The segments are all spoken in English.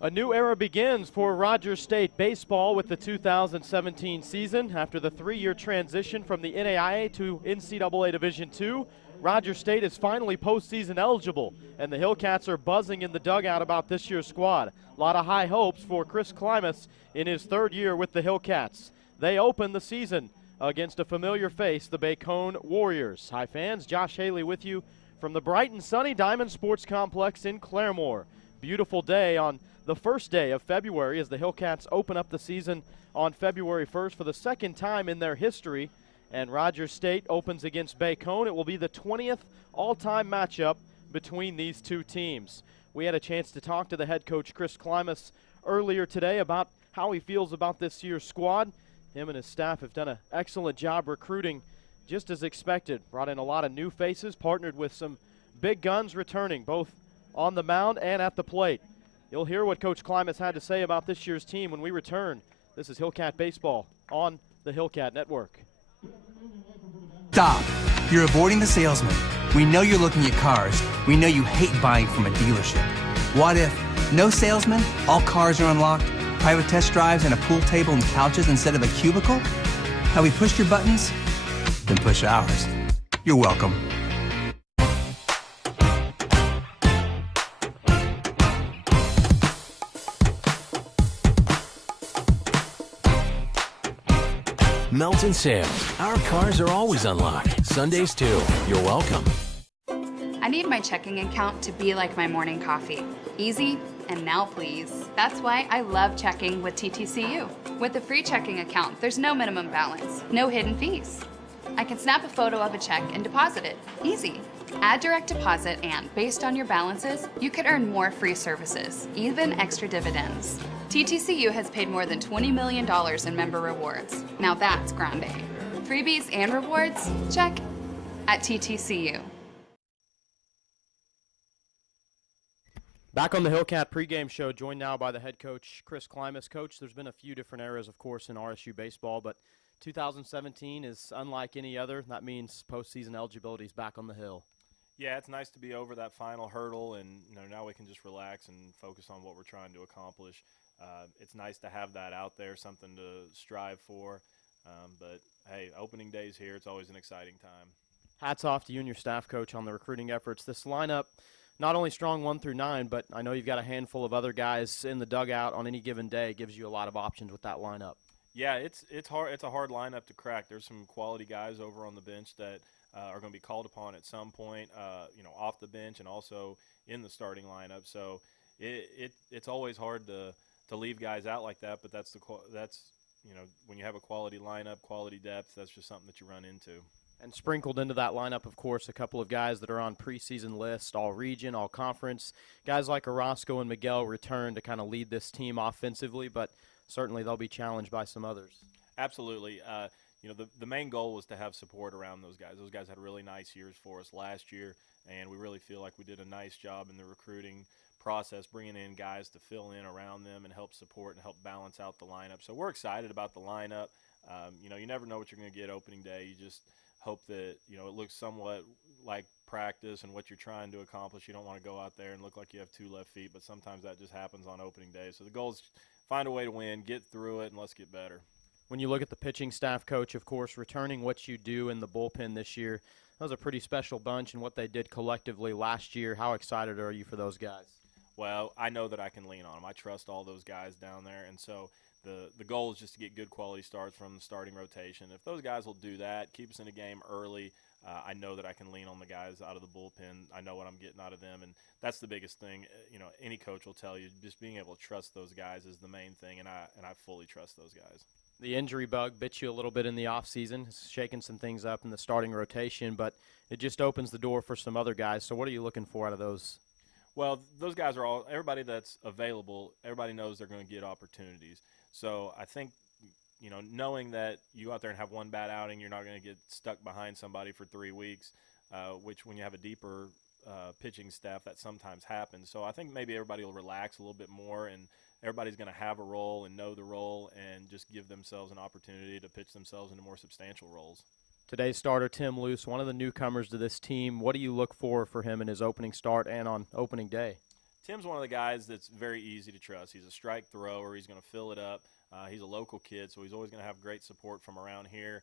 A new era begins for Rogers State baseball with the 2017 season. After the 3-year transition from the NAIA to NCAA Division II, Rogers State is finally postseason eligible, and the Hillcats are buzzing in the dugout about this year's squad. A lot of high hopes for Chris Klimas in his 3rd year with the Hillcats. They open the season against a familiar face, the Bacone Warriors. Hi fans, Josh Haley with you from the bright and sunny Diamond Sports Complex in Claremore. Beautiful day on the first day of February as the Hillcats open up the season on February 1st for the 2nd time in their history. And Rogers State opens against Bacone. It will be the 20th all-time matchup between these two teams. We had a chance to talk to the head coach, Chris Klimas, earlier today about how he feels about this year's squad. Him and his staff have done an excellent job recruiting, just as expected. Brought in a lot of new faces, partnered with some big guns returning, both on the mound and at the plate. You'll hear what Coach Klimas had to say about this year's team when we return. This is Hillcat Baseball on the Hillcat Network. Stop. You're avoiding the salesman. We know you're looking at cars. We know you hate buying from a dealership. What if no salesman, all cars are unlocked, private test drives, and a pool table and couches instead of a cubicle? Have we pushed your buttons? Then push ours. You're welcome. Melton Sales. Our cars are always unlocked. Sundays too. You're welcome. I need my checking account to be like my morning coffee. Easy and now please. That's why I love checking with TTCU. With a free checking account, there's no minimum balance, no hidden fees. I can snap a photo of a check and deposit it. Easy. Add direct deposit and, based on your balances, you could earn more free services, even extra dividends. TTCU has paid more than $20 million in member rewards. Now that's grande. Freebies and rewards? Check at TTCU. Back on the Hillcat pregame show, joined now by the head coach, Chris Klimas. Coach, there's been a few different eras, of course, in RSU baseball, but 2017 is unlike any other. That means postseason eligibility is back on the hill. Yeah, it's nice to be over that final hurdle, and now we can just relax and focus on what we're trying to accomplish. It's nice to have that out there, something to strive for. But, hey, opening day's here. It's always an exciting time. Hats off to you and your staff, Coach, on the recruiting efforts. This lineup, not only strong 1 through 9, but I know you've got a handful of other guys in the dugout on any given day. Gives you a lot of options with that lineup. Yeah, it's hard. It's a hard lineup to crack. There's some quality guys over on the bench that are going to be called upon at some point, off the bench and also in the starting lineup. So it's always hard to leave guys out like that. But that's when you have a quality lineup, quality depth, that's just something that you run into. And sprinkled into that lineup, of course, a couple of guys that are on preseason lists, all region, all conference. Guys like Orozco and Miguel return to kind of lead this team offensively, but certainly they'll be challenged by some others. Absolutely. The main goal was to have support around those guys. Those guys had really nice years for us last year, and we really feel like we did a nice job in the recruiting process, bringing in guys to fill in around them and help support and help balance out the lineup. So we're excited about the lineup. You never know what you're going to get opening day. You just hope that, it looks somewhat like practice and what you're trying to accomplish. You don't want to go out there and look like you have 2 left feet, but sometimes that just happens on opening day. So the goal is find a way to win, get through it, and let's get better. When you look at the pitching staff, Coach, of course, returning what you do in the bullpen this year, that was a pretty special bunch and what they did collectively last year. How excited are you for those guys? Well, I know that I can lean on them. I trust all those guys down there, and so the goal is just to get good quality starts from the starting rotation. If those guys will do that, keep us in a game early, I know that I can lean on the guys out of the bullpen. I know what I'm getting out of them, and that's the biggest thing. Any coach will tell you, just being able to trust those guys is the main thing, and I fully trust those guys. The injury bug bit you a little bit in the offseason, shaking some things up in the starting rotation, but it just opens the door for some other guys. So what are you looking for out of those? Well, those guys are everybody that's available, everybody knows they're going to get opportunities. So I think, knowing that you go out there and have one bad outing, you're not going to get stuck behind somebody for 3 weeks, which when you have a deeper pitching staff, that sometimes happens. So I think maybe everybody will relax a little bit more, and everybody's going to have a role and know the role and just give themselves an opportunity to pitch themselves into more substantial roles. Today's starter, Tim Luce, one of the newcomers to this team. What do you look for him in his opening start and on opening day? Tim's one of the guys that's very easy to trust. He's a strike thrower. He's going to fill it up. He's a local kid, so he's always going to have great support from around here.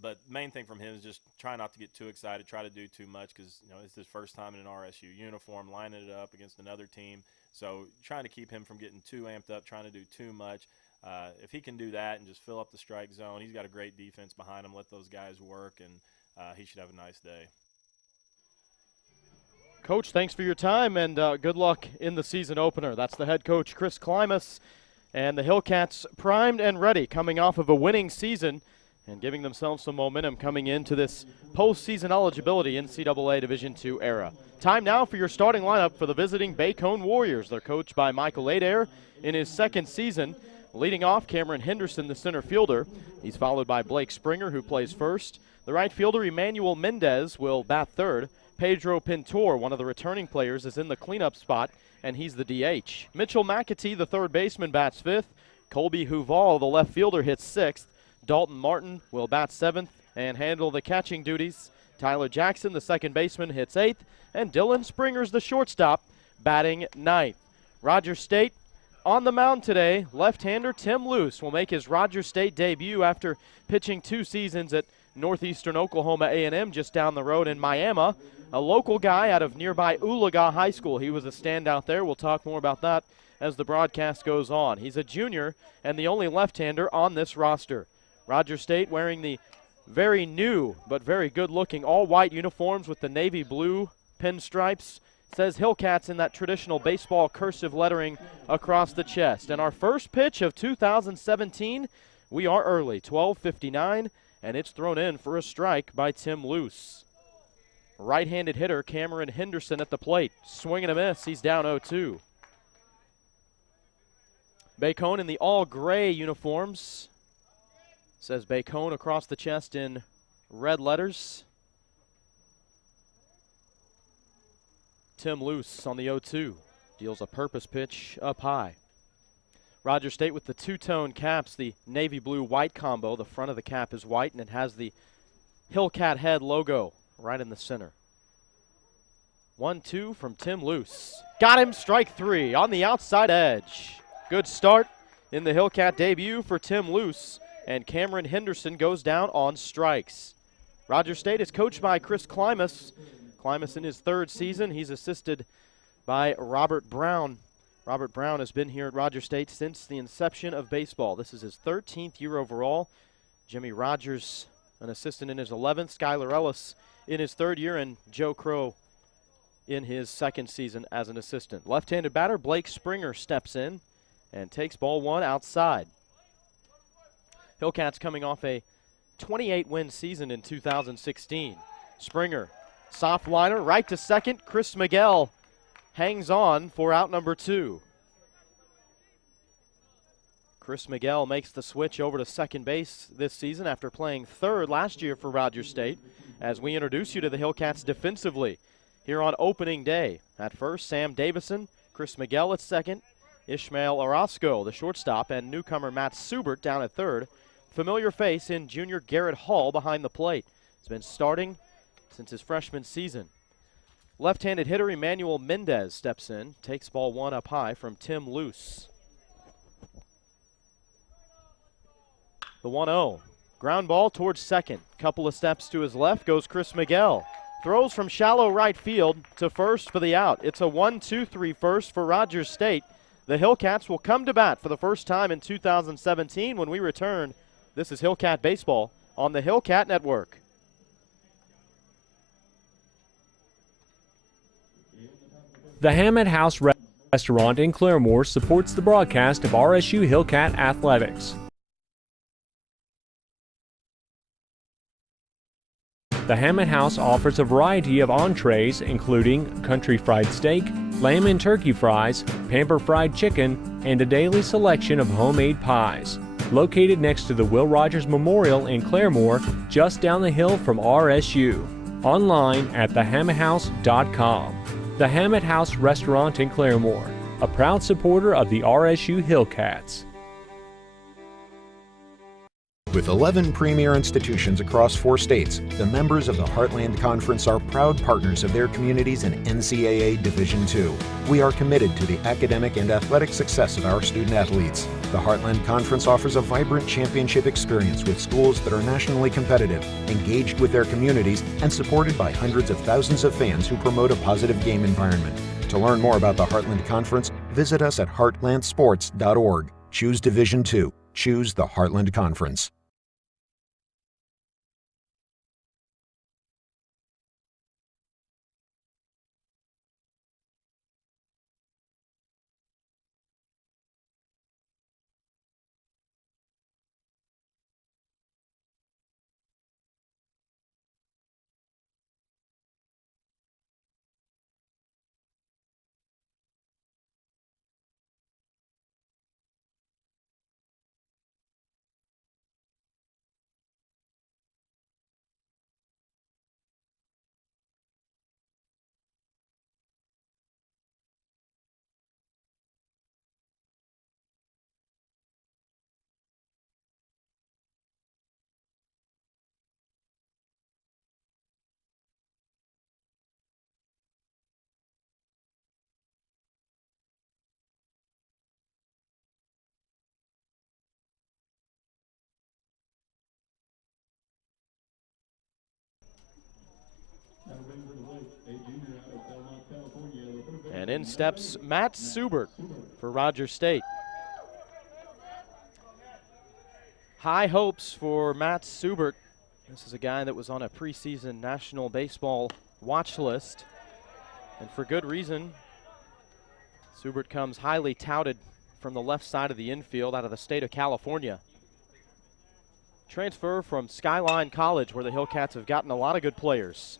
But main thing from him is just try not to get too excited, try to do too much, because it's his first time in an RSU uniform, lining it up against another team. So trying to keep him from getting too amped up, trying to do too much. If he can do that and just fill up the strike zone, he's got a great defense behind him. Let those guys work, and he should have a nice day. Coach, thanks for your time, and good luck in the season opener. That's the head coach, Chris Klimas, and the Hillcats primed and ready, coming off of a winning season and giving themselves some momentum coming into this postseason eligibility NCAA Division II era. Time now for your starting lineup for the visiting Bacone Warriors. They're coached by Michael Adair in his second season. Leading off, Cameron Henderson, the center fielder. He's followed by Blake Springer, who plays first. The right fielder, Emmanuel Mendez, will bat third. Pedro Pintor, one of the returning players, is in the cleanup spot, and he's the DH. Mitchell McAtee, the third baseman, bats fifth. Colby Huval, the left fielder, hits sixth. Dalton Martin will bat seventh and handle the catching duties. Tyler Jackson, the second baseman, hits eighth. And Dylan Springer's the shortstop, batting ninth. Rogers State on the mound today. Left-hander Tim Luce will make his Rogers State debut after pitching 2 seasons at Northeastern Oklahoma A&M just down the road in Miami. A local guy out of nearby Oologah High School. He was a standout there. We'll talk more about that as the broadcast goes on. He's a junior and the only left-hander on this roster. Rogers State wearing the very new but very good-looking all-white uniforms with the navy blue pinstripes. Says Hillcats in that traditional baseball cursive lettering across the chest. And our first pitch of 2017, we are early, 12:59, and it's thrown in for a strike by Tim Luce. Right-handed hitter Cameron Henderson at the plate. Swing and a miss. He's down 0-2. Bacone in the all-gray uniforms. Says Bacone across the chest in red letters. Tim Luce on the 0-2. Deals a purpose pitch up high. Rogers State with the two-tone caps, the navy blue-white combo. The front of the cap is white, and it has the Hillcat head logo right in the center. 1-2 from Tim Luce. Got him, strike 3 on the outside edge. Good start in the Hillcat debut for Tim Luce, and Cameron Henderson goes down on strikes. Rogers State is coached by Chris Klimas. Klimas in his third season. He's assisted by Robert Brown. Robert Brown has been here at Rogers State since the inception of baseball. This is his 13th year overall. Jimmy Rogers, an assistant in his 11th. Skylar Ellis in his third year, and Joe Crow in his second season as an assistant. Left-handed batter Blake Springer steps in and takes ball one outside. Hillcats coming off a 28-win season in 2016. Springer, soft liner, right to second. Chris Miguel hangs on for out number 2. Chris Miguel makes the switch over to second base this season after playing third last year for Rogers State, as we introduce you to the Hillcats defensively here on opening day. At first, Sam Davison, Chris Miguel at second, Ishmael Orozco, the shortstop, and newcomer Matt Subert down at third. Familiar face in junior Garrett Hall behind the plate. He's been starting since his freshman season. Left-handed hitter Emmanuel Mendez steps in, takes ball one up high from Tim Luce. The 1-0. Ground ball towards second. Couple of steps to his left goes Chris Miguel. Throws from shallow right field to first for the out. It's a 1-2-3 first for Rogers State. The Hillcats will come to bat for the first time in 2017 when we return. This is Hillcat Baseball on the Hillcat Network. The Hammett House Restaurant in Claremore supports the broadcast of RSU Hillcat Athletics. The Hammett House offers a variety of entrees, including country fried steak, lamb and turkey fries, pamper fried chicken, and a daily selection of homemade pies. Located next to the Will Rogers Memorial in Claremore, just down the hill from RSU. Online at thehammetthouse.com. The Hammett House Restaurant in Claremore, a proud supporter of the RSU Hillcats. With 11 premier institutions across 4 states, the members of the Heartland Conference are proud partners of their communities in NCAA Division II. We are committed to the academic and athletic success of our student athletes. The Heartland Conference offers a vibrant championship experience with schools that are nationally competitive, engaged with their communities, and supported by hundreds of thousands of fans who promote a positive game environment. To learn more about the Heartland Conference, visit us at heartlandsports.org. Choose Division II. Choose the Heartland Conference. And in steps Matt Subert for Rogers State. High hopes for Matt Subert. This is a guy that was on a preseason National Baseball watch list, and for good reason. Subert comes highly touted from the left side of the infield out of the state of California. Transfer from Skyline College, where the Hillcats have gotten a lot of good players.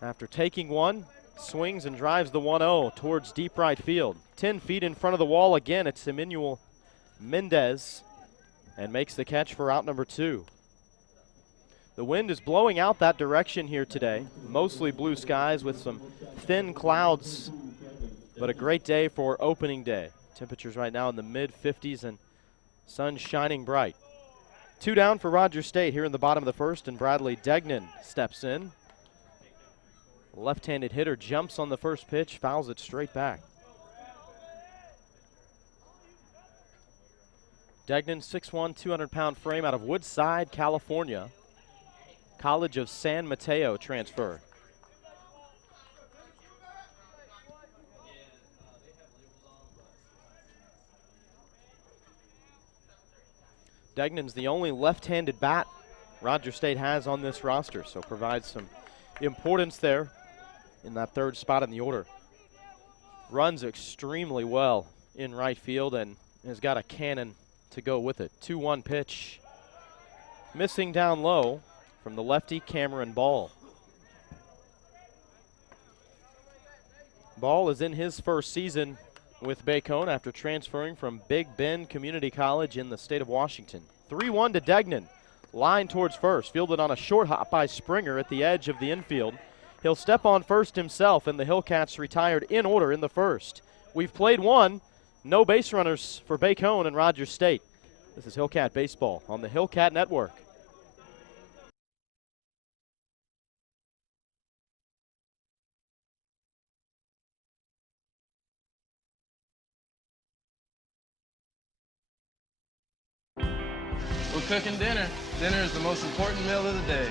After taking one, swings and drives the 1-0 towards deep right field. 10 feet in front of the wall again, it's Emmanuel Mendez, and makes the catch for out number 2. The wind is blowing out that direction here today. Mostly blue skies with some thin clouds, but a great day for opening day. Temperatures right now in the mid-50s and sun shining bright. 2 down for Rogers State here in the bottom of the first, and Bradley Degnan steps in. Left-handed hitter jumps on the first pitch, fouls it straight back. Degnan, 6'1", 200-pound frame out of Woodside, California. College of San Mateo transfer. Degnan's the only left-handed bat Rogers State has on this roster, so provides some importance there in that 3rd spot in the order. Runs extremely well in right field and has got a cannon to go with it. 2-1 pitch. Missing down low from the lefty Cameron Ball. Ball is in his first season with Bacone after transferring from Big Bend Community College in the state of Washington. 3-1 to Degnan. Line towards first, fielded on a short hop by Springer at the edge of the infield. He'll step on first himself, and the Hillcats retired in order in the first. We've played one. No base runners for Bacone and Rogers State. This is Hillcat Baseball on the Hillcat Network. We're cooking dinner. Dinner is the most important meal of the day.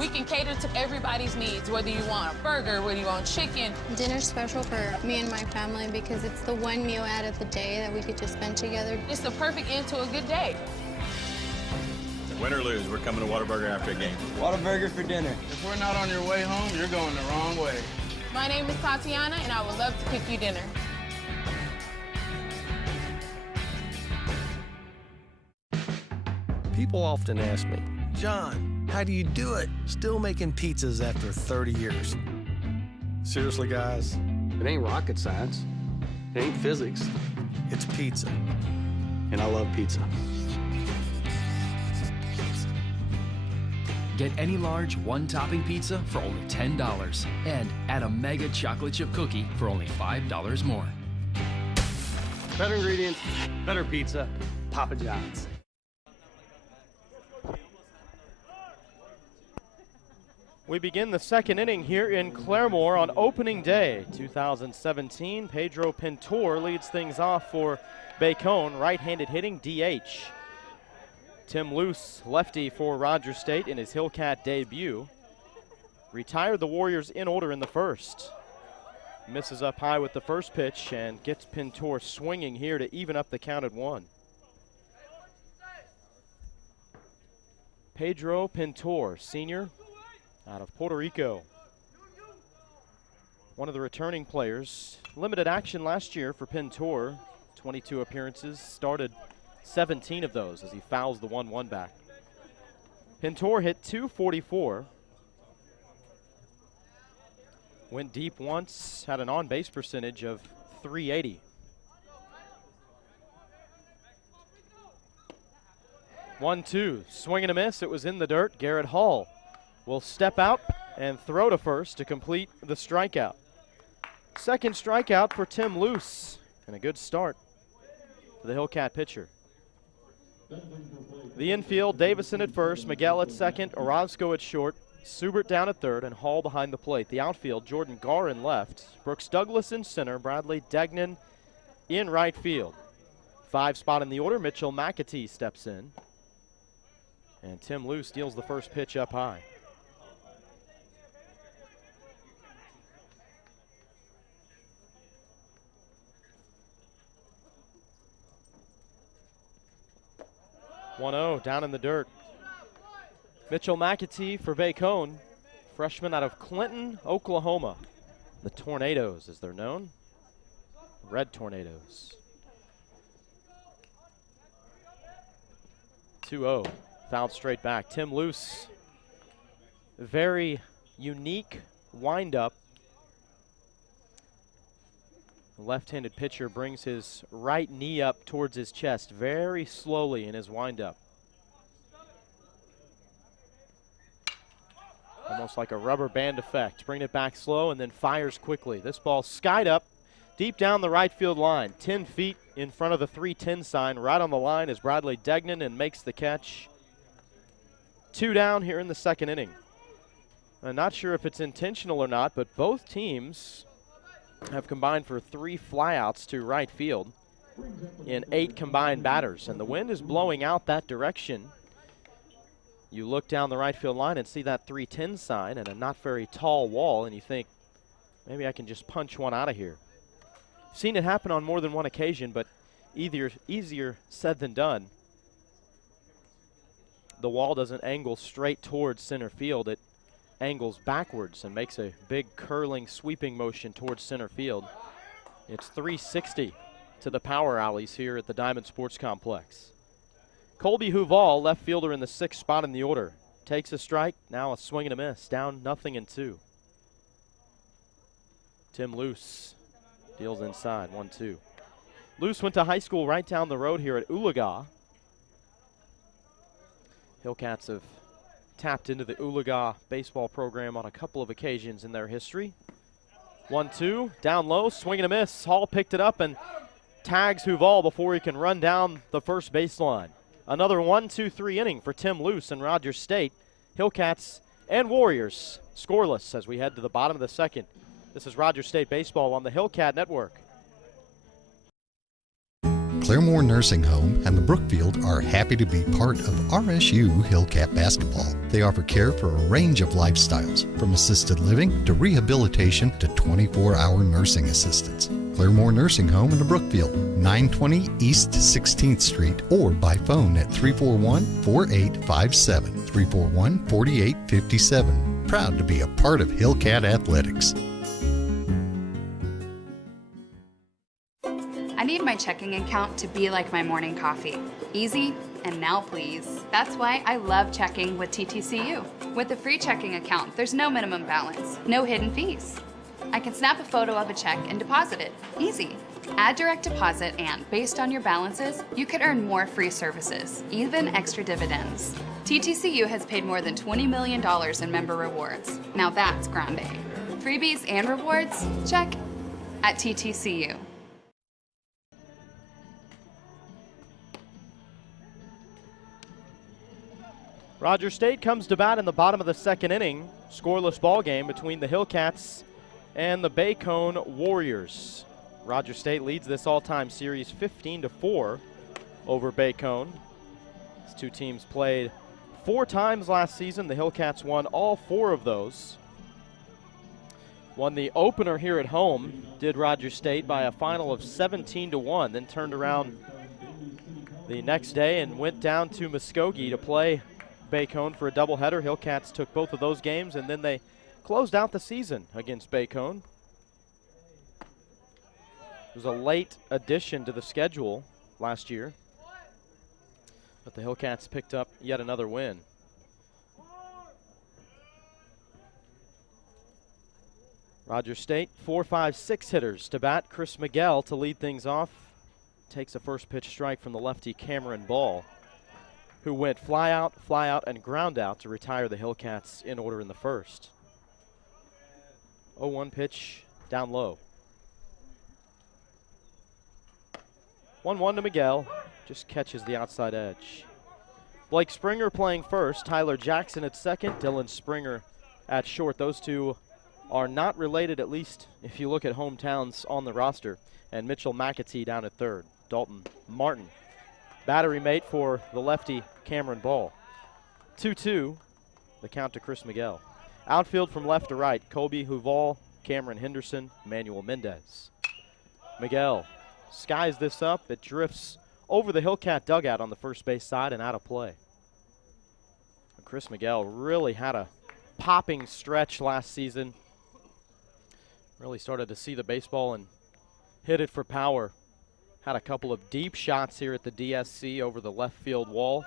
We can cater to everybody's needs, whether you want a burger, whether you want chicken. Dinner's special for me and my family because it's the one meal out of the day that we get to spend together. It's the perfect end to a good day. Win or lose, we're coming to Whataburger after a game. Whataburger for dinner. If we're not on your way home, you're going the wrong way. My name is Tatiana, and I would love to cook you dinner. People often ask me, John, how do you do it? Still making pizzas after 30 years. Seriously, guys? It ain't rocket science. It ain't physics. It's pizza. And I love pizza. Get any large one-topping pizza for only $10 and add a mega chocolate chip cookie for only $5 more. Better ingredients, better pizza, Papa John's. We begin the second inning here in Claremore on opening day 2017. Pedro Pintor leads things off for Bacone, right-handed hitting DH. Tim Luce, lefty for Rogers State in his Hillcat debut. Retired the Warriors in order in the first. Misses up high with the first pitch and gets Pintor swinging here to even up the count at 1. Pedro Pintor, senior, out of Puerto Rico. One of the returning players. Limited action last year for Pintor. 22 appearances, started 17 of those as he fouls the 1-1 back. Pintor hit .244. Went deep once, had an on-base percentage of .380. 1-2, swing and a miss. It was in the dirt. Garrett Hall will step out and throw to first to complete the strikeout. Second strikeout for Tim Luce, and a good start for the Hillcat pitcher. The infield, Davison at first, Miguel at second, Orozco at short, Subert down at third, and Hall behind the plate. The outfield, Jordan Garr in left, Brooks Douglas in center, Bradley Degnan in right field. 5 spot in the order, Mitchell McAtee steps in. And Tim Luce deals the first pitch up high. Down in the dirt. Mitchell McAtee for Bacone, freshman out of Clinton, Oklahoma. The Tornadoes, as they're known. Red Tornadoes. 2-0, fouled straight back. Tim Luce, very unique windup. The left-handed pitcher brings his right knee up towards his chest very slowly in his windup. Almost like a rubber band effect. Bring it back slow and then fires quickly. This ball skied up deep down the right field line. 10 feet in front of the 310 sign. Right on the line is Bradley Degnan and makes the catch. 2 down here in the second inning. I'm not sure if it's intentional or not, but both teams have combined for 3 flyouts to right field in 8 combined batters. And the wind is blowing out that direction. You look down the right field line and see that 310 sign and a not very tall wall, and you think, maybe I can just punch one out of here. Seen it happen on more than one occasion, but easier said than done. The wall doesn't angle straight towards center field. It angles backwards and makes a big curling sweeping motion towards center field. It's 360 to the power alleys here at the Diamond Sports Complex. Colby Huval, left fielder in the 6th spot in the order. Takes a strike, now a swing and a miss. Down 0-2. Tim Luce deals inside, 1-2. Luce went to high school right down the road here at Oologah. Hillcats have tapped into the Oologah baseball program on a couple of occasions in their history. 1-2, down low, swing and a miss. Hall picked it up and tags Huval before he can run down the first baseline. Another 1-2-3 inning for Tim Luce and Rogers State. Hillcats and Warriors scoreless as we head to the bottom of the second. This is Rogers State Baseball on the Hillcat Network. Claremore Nursing Home and the Brookfield are happy to be part of RSU Hillcat Basketball. They offer care for a range of lifestyles, from assisted living to rehabilitation to 24-hour nursing assistance. Claremore Nursing Home in the Brookfield, 920 East 16th Street, or by phone at 341-4857, 341-4857. Proud to be a part of Hillcat Athletics. I need my checking account to be like my morning coffee. Easy and now please. That's why I love checking with TTCU. With a free checking account, there's no minimum balance, no hidden fees. I can snap a photo of a check and deposit it. Easy. Add direct deposit and, based on your balances, you could earn more free services, even extra dividends. TTCU has paid more than $20 million in member rewards. Now that's grande. Freebies and rewards? Check. At TTCU. Rogers State comes to bat in the bottom of the second inning. Scoreless ball game between the Hillcats and the Bacone Warriors. Rogers State leads this all-time series 15-4 over Bacone. These two teams played 4 times last season. The Hillcats won all 4 of those. Won the opener here at home, did Rogers State, by a final of 17-1, then turned around the next day and went down to Muskogee to play Bacone for a doubleheader. Hillcats took both of those games, and then they closed out the season against Bacone. It was a late addition to the schedule last year, but the Hillcats picked up yet another win. Rogers State, 4, 5, 6 hitters to bat. Chris Miguel to lead things off. Takes a first pitch strike from the lefty Cameron Ball, who went fly out, and ground out to retire the Hillcats in order in the first. 0-1 pitch down low. 1-1 to Miguel, just catches the outside edge. Blake Springer playing first, Tyler Jackson at second, Dylan Springer at short. Those two are not related, at least if you look at hometowns on the roster. And Mitchell McAtee down at third. Dalton Martin, battery mate for the lefty Cameron Ball. 2-2, the count to Chris Miguel. Outfield from left to right, Kobe Huval, Cameron Henderson, Manuel Mendez. Miguel skies this up. It drifts over the Hillcat dugout on the first base side and out of play. Chris Miguel really had a popping stretch last season. Really started to see the baseball and hit it for power. Had a couple of deep shots here at the DSC over the left field wall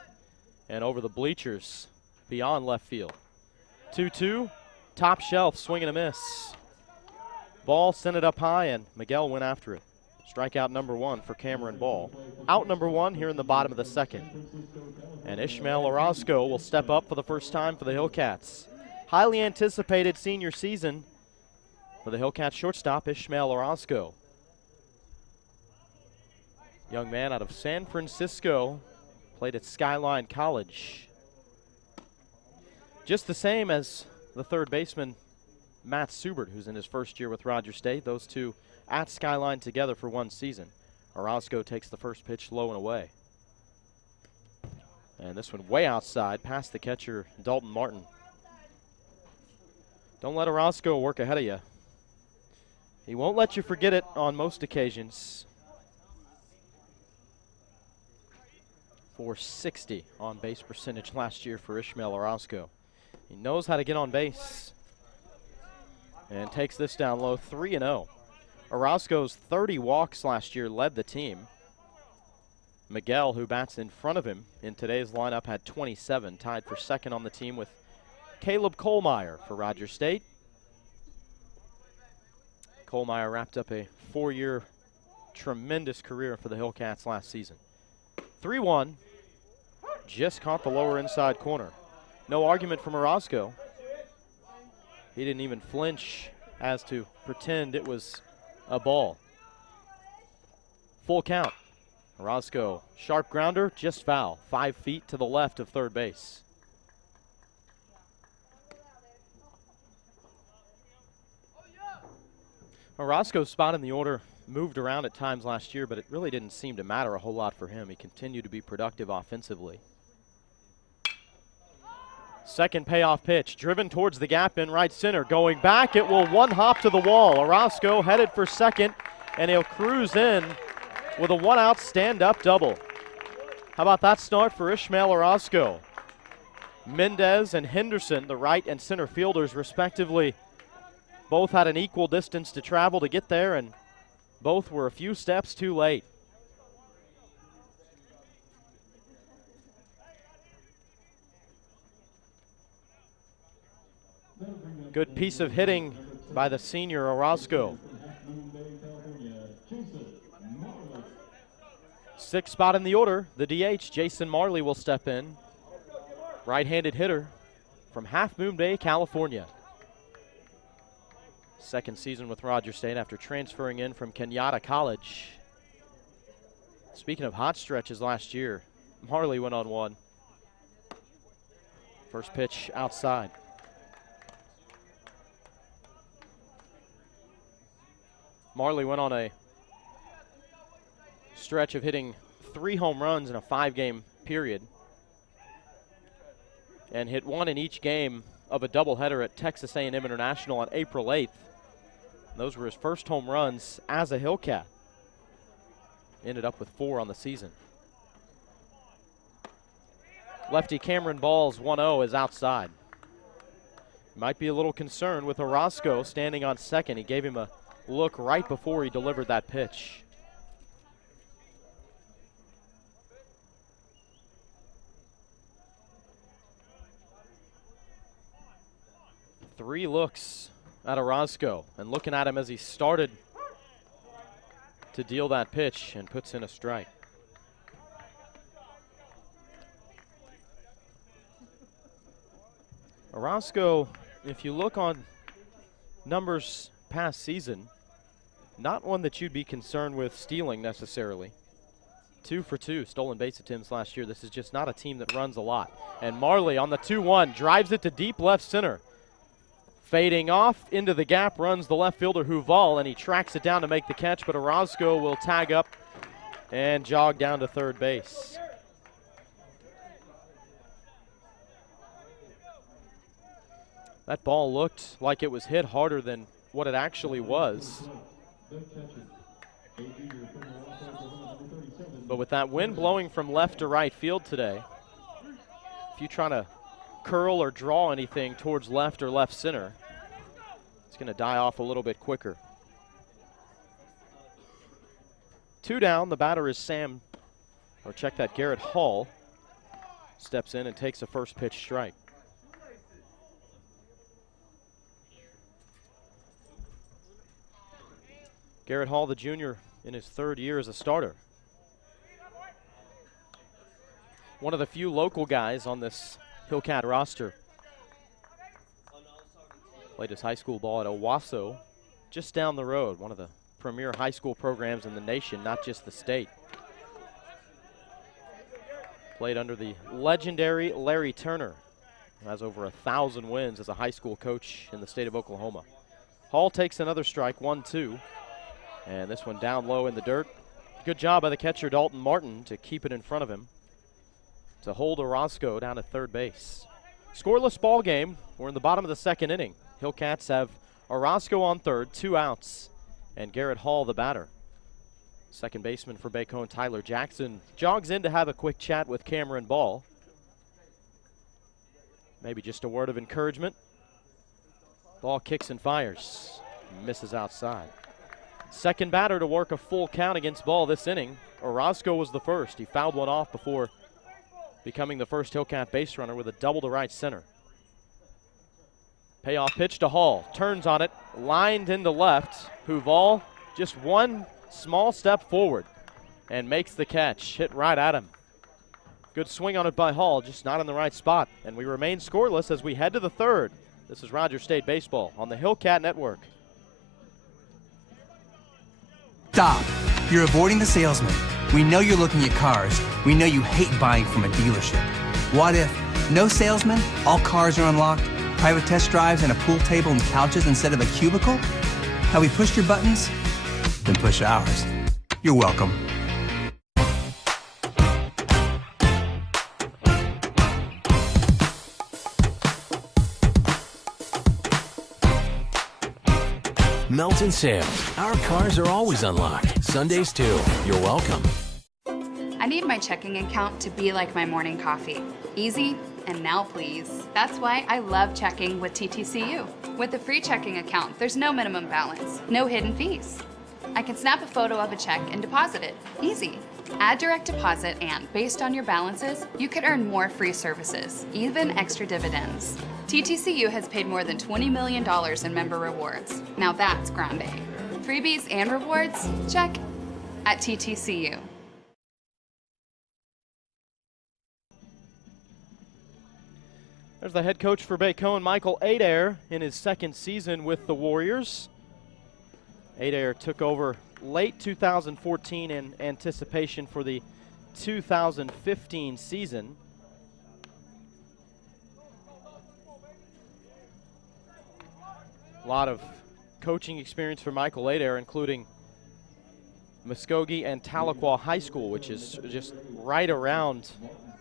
and over the bleachers beyond left field. 2-2, top shelf, swing and a miss. Ball sent it up high, and Miguel went after it. Strikeout number 1 for Cameron Ball. Out number 1 here in the bottom of the second. And Ishmael Orozco will step up for the first time for the Hillcats. Highly anticipated senior season for the Hillcats shortstop, Ishmael Orozco. Young man out of San Francisco, played at Skyline College. Just the same as the third baseman, Matt Subert, who's in his first year with Rogers State. Those two at Skyline together for one season. Orozco takes the first pitch low and away. And this one way outside, past the catcher, Dalton Martin. Don't let Orozco work ahead of you. He won't let you forget it on most occasions. .460 on base percentage last year for Ishmael Orozco. He knows how to get on base and takes this down low, 3-0. Orozco's 30 walks last year led the team. Miguel, who bats in front of him in today's lineup, had 27, tied for second on the team with Caleb Kohlmeyer for Rogers State. Kohlmeyer wrapped up a 4-year tremendous career for the Hillcats last season. 3-1, just caught the lower inside corner. No argument from Orozco. He didn't even flinch as to pretend it was a ball. Full count. Orozco, sharp grounder, just foul. 5 feet to the left of third base. Orozco's spot in the order moved around at times last year, but it really didn't seem to matter a whole lot for him. He continued to be productive offensively. Second payoff pitch, driven towards the gap in right center. Going back, it will one hop to the wall. Orozco headed for second, and he'll cruise in with a one-out stand-up double. How about that start for Ishmael Orozco? Mendez and Henderson, the right and center fielders respectively, both had an equal distance to travel to get there, and both were a few steps too late. Good piece of hitting by the senior Orozco. Sixth spot in the order, the DH, Jason Marley, will step in. Right-handed hitter from Half Moon Bay, California. Second season with Rogers State after transferring in from Kenyatta College. Speaking of hot stretches last year, Marley went on one. First pitch outside. Marley went on a stretch of hitting 3 home runs in a 5-game period and hit 1 in each game of a doubleheader at Texas A&M International on April 8th. Those were his first home runs as a Hillcat. Ended up with 4 on the season. Lefty Cameron Ball's 1-0 is outside. Might be a little concerned with Orozco standing on second. He gave him a look right before he delivered that pitch. Three looks at Orozco, and looking at him as he started to deal that pitch and puts in a strike. Orozco, if you look on numbers past season, not one that you'd be concerned with stealing necessarily. 2 for 2 stolen base attempts last year. This is just not a team that runs a lot. And Marley on the 2-1 drives it to deep left center. Fading off into the gap runs the left fielder Huval, and he tracks it down to make the catch, but Orozco will tag up and jog down to third base. That ball looked like it was hit harder than what it actually was. But with that wind blowing from left to right field today, if you're trying to curl or draw anything towards left or left center, it's going to die off a little bit quicker. 2 down, the batter is Garrett Hall. Steps in and takes a first pitch strike. Garrett Hall, the junior, in his 3rd year as a starter. One of the few local guys on this Hillcat roster. Played his high school ball at Owasso, just down the road, one of the premier high school programs in the nation, not just the state. Played under the legendary Larry Turner, who has over 1,000 wins as a high school coach in the state of Oklahoma. Hall takes another strike, 1-2. And this one down low in the dirt. Good job by the catcher Dalton Martin to keep it in front of him, to hold Orozco down at third base. Scoreless ball game. We're in the bottom of the 2nd inning. Hillcats have Orozco on third, 2 outs, and Garrett Hall the batter. Second baseman for Bacone, Tyler Jackson, jogs in to have a quick chat with Cameron Ball. Maybe just a word of encouragement. Ball kicks and fires. Misses outside. Second batter to work a full count against Ball this inning. Orozco was the first. He fouled one off before becoming the first Hillcat base runner with a double to right center. Payoff pitch to Hall. Turns on it. Lined into left. Huval just one small step forward and makes the catch. Hit right at him. Good swing on it by Hall, just not in the right spot. And we remain scoreless as we head to the 3rd. This is Rogers State Baseball on the Hillcat Network. Stop. You're avoiding the salesman. We know you're looking at cars. We know you hate buying from a dealership. What if no salesman, all cars are unlocked, private test drives and a pool table and couches instead of a cubicle? Have we pushed your buttons? Then push ours. You're welcome. Melton Sales. Our cars are always unlocked. Sundays too. You're welcome. I need my checking account to be like my morning coffee. Easy and now please. That's why I love checking with TTCU. With a free checking account, there's no minimum balance, no hidden fees. I can snap a photo of a check and deposit it. Easy. Add direct deposit and, based on your balances, you could earn more free services, even extra dividends. TTCU has paid more than $20 million in member rewards. Now that's grande. Freebies and rewards? Check. At TTCU. There's the head coach for Bacone, Michael Adair, in his 2nd season with the Warriors. Adair took over late 2014 in anticipation for the 2015 season. lot of coaching experience for Michael Adair, including Muskogee and Tahlequah High School, which is just right around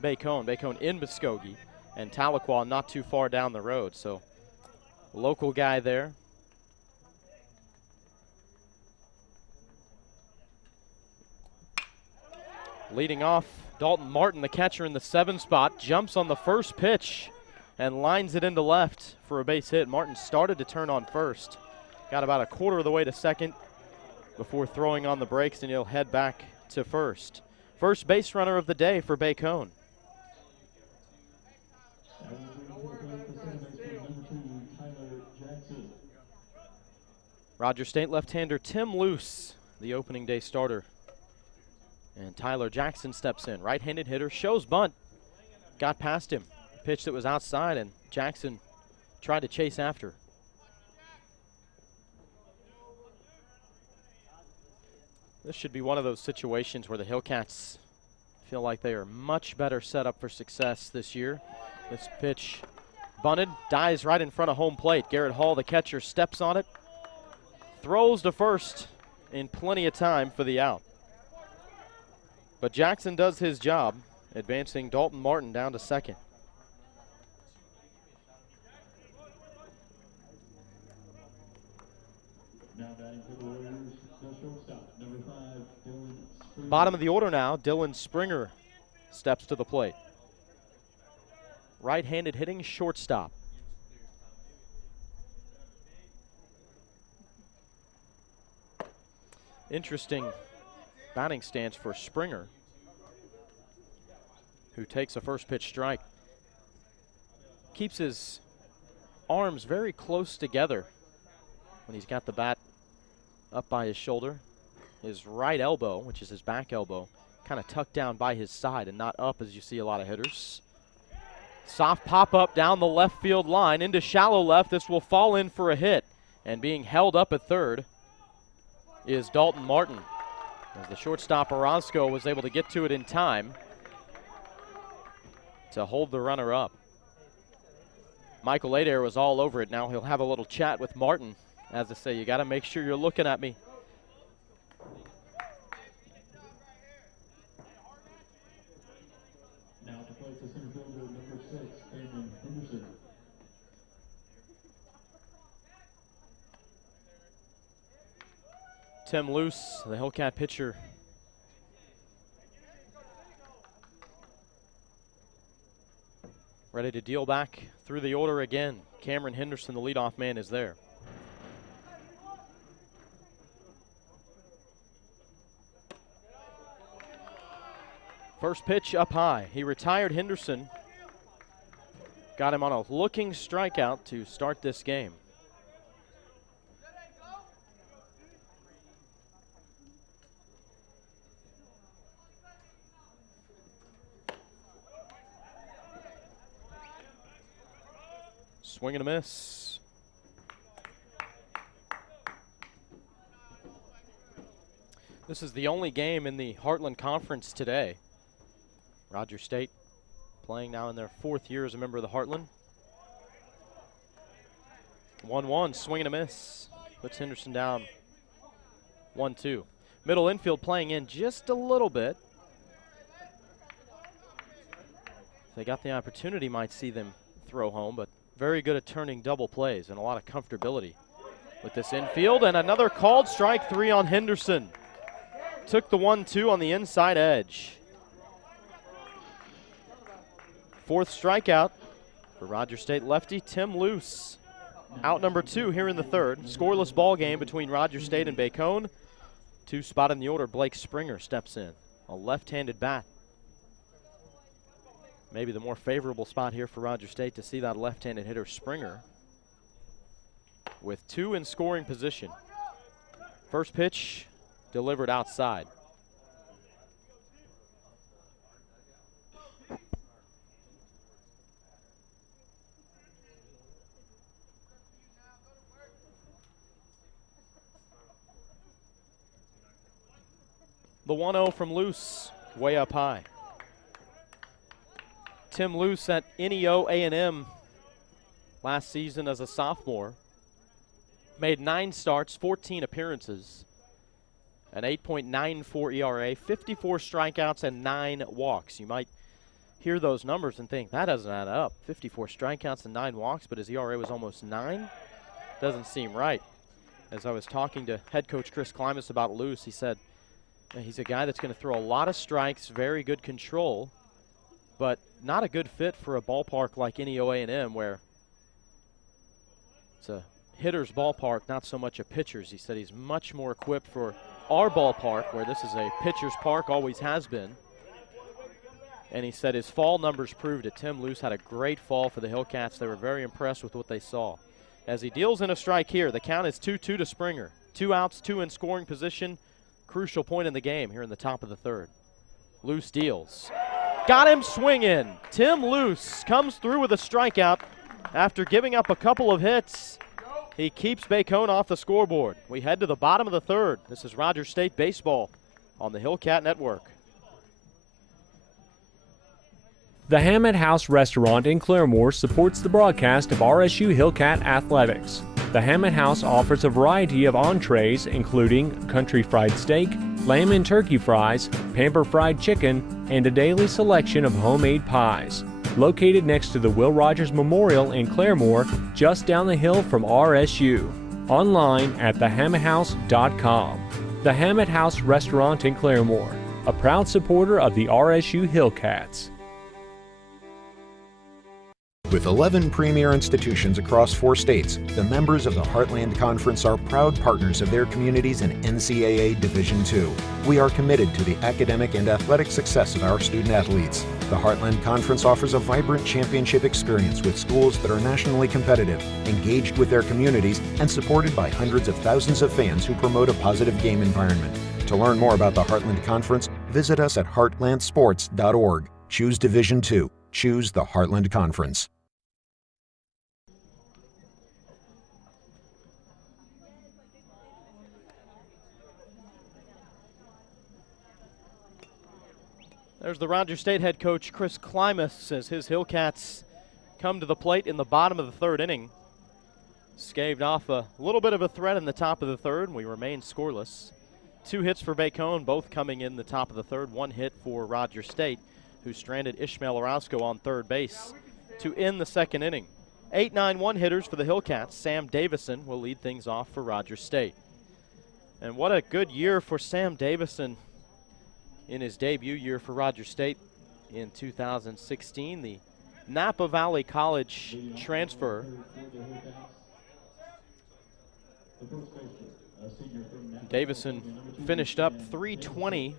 Bacone. Bacone in Muskogee, and Tahlequah not too far down the road. So, local guy there. Leading off, Dalton Martin, the catcher in the 7 spot, jumps on the first pitch and lines it into left for a base hit. Martin started to turn on first. Got about a quarter of the way to second before throwing on the brakes, and he'll head back to first. First base runner of the day for Bacone. Rogers State left-hander Tim Luce, the opening day starter. And Tyler Jackson steps in. Right-handed hitter, shows bunt. Got past him. Pitch that was outside, and Jackson tried to chase after. This should be one of those situations where the Hillcats feel like they are much better set up for success this year. This pitch bunted, dies right in front of home plate. Garrett Hall, the catcher, steps on it, throws to first in plenty of time for the out. But Jackson does his job, advancing Dalton Martin down to second. Bottom of the order now, Dylan Springer steps to the plate. Right-handed hitting shortstop. Interesting batting stance for Springer, who takes a first pitch strike. Keeps his arms very close together when he's got the bat up by his shoulder. His right elbow, which is his back elbow, kind of tucked down by his side and not up as you see a lot of hitters. Soft pop up down the left field line into shallow left. This will fall in for a hit, and being held up at third is Dalton Martin, as the shortstop Orozco was able to get to it in time to hold the runner up. Michael Adair was all over it. Now he'll have a little chat with Martin. As I say, you got to make sure you're looking at me. Now to play for center fielder number 6, Cameron Henderson. Tim Luce, the Hillcat pitcher, ready to deal back through the order again. Cameron Henderson, the leadoff man, is there. First pitch up high. He retired Henderson. Got him on a looking strikeout to start this game. Swing and a miss. This is the only game in the Heartland Conference today. Rogers State playing now in their 4th year as a member of the Heartland. 1-1, swing and a miss. Puts Henderson down 1-2. Middle infield playing in just a little bit. If they got the opportunity, might see them throw home, but very good at turning double plays and a lot of comfortability with this infield. And another called strike 3 on Henderson. Took the 1-2 on the inside edge. 4th strikeout for Rogers State lefty Tim Luce. Out number 2 here in the 3rd. Scoreless ball game between Rogers State and Bacone. 2 spot in the order, Blake Springer steps in. A left-handed bat. Maybe the more favorable spot here for Rogers State to see that left-handed hitter Springer with 2 in scoring position. First pitch delivered outside. The 1-0 from Luce, way up high. Tim Luce at NEO A&M last season as a sophomore. Made 9 starts, 14 appearances, an 8.94 ERA, 54 strikeouts, and 9 walks. You might hear those numbers and think, that doesn't add up. 54 strikeouts and 9 walks, but his ERA was almost 9? Doesn't seem right. As I was talking to head coach Chris Klimas about Luce, he said he's a guy that's going to throw a lot of strikes, very good control, but not a good fit for a ballpark like NEO A&M where it's a hitter's ballpark, not so much a pitcher's. He said he's much more equipped for our ballpark, where this is a pitcher's park, always has been. And he said his fall numbers proved it. Tim Luce had a great fall for the Hillcats. They were very impressed with what they saw. As he deals in a strike here, the count is 2-2 to Springer. 2 outs, 2 in scoring position. Crucial point in the game here in the top of the third. Luce deals. Got him swinging. Tim Luce comes through with a strikeout after giving up a couple of hits. He keeps Bacone off the scoreboard. We head to the bottom of the third. This is Rogers State Baseball on the Hillcat Network. The Hammett House Restaurant in Claremore supports the broadcast of RSU Hillcat Athletics. The Hammett House offers a variety of entrees, including country fried steak, lamb and turkey fries, pamper fried chicken, and a daily selection of homemade pies. Located next to the Will Rogers Memorial in Claremore, just down the hill from RSU. Online at thehammetthouse.com. The Hammett House Restaurant in Claremore, a proud supporter of the RSU Hillcats. With 11 premier institutions across 4 states, the members of the Heartland Conference are proud partners of their communities in NCAA Division II. We are committed to the academic and athletic success of our student athletes. The Heartland Conference offers a vibrant championship experience with schools that are nationally competitive, engaged with their communities, and supported by hundreds of thousands of fans who promote a positive game environment. To learn more about the Heartland Conference, visit us at heartlandsports.org. Choose Division II. Choose the Heartland Conference. There's the Rogers State head coach Chris Klimas as his Hillcats come to the plate in the bottom of the third inning. Scaved off a little bit of a threat in the top of the third. We remain scoreless. 2 hits for Bacone, both coming in the top of the third. 1 hit for Rogers State, who stranded Ishmael Orozco on third base to end the second inning. 8-9-1 hitters for the Hillcats. Sam Davison will lead things off for Rogers State. And what a good year for Sam Davison in his debut year for Rogers State in 2016. The Napa Valley College transfer. Davison finished up .320,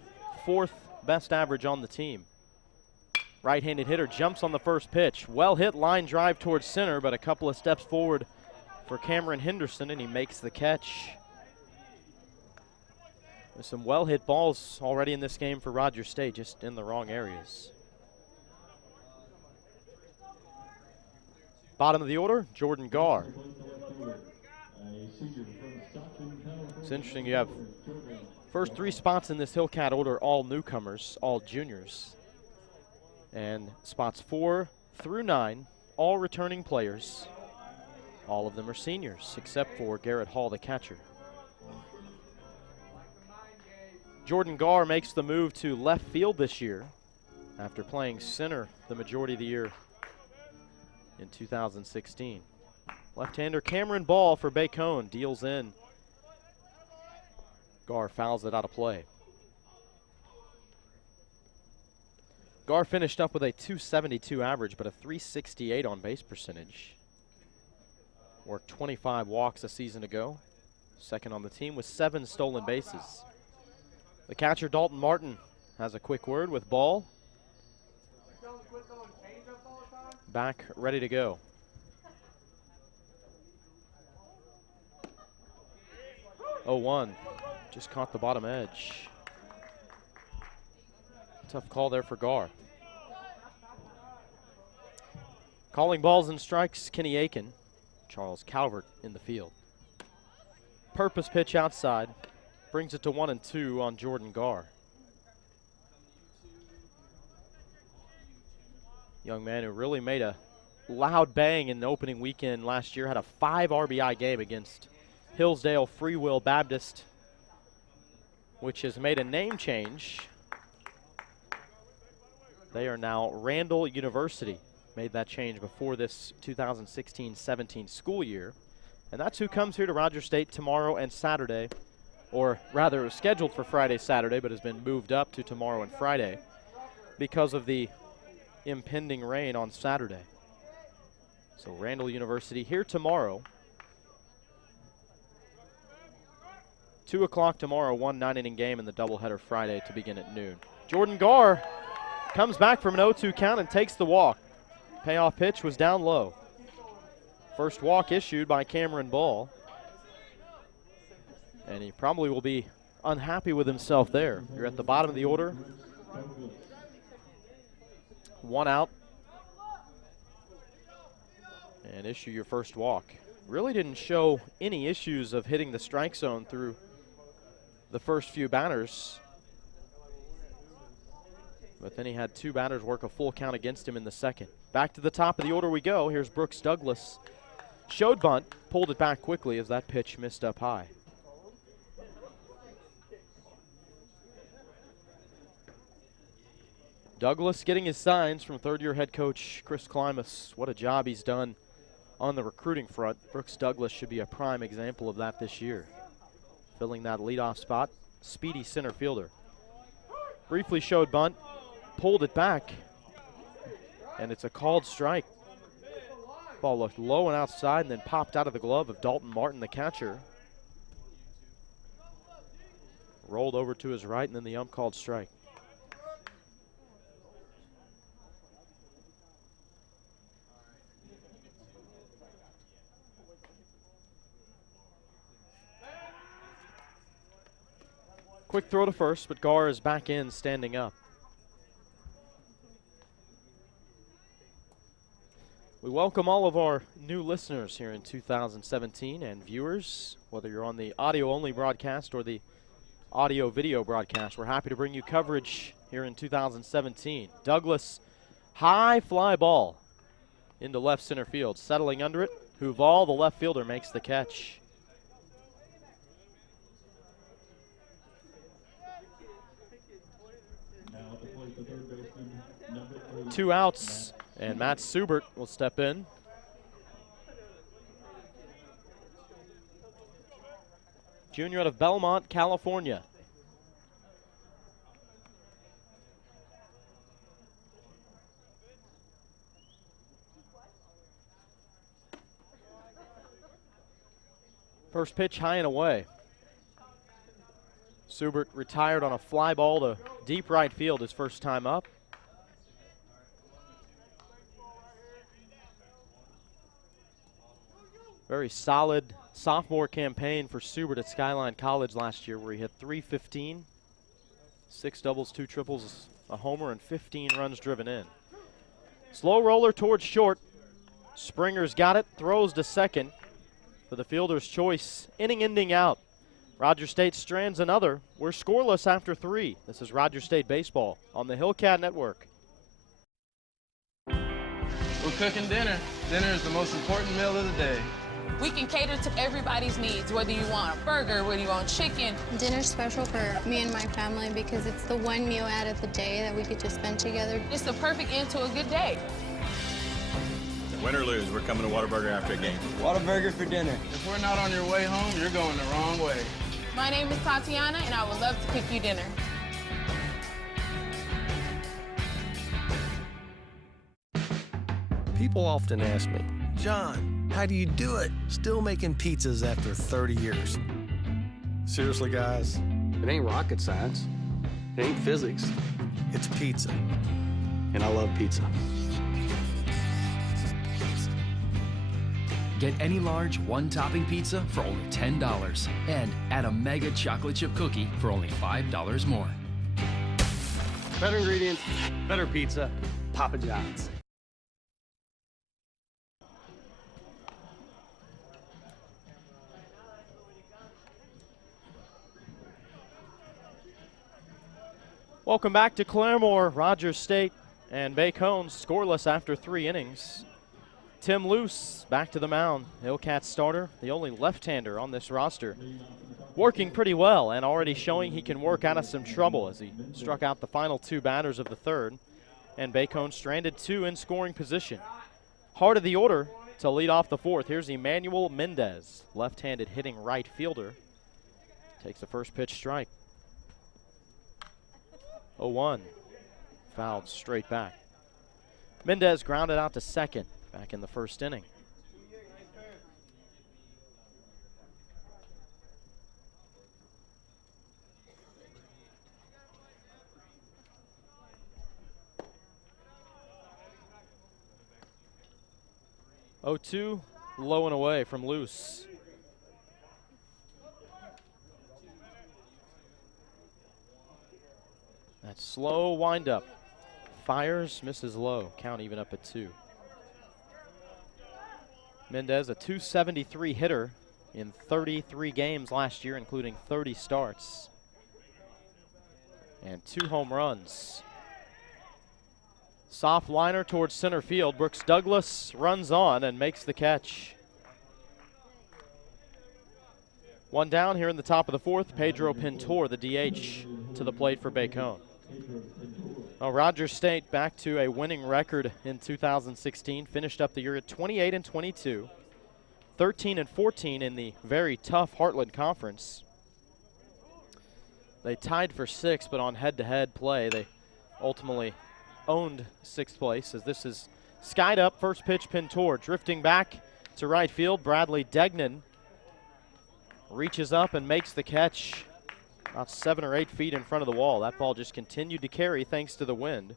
4th best average on the team. Right-handed hitter jumps on the first pitch. Well hit line drive towards center, but a couple of steps forward for Cameron Henderson, and he makes the catch. There's some well-hit balls already in this game for Rogers State, just in the wrong areas. Bottom of the order, Jordan Garr. It's interesting, you have first 3 spots in this Hillcat order, all newcomers, all juniors. And spots 4 through 9, all returning players. All of them are seniors, except for Garrett Hall, the catcher. Jordan Garr makes the move to left field this year after playing center the majority of the year in 2016. Left-hander Cameron Ball for Bacone deals in. Garr fouls it out of play. Garr finished up with a .272 average, but a .368 on base percentage. Worked 25 walks a season ago. Second on the team with 7 stolen bases. The catcher, Dalton Martin, has a quick word with Ball. Back, ready to go. Oh, 1, just caught the bottom edge. Tough call there for Garr. Calling balls and strikes, Kenny Aiken. Charles Calvert in the field. Purpose pitch outside. Brings it to 1-2 on Jordan Garr. Young man who really made a loud bang in the opening weekend last year. Had a 5 RBI game against Hillsdale Free Will Baptist, which has made a name change. They are now Randall University. Made that change before this 2016-17 school year. And that's who comes here to Rogers State tomorrow and Saturday, or rather it was scheduled for Friday, Saturday, but has been moved up to tomorrow and Friday because of the impending rain on Saturday. So Randall University here tomorrow. 2 o'clock tomorrow, 1 9-inning game in the doubleheader Friday to begin at noon. Jordan Garr comes back from an 0-2 count and takes the walk. Payoff pitch was down low. First walk issued by Cameron Ball. And he probably will be unhappy with himself there. You're at the bottom of the order. 1 out. And issue your first walk. Really didn't show any issues of hitting the strike zone through the first few batters. But then he had 2 batters work a full count against him in the second. Back to the top of the order we go. Here's Brooks Douglas. Showed bunt, pulled it back quickly as that pitch missed up high. Douglas getting his signs from third-year head coach Chris Klimas. What a job he's done on the recruiting front. Brooks Douglas should be a prime example of that this year. Filling that leadoff spot, speedy center fielder. Briefly showed bunt, pulled it back, and it's a called strike. Ball looked low and outside and then popped out of the glove of Dalton Martin, the catcher. Rolled over to his right, and then the ump called strike. Quick throw to first, but Garr is back in, standing up. We welcome all of our new listeners here in 2017 and viewers, whether you're on the audio-only broadcast or the audio-video broadcast. We're happy to bring you coverage here in 2017. Douglas, high fly ball into left center field. Settling under it, Huval, the left fielder, makes the catch. 2 outs, and Matt Subert will step in. Junior out of Belmont, California. First pitch high and away. Subert retired on a fly ball to deep right field his first time up. Very solid sophomore campaign for Subert at Skyline College last year, where he hit .315, 6 doubles, 2 triples, a homer, and 15 runs driven in. Slow roller towards short. Springer's got it, throws to second for the fielder's choice. Inning-ending out. Rogers State strands another. We're scoreless after 3. This is Rogers State Baseball on the Hillcat Network. We're cooking dinner. Dinner is the most important meal of the day. We can cater to everybody's needs, whether you want a burger, whether you want chicken. Dinner's special for me and my family because it's the one meal out of the day that we could just spend together. It's the perfect end to a good day. Win or lose, we're coming to Whataburger after a game. Whataburger for dinner. If we're not on your way home, you're going the wrong way. My name is Tatiana, and I would love to cook you dinner. People often ask me, John, how do you do it? Still making pizzas after 30 years. Seriously, guys? It ain't rocket science. It ain't physics. It's pizza. And I love pizza. Get any large one-topping pizza for only $10 and add a mega chocolate chip cookie for only $5 more. Better ingredients, better pizza, Papa John's. Welcome back to Claremore. Rogers State and Bacone scoreless after 3 innings. Tim Luce back to the mound. Hillcat starter, the only left-hander on this roster. Working pretty well and already showing he can work out of some trouble as he struck out the final 2 batters of the 3rd. And Bacone stranded 2 in scoring position. Heart of the order to lead off the 4th. Here's Emmanuel Mendez, left-handed hitting right fielder. Takes the first pitch strike. 0-1. Fouled straight back. Mendez grounded out to second back in the 1st inning. Oh, 2, low and away from Luce. That slow windup. Fires, misses low. Count even up at 2. Mendez, a .273 hitter in 33 games last year, including 30 starts. And 2 home runs. Soft liner towards center field. Brooks Douglas runs on and makes the catch. 1 down here in the top of the 4th. Pedro Pintor, the DH, to the plate for Bacone. Well, Rogers State back to a winning record in 2016. Finished up the year at 28-22, 13-14 in the very tough Heartland Conference. They tied for 6th, but on head-to-head play, they ultimately owned 6th place as this is skied up. First pitch, Pintor drifting back to right field. Bradley Degnan reaches up and makes the catch about 7 or 8 feet in front of the wall. That ball just continued to carry thanks to the wind.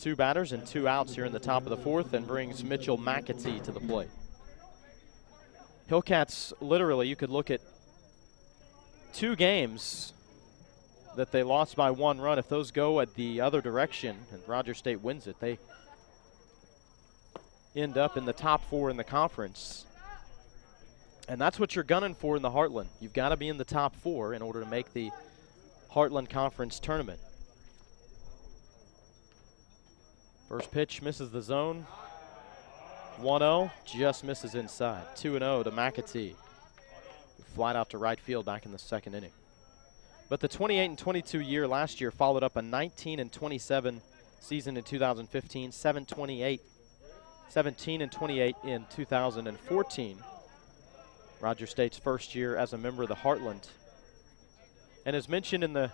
2 batters and 2 outs here in the top of the 4th, and brings Mitchell McAtee to the plate. Hillcats, literally, you could look at 2 games that they lost by 1 run. If those go at the other direction and Rogers State wins it, they end up in the top 4 in the conference. And that's what you're gunning for in the Heartland. You've got to be in the top 4 in order to make the Heartland Conference tournament. First pitch misses the zone. 1-0, just misses inside. 2-0 to McAtee, who flied out to right field back in the 2nd inning. But the 28-22 year last year followed up a 19-27 season in 2015, 17-28 in 2014. Rogers State's first year as a member of the Heartland. And as mentioned in the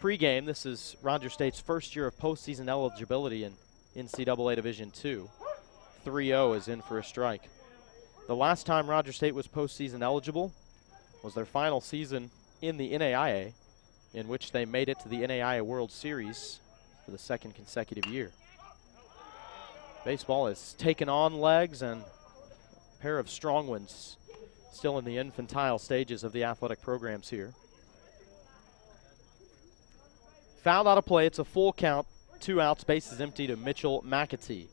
pregame, this is Rogers State's first year of postseason eligibility in NCAA Division II. 3-0 is in for a strike. The last time Rogers State was postseason eligible was their final season in the NAIA, in which they made it to the NAIA World Series for the 2nd consecutive year. Baseball has taken on legs, and a pair of strong ones still in the infantile stages of the athletic programs here. Fouled out of play. It's a full count. 2 outs, bases empty to Mitchell McAtee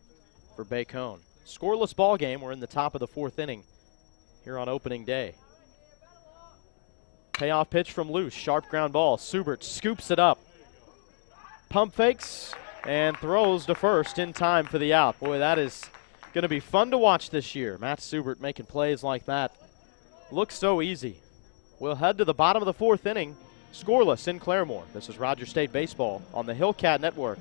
for Bacone. Scoreless ball game. We're in the top of the 4th inning here on opening day. Payoff pitch from Luce. Sharp ground ball. Subert scoops it up. Pump fakes and throws to first in time for the out. Boy, that is going to be fun to watch this year. Matt Subert making plays like that. Looks so easy. We'll head to the bottom of the 4th inning. Scoreless in Claremore. This is Rogers State Baseball on the Hillcat Network.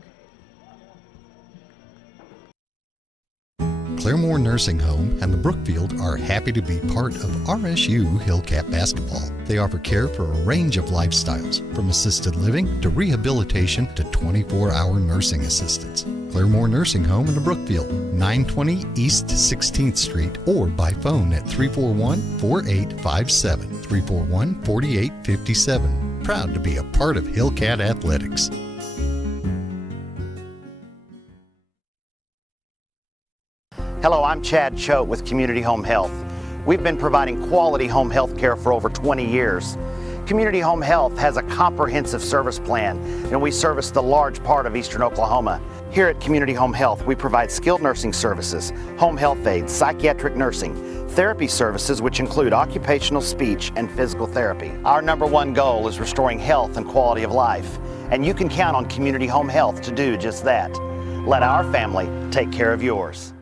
Claremore Nursing Home and the Brookfield are happy to be part of RSU Hillcat Basketball. They offer care for a range of lifestyles, from assisted living to rehabilitation to 24-hour nursing assistance. Claremore Nursing Home in the Brookfield, 920 East 16th Street, or by phone at 341-4857, 341-4857. Proud to be a part of Hillcat Athletics. Hello, I'm Chad Choate with Community Home Health. We've been providing quality home health care for over 20 years. Community Home Health has a comprehensive service plan, and we service the large part of eastern Oklahoma. Here at Community Home Health, we provide skilled nursing services, home health aides, psychiatric nursing, therapy services which include occupational, speech, and physical therapy. Our #1 goal is restoring health and quality of life, and you can count on Community Home Health to do just that. Let our family take care of yours.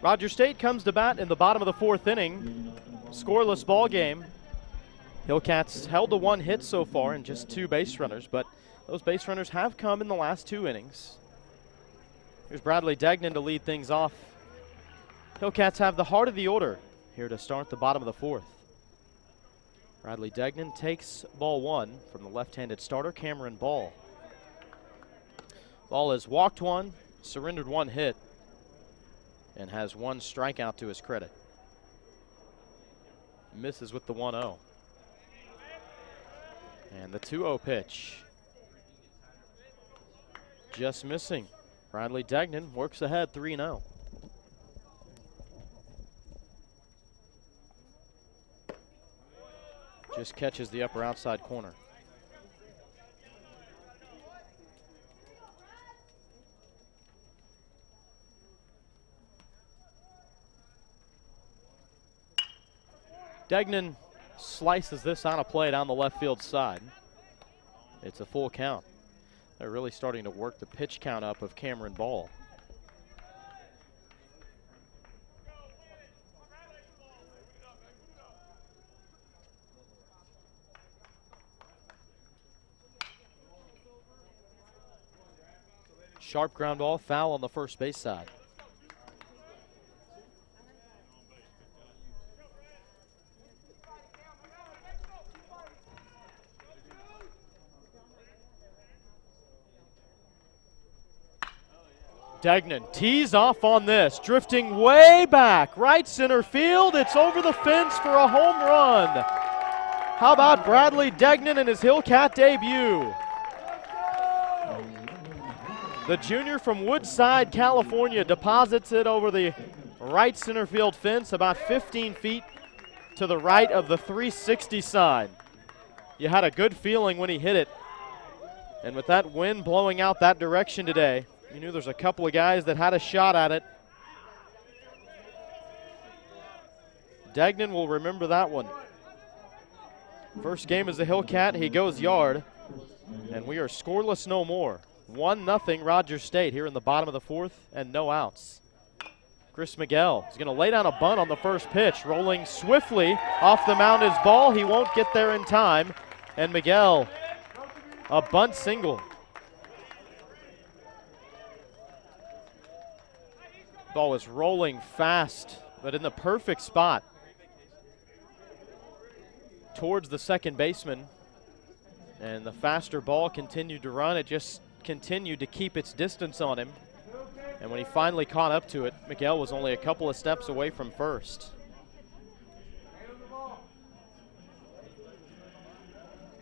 Rogers State comes to bat in the bottom of the 4th inning. Scoreless ball game. Hillcats held to 1 hit so far and just 2 base runners, but those base runners have come in the last 2 innings. Here's Bradley Degnan to lead things off. Hillcats have the heart of the order here to start the bottom of the 4th. Bradley Degnan takes ball 1 from the left-handed starter, Cameron Ball. Ball has walked 1, surrendered 1 hit, and has 1 strikeout to his credit. Misses with the 1-0. And the 2-0 pitch. Just missing. Bradley Degnan works ahead 3-0. Just catches the upper outside corner. Degnan slices this on a play down the left field side. It's a full count. They're really starting to work the pitch count up of Cameron Ball. Sharp ground ball, foul on the first base side. Degnan tees off on this, drifting way back, right center field. It's over the fence for a home run. How about Bradley Degnan in his Hillcat debut? The junior from Woodside, California, deposits it over the right center field fence about 15 feet to the right of the 360 sign. You had a good feeling when he hit it. And with that wind blowing out that direction today, you knew there's a couple of guys that had a shot at it. Degnan will remember that one. First game as a Hillcat, he goes yard, and we are scoreless no more. 1-0 Rogers State here in the bottom of the 4th and no outs. Chris Miguel is going to lay down a bunt on the first pitch, rolling swiftly off the mound is Ball. He won't get there in time, and Miguel, a bunt single. Ball was rolling fast, but in the perfect spot towards the second baseman. And the faster ball continued to run. It just continued to keep its distance on him. And when he finally caught up to it, Miguel was only a couple of steps away from first.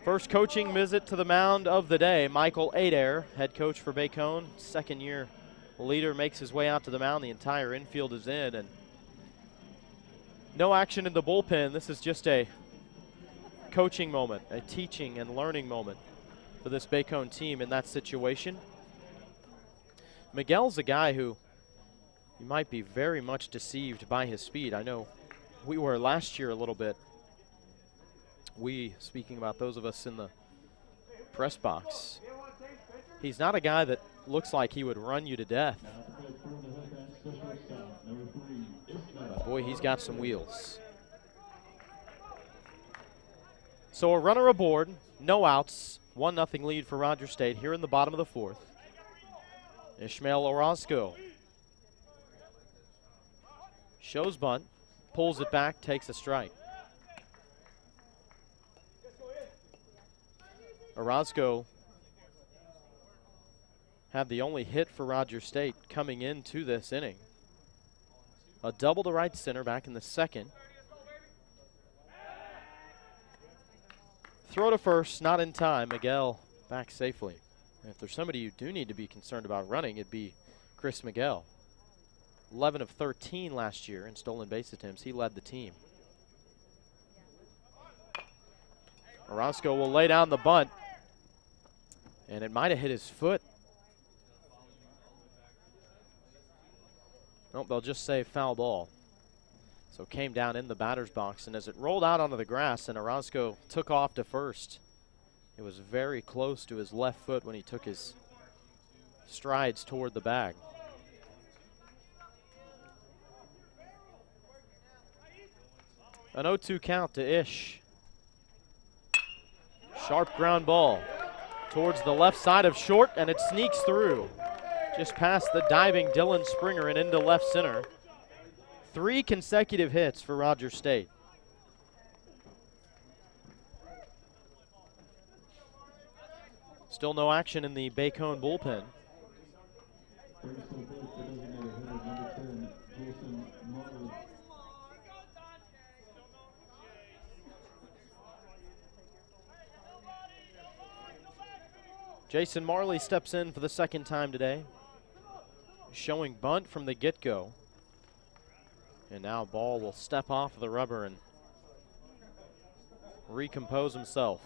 First coaching visit to the mound of the day. Michael Adair, head coach for Bacone, second-year leader, makes his way out to the mound. The entire infield is in, and no action in the bullpen. This is just a coaching moment, a teaching and learning moment for this Bacone team in that situation. Miguel's a guy who you might be very much deceived by his speed. I know we were last year a little bit. We, speaking about those of us in the press box. He's not a guy that looks like he would run you to death. But boy, he's got some wheels. So a runner aboard, no outs, 1-0 lead for Rogers State here in the bottom of the 4th. Ishmael Orozco shows bunt, pulls it back, takes a strike. Orozco had the only hit for Rogers State coming into this inning. A double to right center back in the second. Throw to first, not in time. Miguel back safely. And if there's somebody you do need to be concerned about running, it'd be Chris Miguel. 11 of 13 last year in stolen base attempts. He led the team. Orozco will lay down the bunt, and it might have hit his foot. Nope, they'll just say foul ball. So came down in the batter's box, and as it rolled out onto the grass and Orozco took off to first, it was very close to his left foot when he took his strides toward the bag. An 0-2 count to Ish. Sharp ground ball towards the left side of short, and it sneaks through. Just past the diving Dylan Springer and into left center. 3 consecutive hits for Rogers State. Still no action in the Bacone bullpen. Jason Marley steps in for the second time today, showing bunt from the get-go. And now ball will step off the rubber and recompose himself.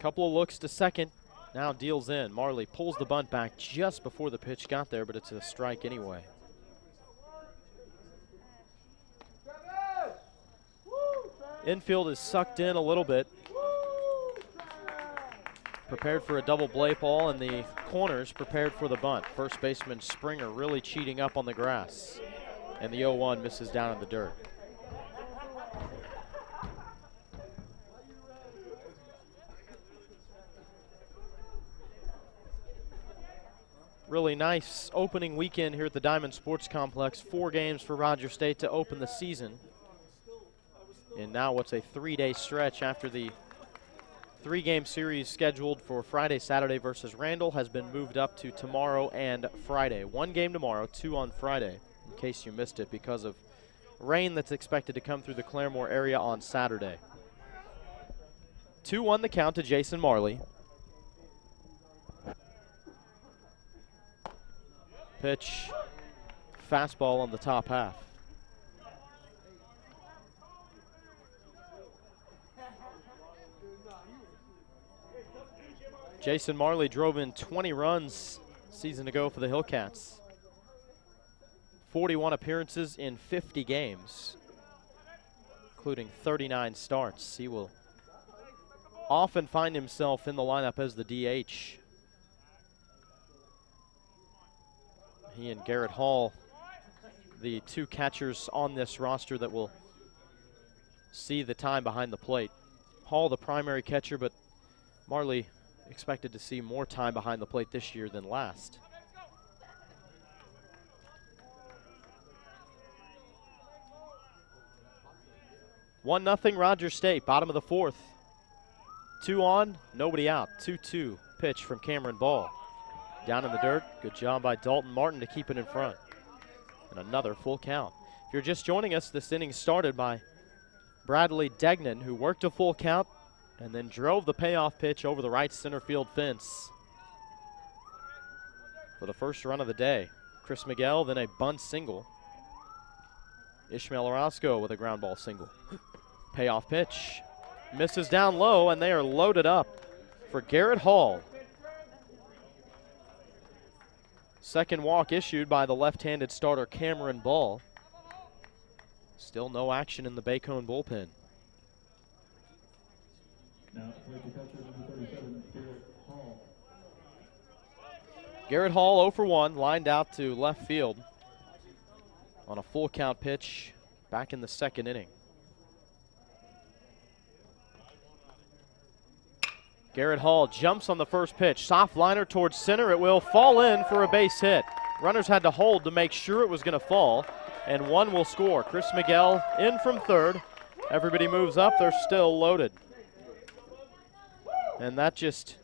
Couple of looks to second, now deals in. Marley pulls the bunt back just before the pitch got there, but it's a strike anyway. Infield is sucked in a little bit. Prepared for a double play ball, and the corners prepared for the bunt. First baseman Springer really cheating up on the grass. And the 0-1 misses down in the dirt. Really nice opening weekend here at the Diamond Sports Complex. 4 games for Rogers State to open the season. And now what's a 3-day stretch after the 3-game series scheduled for Friday, Saturday versus Randall has been moved up to tomorrow and Friday. 1 game tomorrow, 2 on Friday, in case you missed it, because of rain that's expected to come through the Claremore area on Saturday. 2-1 the count to Jason Marley. Pitch, fastball on the top half. Jason Marley drove in 20 runs season ago for the Hillcats. 41 appearances in 50 games, including 39 starts. He will often find himself in the lineup as the DH. He and Garrett Hall, the 2 catchers on this roster that will see the time behind the plate. Hall the primary catcher, but Marley expected to see more time behind the plate this year than last. One nothing Rogers State, bottom of the 4th. 2 on, nobody out. 2-2 pitch from Cameron Ball. Down in the dirt, good job by Dalton Martin to keep it in front. And another full count. If you're just joining us, this inning started by Bradley Degnan, who worked a full count and then drove the payoff pitch over the right center field fence for the first run of the day. Chris Miguel, then a bunt single. Ishmael Orozco with a ground ball single. Payoff pitch. Misses down low, and they are loaded up for Garrett Hall. Second walk issued by the left-handed starter Cameron Ball. Still no action in the Bacone bullpen. Now, catcher number 37, Garrett Hall. Garrett Hall 0 for 1, lined out to left field on a full count pitch back in the 2nd inning. Garrett Hall jumps on the first pitch. Soft liner towards center. It will fall in for a base hit. Runners had to hold to make sure it was going to fall, and 1 will score. Chris Miguel in from 3rd. Everybody moves up. They're still loaded. And that just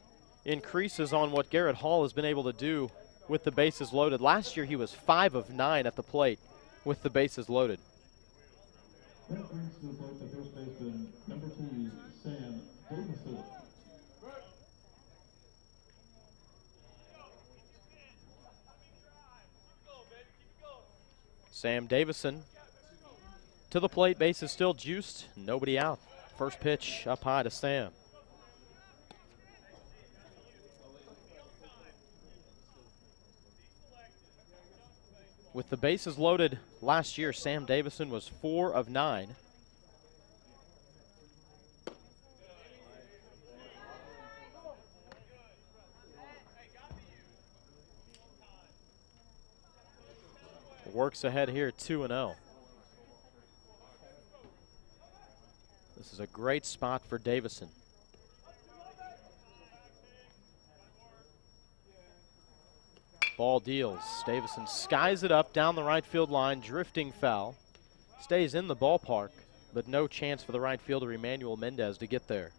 increases on what Garrett Hall has been able to do with the bases loaded. Last year he was 5 of 9 at the plate with the bases loaded. That brings to the plate the first baseman, number 2, Sam Davison. Sam Davison to the plate, bases still juiced, nobody out. First pitch up high to Sam. With the bases loaded last year, Sam Davison was 4 of 9. Works ahead here, 2-0. This is a great spot for Davison. Ball deals. Davison skies it up down the right field line, drifting foul. Stays in the ballpark, but no chance for the right fielder Emmanuel Mendez to get there.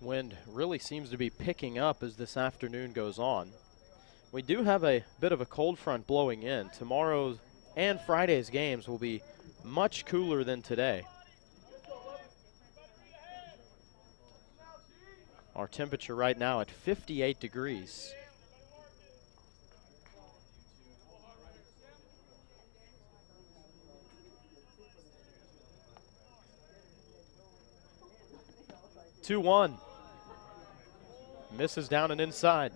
Wind really seems to be picking up as this afternoon goes on. We do have a bit of a cold front blowing in. Tomorrow's and Friday's games will be much cooler than today. Our temperature right now at 58 degrees. Two one. Misses down and inside.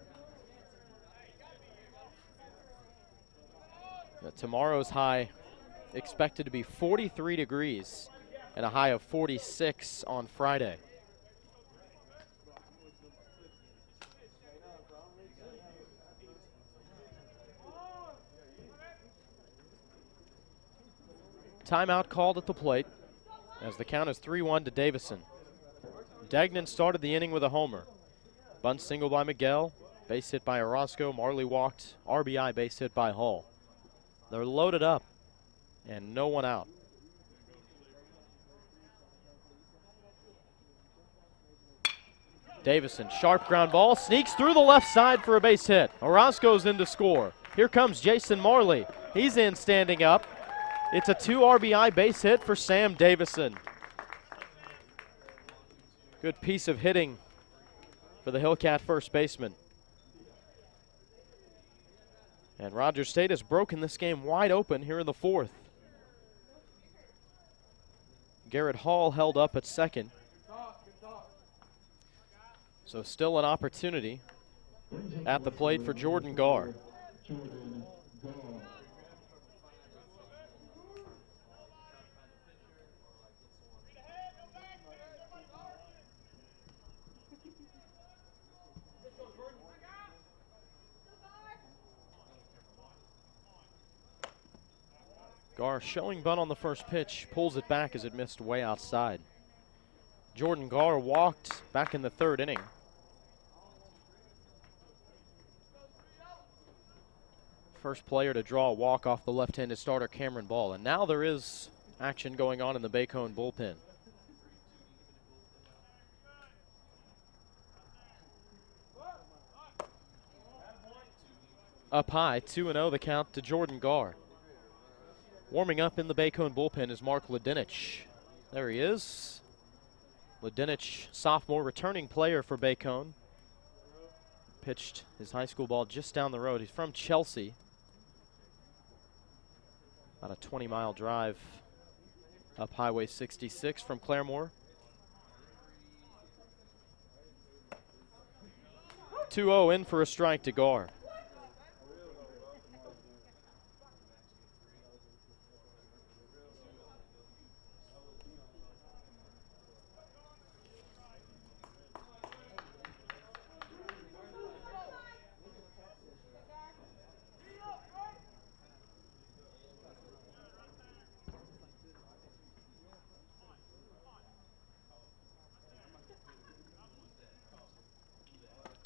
Tomorrow's high expected to be 43 degrees and a high of 46 on Friday. Timeout called at the plate as the count is 3-1 to Davison. Degnan started the inning with a homer. Bunt single by Miguel, base hit by Orozco. Marley walked, RBI base hit by Hall. They're loaded up and no one out. Davison, sharp ground ball, sneaks through the left side for a base hit. Orozco's in to score. Here comes Jason Marley. He's in standing up. It's a 2 RBI base hit for Sam Davison. Good piece of hitting for the Hillcat first baseman. And Rogers State has broken this game wide open here in the 4th. Garrett Hall held up at second. So still an opportunity at the plate for Jordan Garr. Garr showing bunt on the first pitch, pulls it back as it missed way outside. Jordan Garr walked back in the 3rd inning. First player to draw a walk off the left-handed starter Cameron Ball, and now there is action going on in the Bacone bullpen. Up high, 2-0 the count to Jordan Garr. Warming up in the Bacone bullpen is Mark Ledinich. There he is. Ledinich, sophomore returning player for Bacone. Pitched his high school ball just down the road. He's from Chelsea. About a 20-mile drive up Highway 66 from Claremore. 2-0 in for a strike to Garr.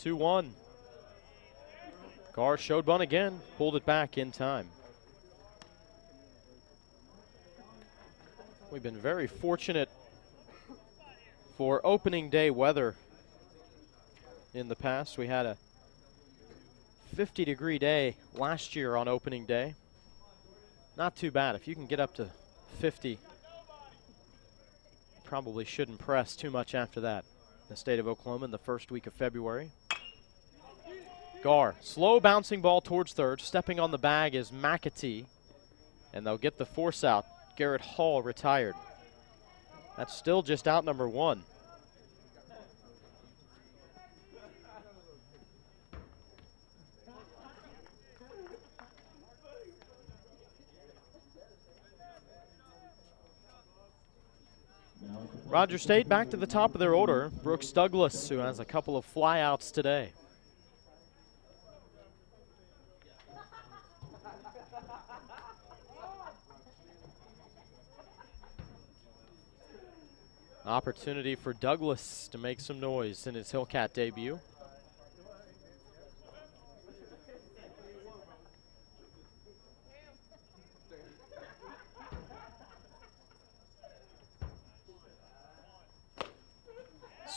Two-one. Garr showed bunt again, pulled it back in time. We've been very fortunate for opening day weather in the past. We had a 50-degree day last year on opening day. Not too bad. If you can get up to 50, probably shouldn't press too much after that. The state of Oklahoma in the first week of February. Garr, slow bouncing ball towards third. Stepping on the bag is McAtee, and they'll get the force out. Garrett Hall retired. That's still just out number 1. Rogers State back to the top of their order. Brooks Douglas, who has a couple of flyouts today. Opportunity for Douglas to make some noise in his Hillcat debut.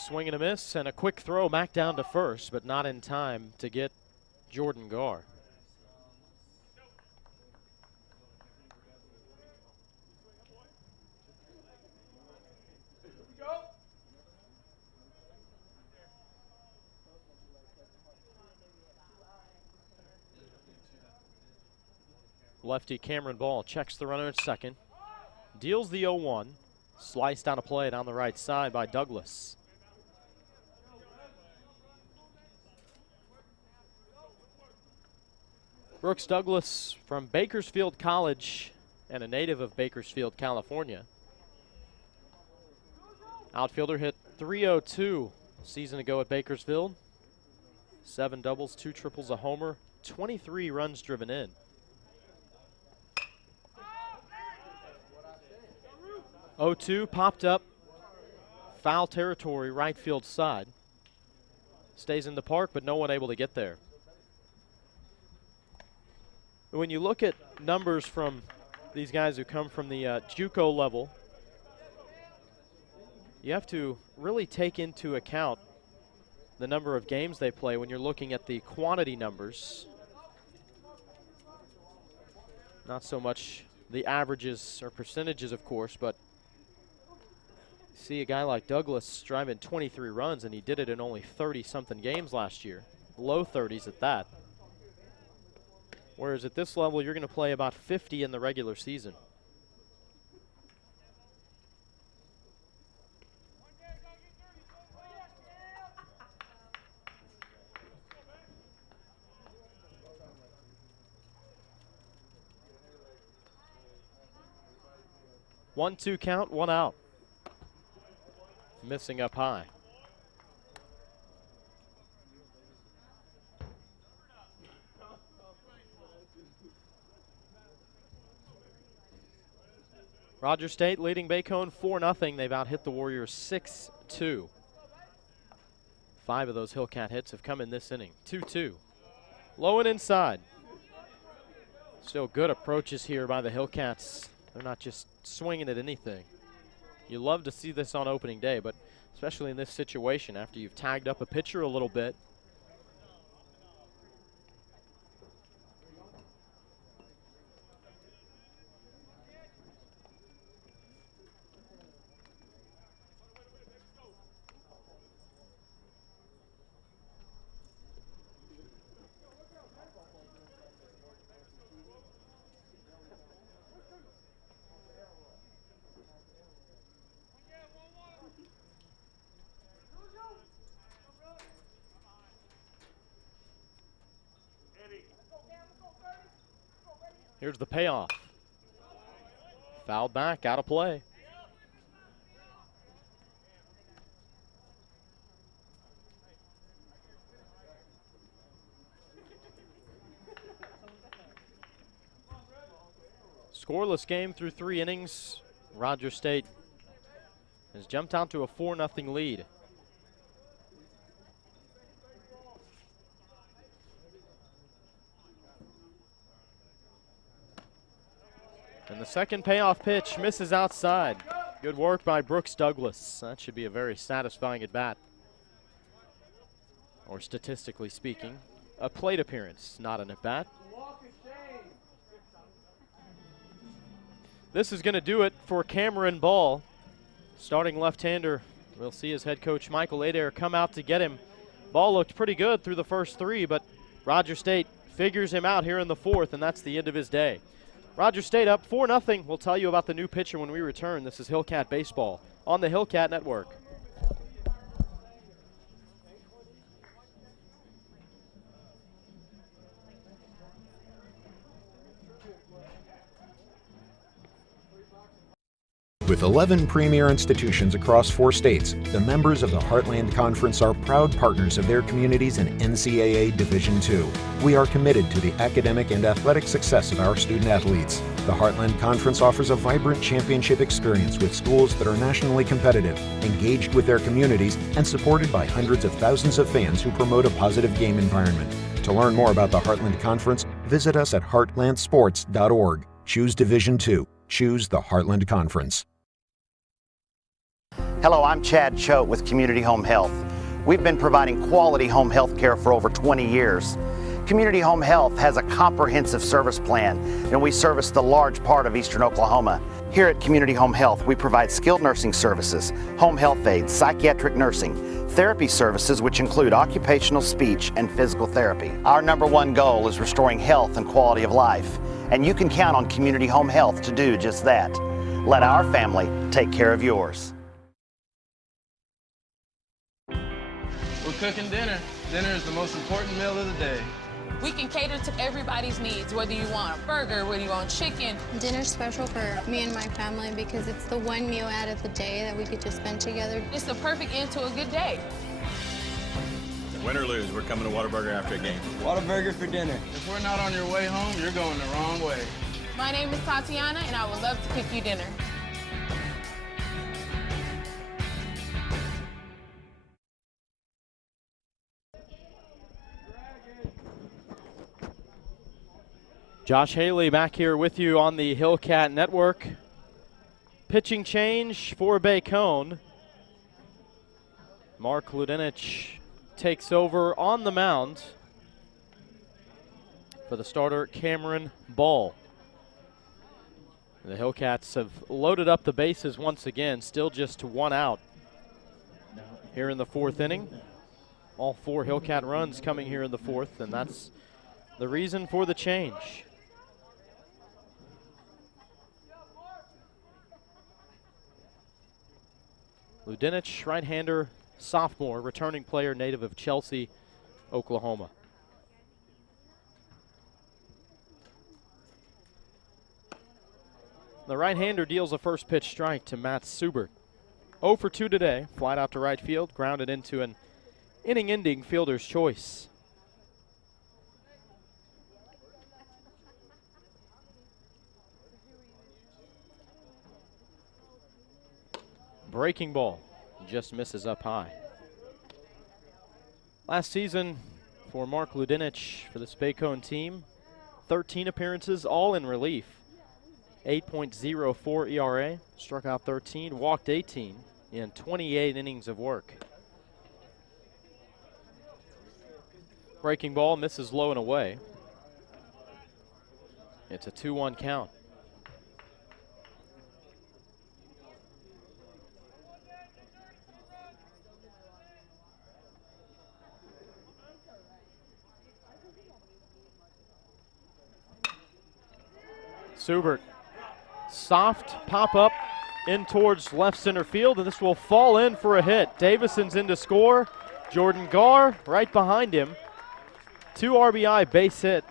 Swing and a miss, and a quick throw back down to first, but not in time to get Jordan Garr. Lefty Cameron Ball checks the runner at second. Deals the 0-1. Sliced on a play down the right side by Douglas. Brooks Douglas from Bakersfield College and a native of Bakersfield, California. Outfielder hit .302 a season ago at Bakersfield. 7 doubles, 2 triples, a homer, 23 runs driven in. .02 popped up, foul territory, right field side. Stays in the park, but no one able to get there. When you look at numbers from these guys who come from the JUCO level, you have to really take into account the number of games they play when you're looking at the quantity numbers. Not so much the averages or percentages, of course, but see a guy like Douglas driving 23 runs, and he did it in only 30-something games last year. Low 30s at that. Whereas at this level, you're going to play about 50 in the regular season. One-two count, 1 out. Missing up high. Rogers State leading Bacone 4-0. They've out-hit the Warriors 6-2. 5 of those Hillcat hits have come in this inning. 2-2. Low and inside. Still good approaches here by the Hillcats. They're not just swinging at anything. You love to see this on opening day, but especially in this situation after you've tagged up a pitcher a little bit. Here's the payoff. Fouled back, out of play. Scoreless game through 3 innings. Rogers State has jumped out to a 4-0 lead. And the second payoff pitch misses outside. Good work by Brooks Douglas. That should be a very satisfying at bat. Or statistically speaking, a plate appearance, not an at bat. This is going to do it for Cameron Ball. Starting left-hander. We'll see his head coach Michael Adair come out to get him. Ball looked pretty good through the first 3, but Rogers State figures him out here in the 4th, and that's the end of his day. Rogers State up 4-0. We'll tell you about the new pitcher when we return. This is Hillcat Baseball on the Hillcat Network. With 11 premier institutions across 4 states, the members of the Heartland Conference are proud partners of their communities in NCAA Division II. We are committed to the academic and athletic success of our student athletes. The Heartland Conference offers a vibrant championship experience with schools that are nationally competitive, engaged with their communities, and supported by hundreds of thousands of fans who promote a positive game environment. To learn more about the Heartland Conference, visit us at heartlandsports.org. Choose Division II. Choose the Heartland Conference. Hello, I'm Chad Choate with Community Home Health. We've been providing quality home health care for over 20 years. Community Home Health has a comprehensive service plan, and we service the large part of eastern Oklahoma. Here at Community Home Health, we provide skilled nursing services, home health aides, psychiatric nursing, therapy services which include occupational, speech, and physical therapy. Our #1 goal is restoring health and quality of life, and you can count on Community Home Health to do just that. Let our family take care of yours. We're cooking dinner. Dinner is the most important meal of the day. We can cater to everybody's needs, whether you want a burger, whether you want chicken. Dinner's special for me and my family because it's the one meal out of the day that we could just spend together. It's the perfect end to a good day. Win or lose, we're coming to Whataburger after a game. Whataburger for dinner. If we're not on your way home, you're going the wrong way. My name is Tatiana, and I would love to cook you dinner. Josh Haley back here with you on the Hillcat Network. Pitching change for Bacone. Mark Ludinich takes over on the mound for the starter Cameron Ball. The Hillcats have loaded up the bases once again, still just 1 out here in the 4th inning. All 4 Hillcat runs coming here in the 4th, and that's the reason for the change. Ludinich, right-hander, sophomore, returning player, native of Chelsea, Oklahoma. The right-hander deals a first pitch strike to Matt Subert. 0 for 2 today, flied out to right field, grounded into an inning-ending fielder's choice. Breaking ball, just misses up high. Last season for Mark Ludinich for this Bacone team, 13 appearances, all in relief. 8.04 ERA, struck out 13, walked 18 in 28 innings of work. Breaking ball misses low and away. It's a 2-1 count. Subert, soft pop-up in towards left center field, and this will fall in for a hit. Davison's in to score. Jordan Garr right behind him. 2 RBI base hit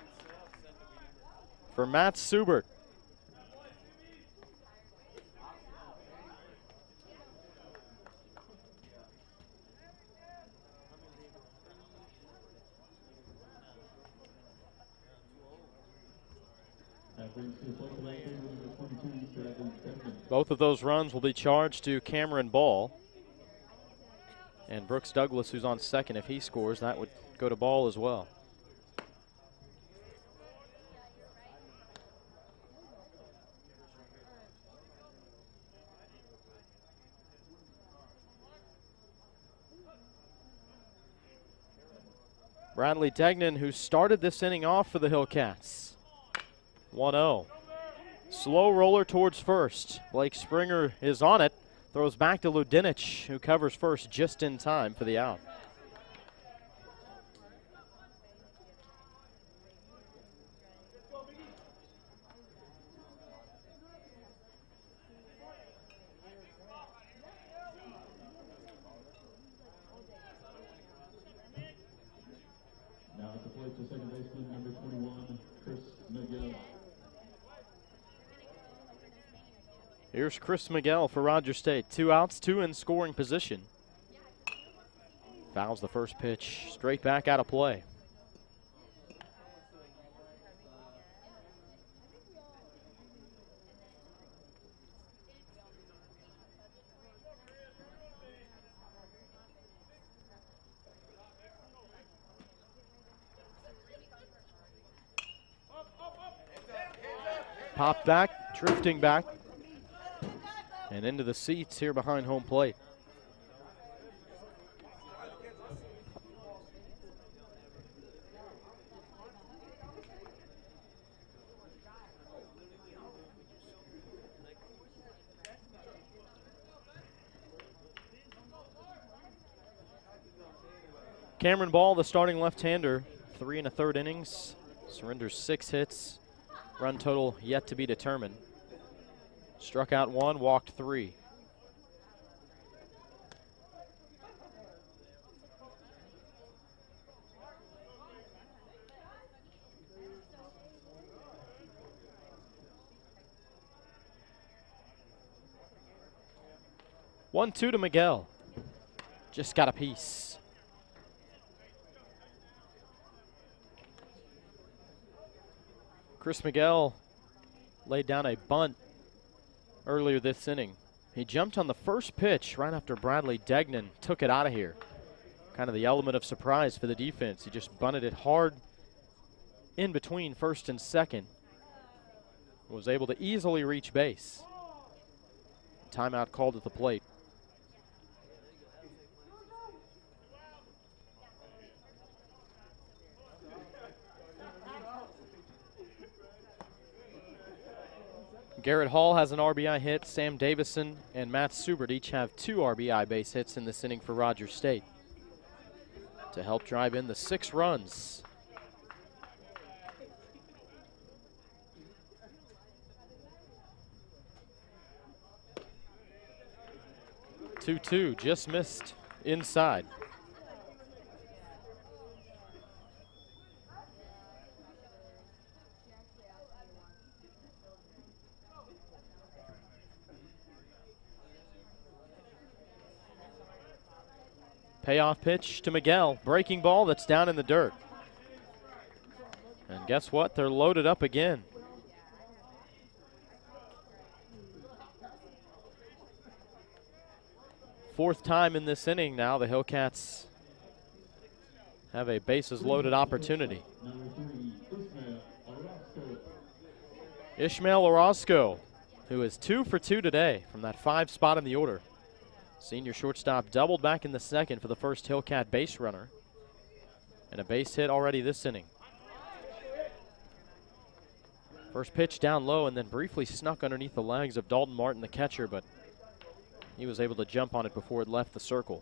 for Matt Subert. Both of those runs will be charged to Cameron Ball. And Brooks Douglas, who's on second, if he scores, that would go to Ball as well. Bradley Degnan, who started this inning off for the Hillcats. 1-0. Slow roller towards first. Blake Springer is on it. Throws back to Ludinich, who covers first just in time for the out. Now at the plate, the second baseman, number 21, Chris McGill. Here's Chris Miguel for Rogers State. 2 outs, 2 in scoring position. Fouls the first pitch, straight back out of play. Popped back, drifting back, and into the seats here behind home plate. Cameron Ball, the starting left-hander, 3 1/3 innings, surrenders 6 hits, run total yet to be determined. Struck out 1, walked 3. One, 2 to Miguel. Just got a piece. Chris Miguel laid down a bunt earlier this inning. He jumped on the first pitch right after Bradley Degnan took it out of here. Kind of the element of surprise for the defense. He just bunted it hard in between first and second. Was able to easily reach base. Timeout called at the plate. Garrett Hall has an RBI hit. Sam Davison and Matt Subert each have 2 RBI base hits in this inning for Rogers State to help drive in the 6 runs. Two, just missed inside. Payoff pitch to Miguel. Breaking ball that's down in the dirt. And guess what? They're loaded up again. Fourth time in this inning now, the Hillcats have a bases loaded opportunity. Ishmael Orozco, who is 2 for 2 today from that 5 spot in the order. Senior shortstop doubled back in the second for the first Hillcat base runner. And a base hit already this inning. First pitch down low and then briefly snuck underneath the legs of Dalton Martin, the catcher, but he was able to jump on it before it left the circle.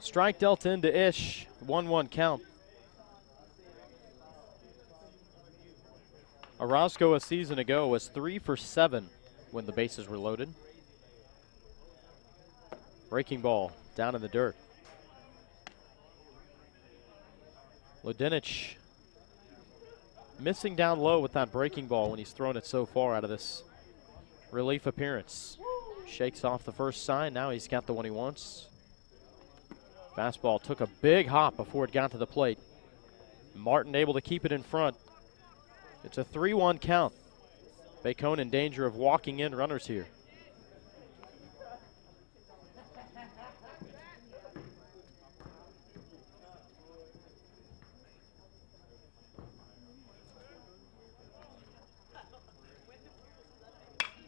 Strike dealt into Ish, 1-1 count. Orozco a season ago was 3 for 7 when the bases were loaded. Breaking ball down in the dirt. Ledinich missing down low with that breaking ball when he's thrown it so far out of this relief appearance. Shakes off the first sign, now he's got the one he wants. Fastball took a big hop before it got to the plate. Martin able to keep it in front. It's a 3-1 count. Bacone in danger of walking in runners here.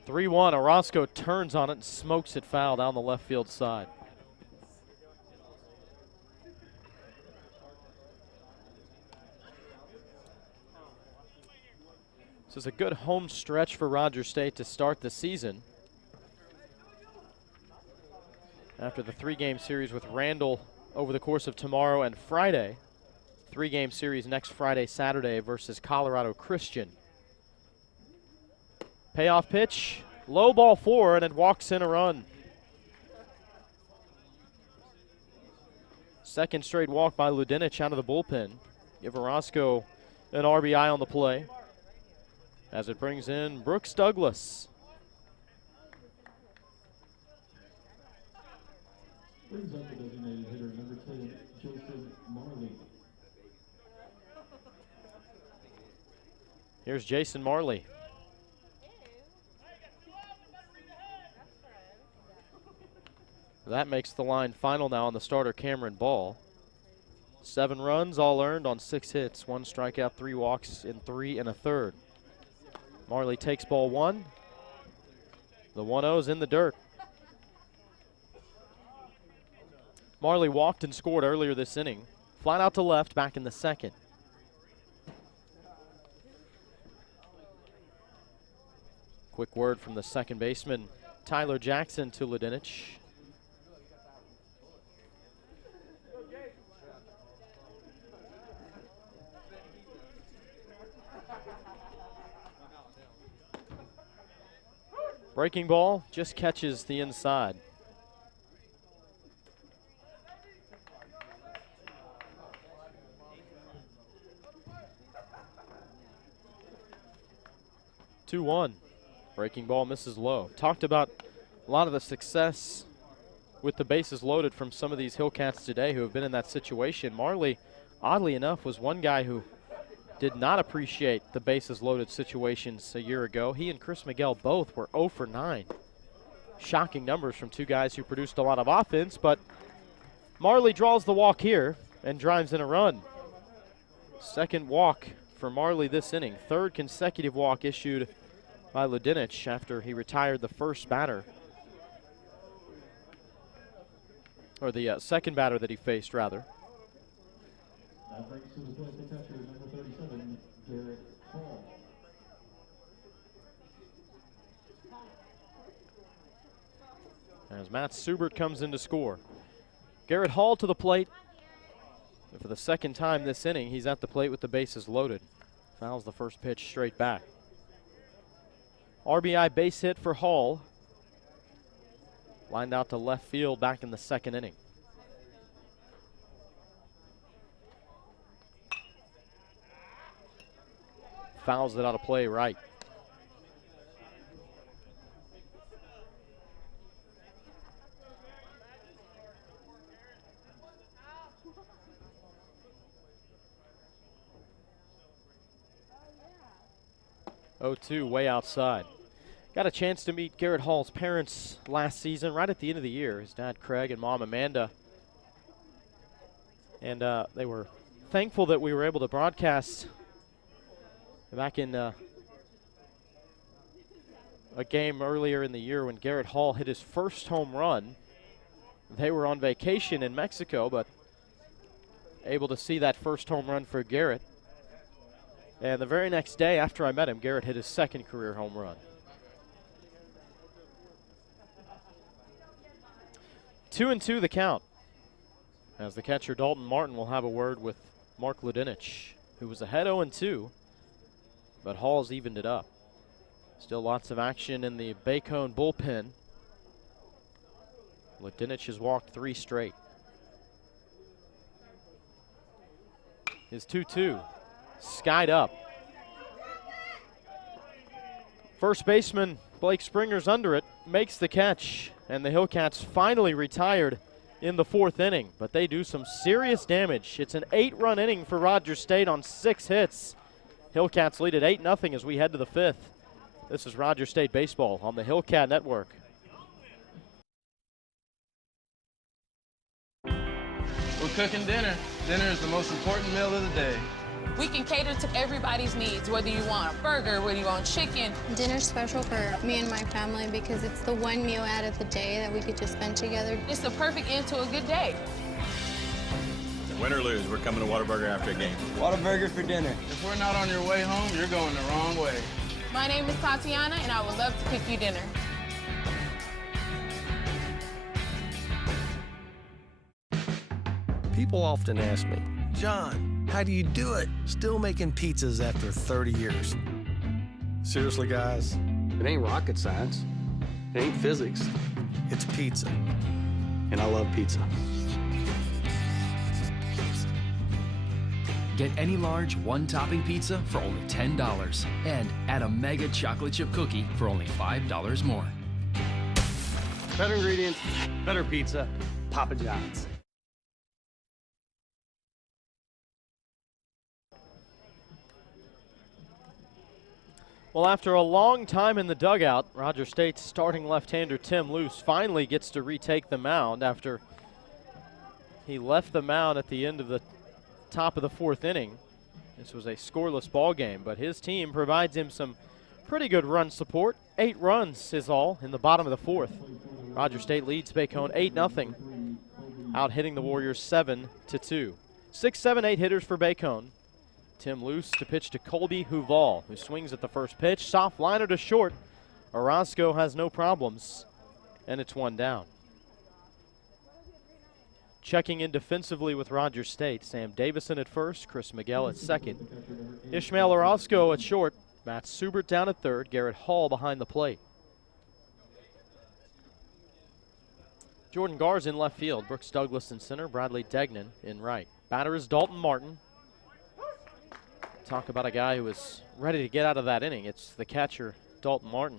Orozco turns on it and smokes it foul down the left field side. This is a good home stretch for Rogers State to start the season. After the 3-game series with Randall over the course of tomorrow and Friday. 3-game series next Friday, Saturday versus Colorado Christian. Payoff pitch, low ball 4, and it walks in a run. Second straight walk by Ludinich out of the bullpen. Give Orozco an RBI on the play as it brings in Brooks Douglas. Brings up the designated hitter, number 10, Jason Marley. Here's Jason Marley. That makes the line final now on the starter, Cameron Ball. 7 runs, all earned on 6 hits, 1 strikeout, 3 walks in 3 1/3. Marley takes ball 1. The 1-0's in the dirt. Marley walked and scored earlier this inning. Flat out to left, back in the second. Quick word from the second baseman, Tyler Jackson, to Ludinich. Breaking ball just catches the inside. (2-1). Breaking ball misses low. Talked about a lot of the success with the bases loaded from some of these Hillcats today who have been in that situation. Marley, oddly enough, was one guy who did not appreciate the bases loaded situations a year ago. He and Chris Miguel both were 0 for 9. Shocking numbers from 2 guys who produced a lot of offense, but Marley draws the walk here and drives in a run. Second walk for Marley this inning. 3rd consecutive walk issued by Ludinich after he retired the first batter. Or the second batter that he faced, rather. That brings to the plate the catcher, number 37, Garrett Hall. As Matt Subert comes in to score. Garrett Hall to the plate. And for the second time this inning, he's at the plate with the bases loaded. Fouls the first pitch straight back. RBI base hit for Hall. Lined out to left field back in the second inning. Fouls it out of play right. Oh, 2 way outside. Got a chance to meet Garrett Hall's parents last season, right at the end of the year. His dad, Craig, and mom, Amanda. And they were thankful that we were able to broadcast back in a game earlier in the year when Garrett Hall hit his first home run. They were on vacation in Mexico, but able to see that first home run for Garrett. And the very next day after I met him, Garrett hit his second career home run. 2-2 the count, as the catcher Dalton Martin will have a word with Mark Ludinich, who was ahead 0-2, but Hall's evened it up. Still lots of action in the Bacone bullpen. Ludinich has walked 3 straight. His 2-2, skied up. First baseman Blake Springer's under it, makes the catch, and the Hillcats finally retired in the 4th inning, but they do some serious damage. It's an 8-run inning for Rogers State on 6 hits. Hillcats lead at 8-0 as we head to the 5th. This is Rogers State Baseball on the Hillcat Network. We're cooking dinner. Dinner is the most important meal of the day. We can cater to everybody's needs, whether you want a burger, whether you want chicken. Dinner's special for me and my family because it's the one meal out of the day that we could just spend together. It's the perfect end to a good day. Win or lose, we're coming to Whataburger after a game. Whataburger for dinner. If we're not on your way home, you're going the wrong way. My name is Tatiana, and I would love to cook you dinner. People often ask me, John, how do you do it? Still making pizzas after 30 years. Seriously, guys? It ain't rocket science. It ain't physics. It's pizza. And I love pizza. Get any large one-topping pizza for only $10 and add a mega chocolate chip cookie for only $5 more. Better ingredients, better pizza, Papa John's. Well, after a long time in the dugout, Rogers State's starting left-hander Tim Luce finally gets to retake the mound after he left the mound at the end of the top of the fourth inning. This was a scoreless ball game, but his team provides him some pretty good run support. 8 runs is all in the bottom of the fourth. Rogers State leads Bacone 8-0, out hitting the Warriors 7-2. 6, 7, 8 hitters for Bacone. Tim Luce to pitch to Colby Huval, who swings at the first pitch. Soft liner to short. Orozco has no problems, and it's 1 down. Checking in defensively with Rogers State, Sam Davison at first, Chris Miguel at second. Ishmael Orozco at short, Matt Subert down at third, Garrett Hall behind the plate. Jordan Garz in left field, Brooks Douglas in center, Bradley Degnan in right. Batter is Dalton Martin. Talk about a guy who is ready to get out of that inning. It's the catcher, Dalton Martin.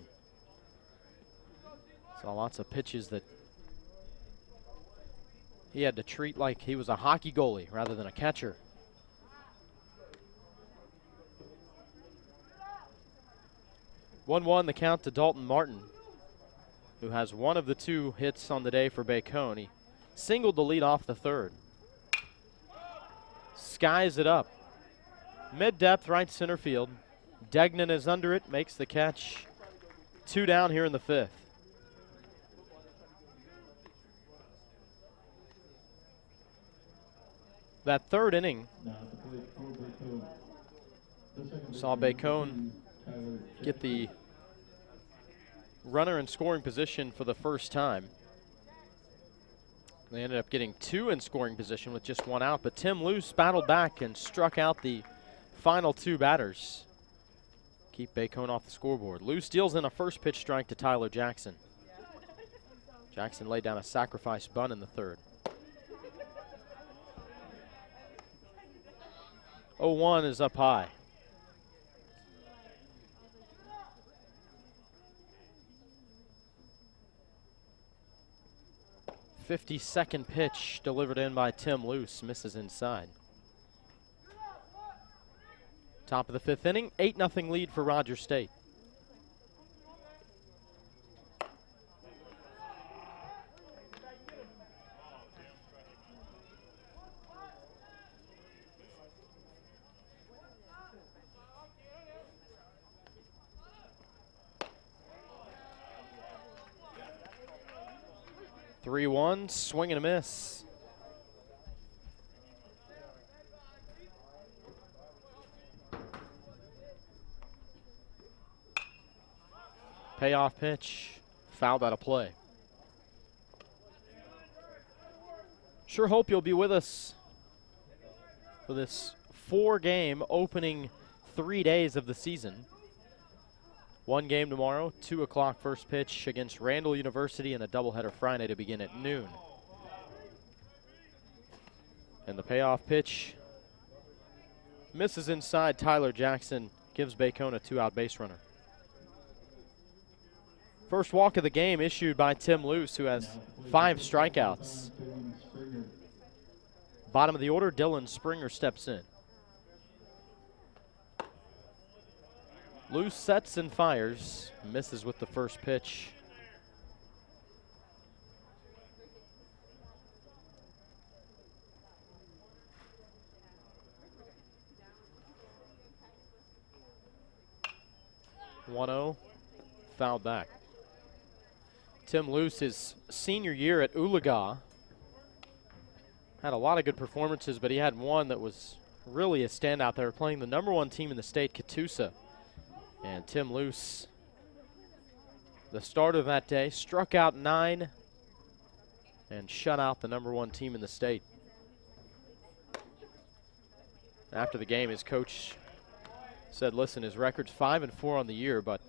Saw lots of pitches that he had to treat like he was a hockey goalie rather than a catcher. One the count to Dalton Martin, who has one of the 2 hits on the day for Bacone. He singled the lead off the third. Skies it up. Mid-depth, right center field. Degnan is under it, makes the catch. 2 down here in the 5th. That third inning saw Bacone get the runner in scoring position for the first time. They ended up getting 2 in scoring position with just 1 out, but Tim Luce battled back and struck out the final 2 batters. Keep Bacone off the scoreboard. Luce deals in a first pitch strike to Tyler Jackson. Jackson laid down a sacrifice bunt in the third. 0-1 is up high. '52nd pitch delivered in by Tim Luce, misses inside. Top of the 5th inning, 8-0 lead for Rogers State. Three-one, swing and a miss. Payoff pitch, fouled out of play. Sure hope you'll be with us for this 4-game opening 3 days of the season. 1 game tomorrow, 2 o'clock first pitch against Randall University, and a doubleheader Friday to begin at noon. And the payoff pitch misses inside. Tyler Jackson gives Bacone a 2-out base runner. First walk of the game issued by Tim Luce, who has 5 strikeouts. Bottom of the order, Dylan Springer steps in. Luce sets and fires, misses with the first pitch. (1-0), fouled back. Tim Luce, his senior year at Oologah, had a lot of good performances, but he had one that was really a standout. They were playing the #1 team in the state, Catoosa. And Tim Luce, the starter of that day, struck out 9 and shut out the #1 team in the state. After the game, his coach said, listen, his record's 5-4 on the year, but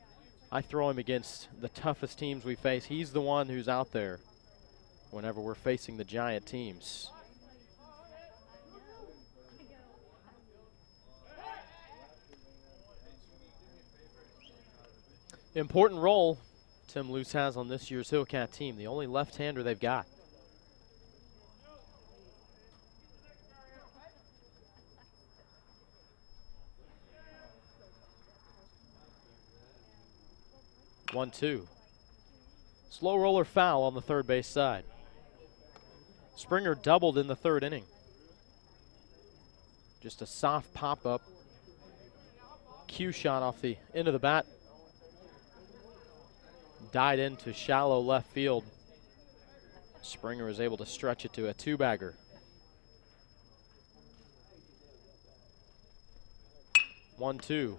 I throw him against the toughest teams we face. He's the one who's out there whenever we're facing the giant teams. Important role Tim Luce has on this year's Hillcat team, the only left-hander they've got. One, two. Slow roller foul on the third base side. Springer doubled in the third inning. Just a soft pop-up. Cue shot off the end of the bat. Died into shallow left field. Springer was able to stretch it to a two-bagger. 1-2.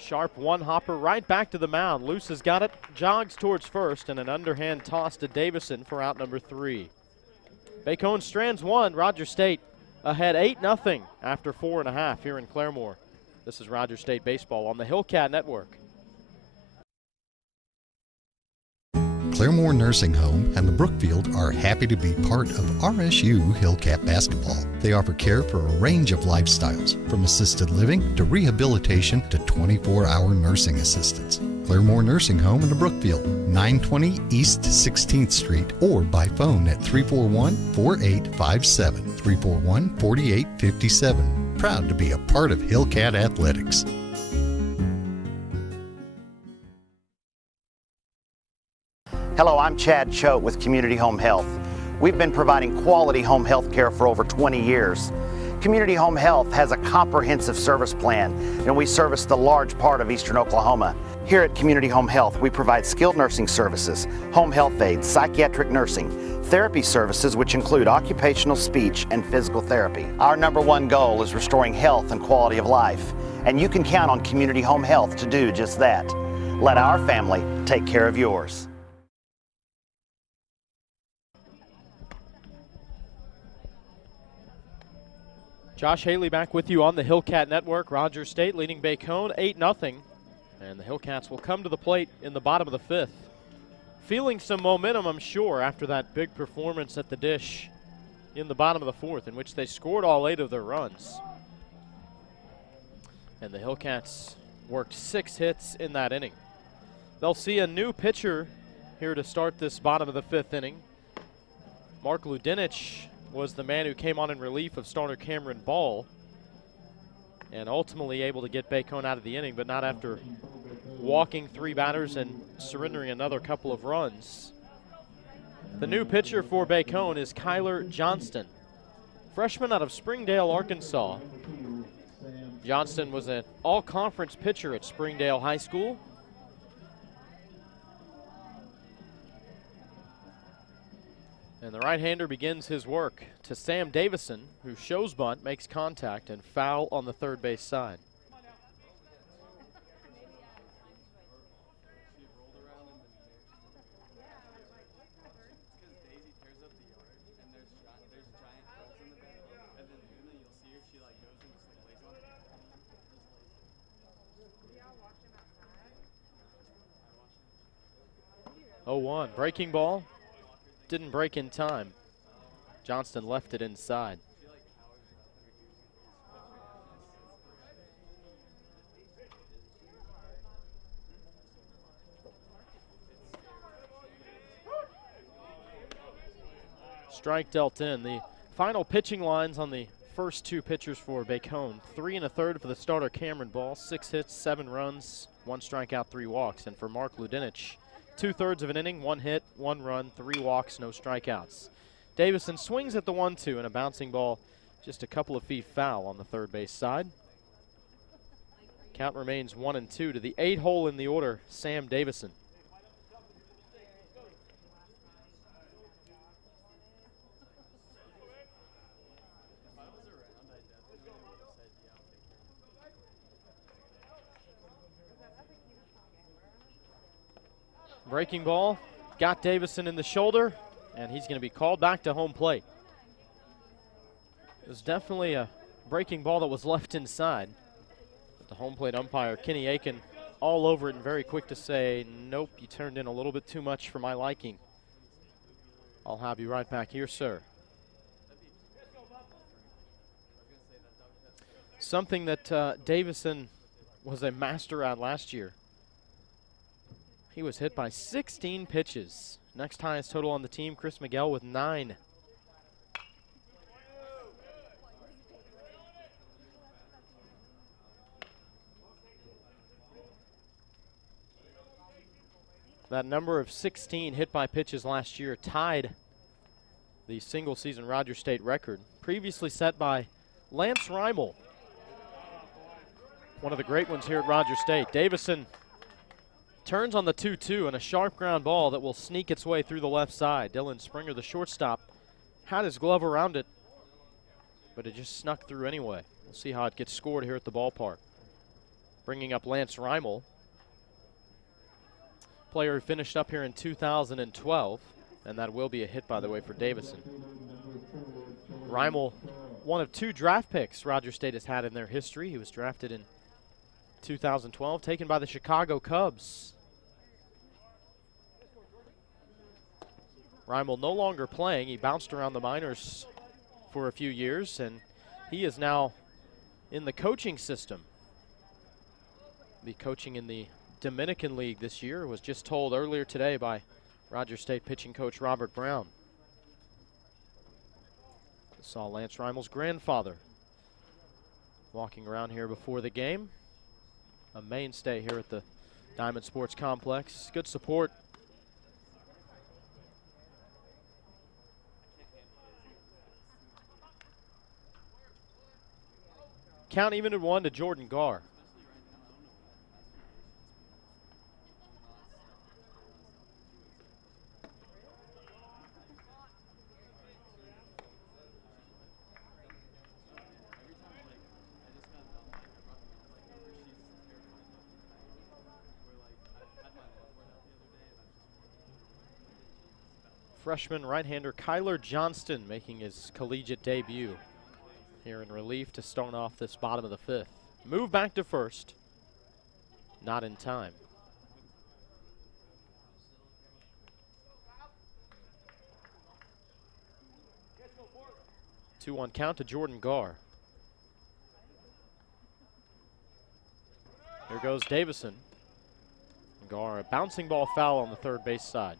Sharp one-hopper right back to the mound. Luce has got it, jogs towards first, and an underhand toss to Davison for out number 3. Bacone strands one. Rogers State ahead 8-0 after 4.5 here in Claremore. This is Rogers State Baseball on the Hillcat Network. Claremore Nursing Home and the Brookfield are happy to be part of RSU Hillcat Basketball. They offer care for a range of lifestyles, from assisted living to rehabilitation to 24-hour nursing assistance. Claremore Nursing Home in the Brookfield, 920 East 16th Street, or by phone at 341-4857, 341-4857. Proud to be a part of Hillcat Athletics. Hello, I'm Chad Choate with Community Home Health. We've been providing quality home health care for over 20 years. Community Home Health has a comprehensive service plan, and we service the large part of eastern Oklahoma. Here at Community Home Health, we provide skilled nursing services, home health aides, psychiatric nursing, therapy services which include occupational, speech, and physical therapy. Our #1 goal is restoring health and quality of life, and you can count on Community Home Health to do just that. Let our family take care of yours. Josh Haley back with you on the Hillcat Network. Rogers State leading Bacone 8-0. And the Hillcats will come to the plate in the bottom of the 5th. Feeling some momentum, I'm sure, after that big performance at the dish in the bottom of the 4th, in which they scored all 8 of their runs. And the Hillcats worked 6 hits in that inning. They'll see a new pitcher here to start this bottom of the 5th inning. Mark Ludinich was the man who came on in relief of starter Cameron Ball and ultimately able to get Bacone out of the inning, but not after walking 3 batters and surrendering another couple of runs. The new pitcher for Bacone is Kyler Johnston, freshman out of Springdale, Arkansas. Johnston was an all-conference pitcher at Springdale High School. And the right-hander begins his work to Sam Davison, who shows bunt, makes contact, and foul on the third base side. Oh, 1 breaking ball. Didn't break in time. Johnston left it inside. Strike dealt in. The final pitching lines on the first 2 pitchers for Bacone. 3 1/3 for the starter Cameron Ball. 6 hits, 7 runs, 1 strikeout, 3 walks. And for Mark Ludinich, 2/3 of an inning, 1 hit, 1 run, 3 walks, no strikeouts. Davison swings at the 1-2 and a bouncing ball just a couple of feet foul on the third base side. Count remains 1-2 to the 8 hole in the order, Sam Davison. Breaking ball, got Davison in the shoulder, and he's going to be called back to home plate. It was definitely a breaking ball that was left inside. But the home plate umpire, Kenny Aiken, all over it and very quick to say, nope, you turned in a little bit too much for my liking. I'll have you right back here, sir. Something that Davison was a master at last year. He was hit by 16 pitches. Next highest total on the team, Chris Miguel with 9. That number of 16 hit by pitches last year tied the single season Rogers State record, previously set by Lance Reimel, one of the great ones here at Rogers State. Davison turns on the 2-2 and a sharp ground ball that will sneak its way through the left side. Dylan Springer, the shortstop, had his glove around it, but it just snuck through anyway. We'll see how it gets scored here at the ballpark. Bringing up Lance Reimel, player who finished up here in 2012, and that will be a hit, by the way, for Davison. Reimel, one of 2 draft picks Rogers State has had in their history. He was drafted in 2012, taken by the Chicago Cubs. Reimel no longer playing. He bounced around the minors for a few years, and he is now in the coaching system. Be coaching in the Dominican League this year, was just told earlier today by Rogers State pitching coach Robert Brown. Saw Lance Reimel's grandfather walking around here before the game. A mainstay here at the Diamond Sports Complex. Good support. Count even at 1 to Jordan Garr. Freshman right-hander Kyler Johnston making his collegiate debut here in relief to start off this bottom of the 5th. Move back to first. Not in time. 2-1 count to Jordan Garr. Here goes Davison. Garr, a bouncing ball foul on the third base side.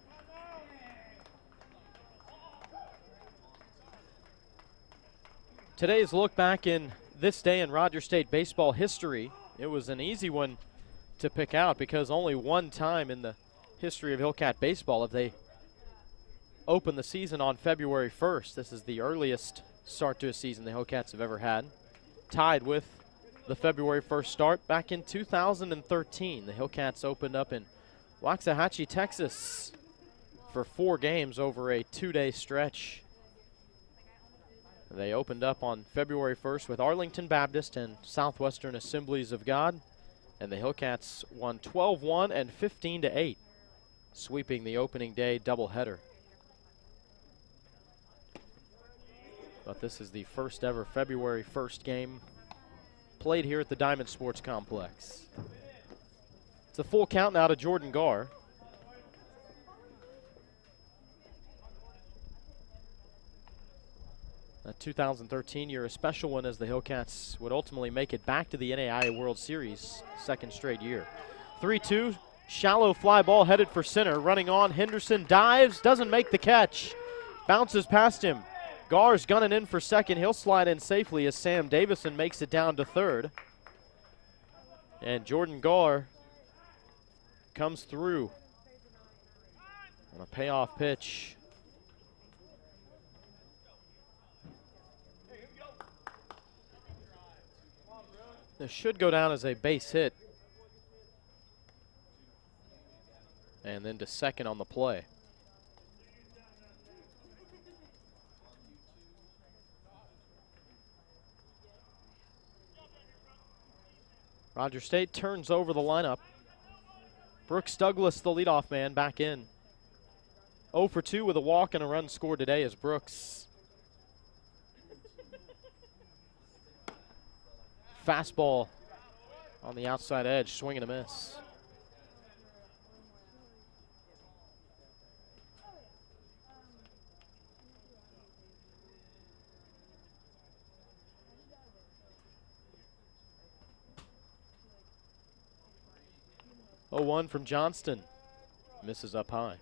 Today's look back in this day in Rogers State baseball history. It was an easy one to pick out because only one time in the history of Hillcat baseball have they opened the season on February 1st. This is the earliest start to a season the Hillcats have ever had, tied with the February 1st start back in 2013. The Hillcats opened up in Waxahachie, Texas for 4 games over a 2-day stretch. They opened up on February 1st with Arlington Baptist and Southwestern Assemblies of God, and the Hillcats won 12-1 and 15-8, sweeping the opening day doubleheader. But this is the first ever February 1st game played here at the Diamond Sports Complex. It's a full count now to Jordan Garr. That 2013 year, a special one as the Hillcats would ultimately make it back to the NAIA World Series, second straight year. 3-2, shallow fly ball headed for center. Running on, Henderson dives, doesn't make the catch. Bounces past him. Garr's gunning in for second. He'll slide in safely as Sam Davison makes it down to third. And Jordan Garr comes through on a payoff pitch. This should go down as a base hit. And then to second on the play. Rogers State turns over the lineup. Brooks Douglas, the leadoff man, back in. 0 for 2 with a walk and a run scored today as Brooks. Fastball on the outside edge, swing and a miss. Oh, 1 from Johnston. Misses up high.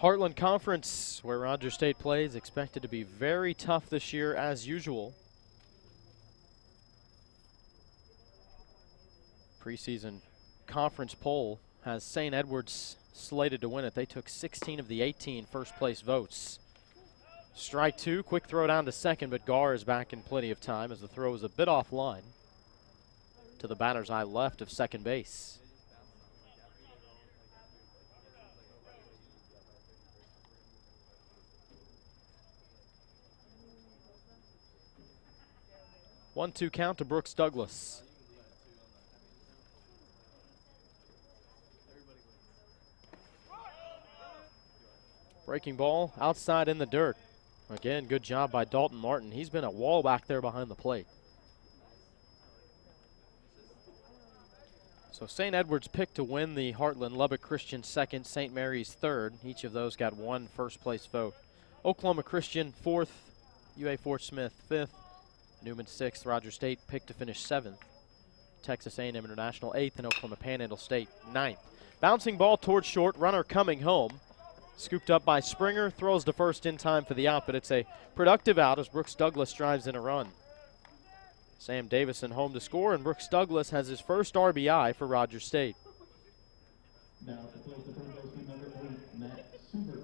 Heartland Conference, where Rogers State plays, expected to be very tough this year as usual. Preseason conference poll has St. Edward's slated to win it. They took 16 of the 18 first place votes. Strike two, quick throw down to second, but Gar is back in plenty of time as the throw is a bit offline to the batter's eye left of second base. One-two count to Brooks Douglas. Breaking ball outside in the dirt. Again, good job by Dalton Martin. He's been a wall back there behind the plate. So St. Edward's picked to win the Heartland, Lubbock Christian second, St. Mary's third. Each of those got one first place vote. Oklahoma Christian fourth, UA Fort Smith fifth, Newman sixth, Rogers State picked to finish seventh, Texas A&M International eighth, and Oklahoma Panhandle State ninth. Bouncing ball towards short, runner coming home. Scooped up by Springer, throws to first in time for the out, but it's a productive out as Brooks Douglas drives in a run. Sam Davison home to score, and Brooks Douglas has his first RBI for Rogers State. Now to close the third baseman, number 8, Matt Subert.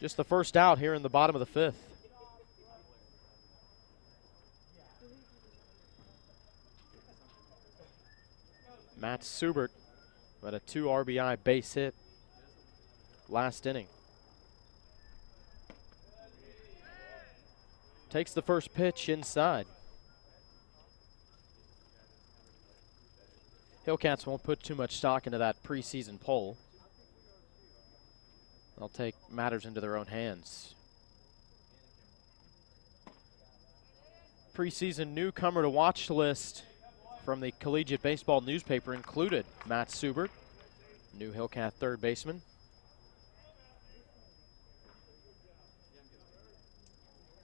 Just the first out here in the bottom of the fifth. Matt Subert had a 2 RBI base hit last inning. Takes the first pitch inside. Hillcats won't put too much stock into that preseason poll. They'll take matters into their own hands. Preseason newcomer to watch list from the Collegiate Baseball newspaper included Matt Subert, new Hillcat third baseman.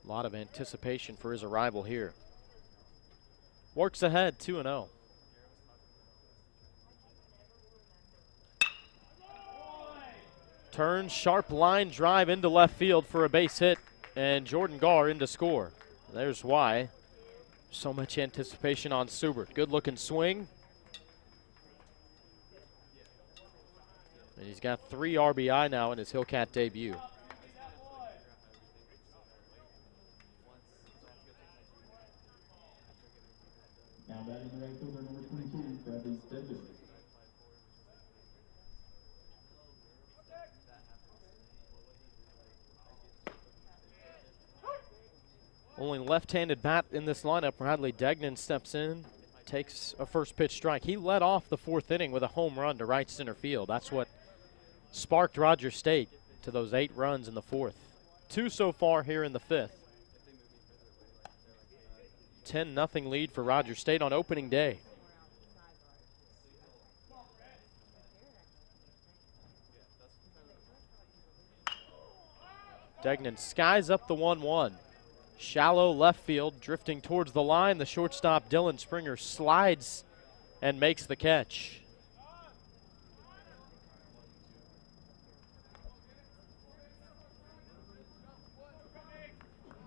A lot of anticipation for his arrival here. Works ahead, 2-0. Turns, sharp line drive into left field for a base hit, and Jordan Gar in to score. There's why. So much anticipation on Subert. Good looking swing. And he's got 3 RBI now in his Hillcat debut. Now batting the right fielder, number 22, Bradley Stedman. Only left-handed bat in this lineup. Bradley Degnan steps in, takes a first pitch strike. He led off the fourth inning with a home run to right center field. That's what sparked Rogers State to those 8 runs in the fourth. 2 so far here in the fifth. 10-0 lead for Rogers State on opening day. Degnan skies up the 1-1. Shallow left field, drifting towards the line. The shortstop, Dylan Springer, slides and makes the catch.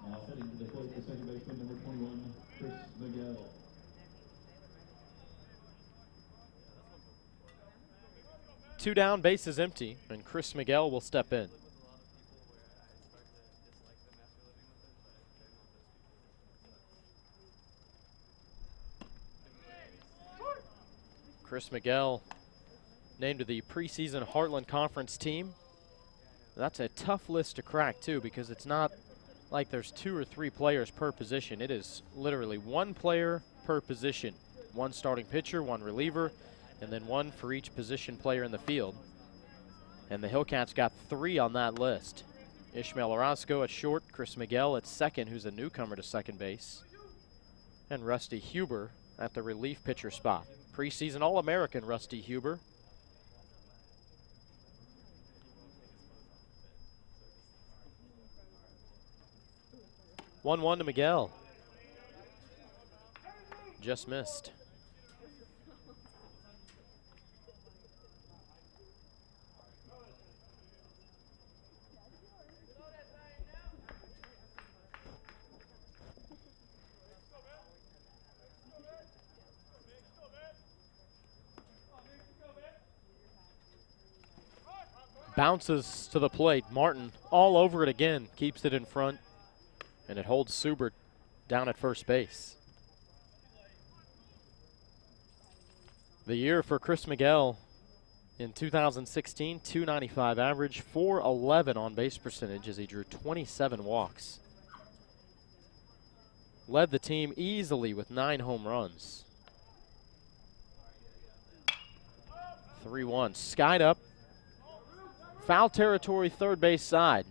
Now heading to the plate, the second baseman, number 21, Chris Miguel. Two down, base is empty, and Chris Miguel will step in. Chris Miguel named to the preseason Heartland Conference team. That's a tough list to crack, too, because it's not like there's 2 or 3 players per position. It is literally 1 player per position. 1 starting pitcher, 1 reliever, and then 1 for each position player in the field. And the Hillcats got 3 on that list. Ishmael Orozco at short, Chris Miguel at second, who's a newcomer to second base, and Rusty Huber at the relief pitcher spot. Preseason All-American Rusty Huber. One to Miguel. just missed. Bounces to the plate. Martin all over it again. Keeps it in front. And it holds Subert down at first base. The year for Chris Miguel in 2016, 295 average, 411 on base percentage as he drew 27 walks. Led the team easily with 9 home runs. 3-1. Skied up. Foul territory, third base side.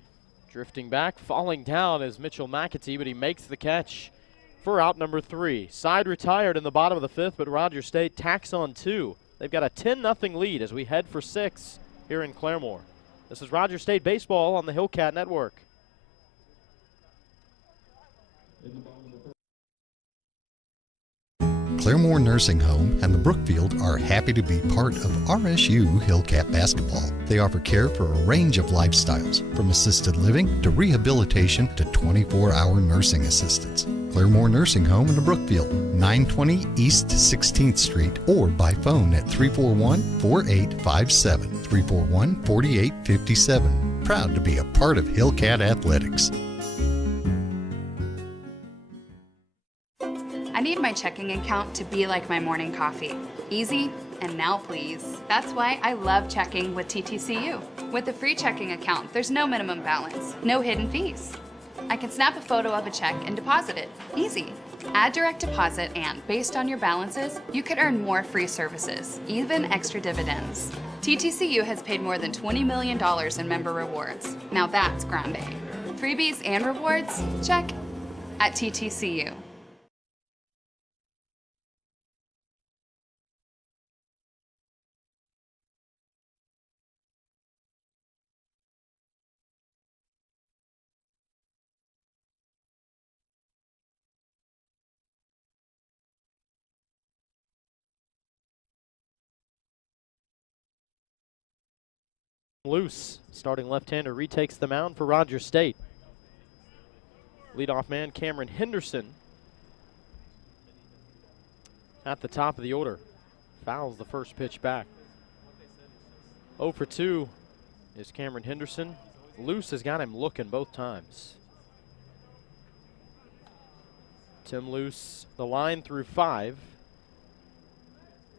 Drifting back, falling down is Mitchell McAtee, but he makes the catch for out number 3. Side retired in the bottom of the 5th, but Rogers State tacks on 2. They've got a 10-0 lead as we head for 6 here in Claremore. This is Rogers State Baseball on the Hillcat Network. Claremore Nursing Home and the Brookfield are happy to be part of RSU Hillcat Basketball. They offer care for a range of lifestyles, from assisted living to rehabilitation to 24-hour nursing assistance. Claremore Nursing Home in the Brookfield, 920 East 16th Street, or by phone at 341-4857, 341-4857. Proud to be a part of Hillcat Athletics. I need my checking account to be like my morning coffee. Easy and now please. That's why I love checking with TTCU. With a free checking account, there's no minimum balance, no hidden fees. I can snap a photo of a check and deposit it. Easy. Add direct deposit and, based on your balances, you could earn more free services, even extra dividends. TTCU has paid more than $20 million in member rewards. Now that's grande. Freebies and rewards? Check at TTCU. Loose, starting left-hander, retakes the mound for Rogers State. Leadoff man Cameron Henderson at the top of the order. Fouls the first pitch back. 0 for 2 is Cameron Henderson. Loose has got him looking both times. Tim Loose, the line through 5.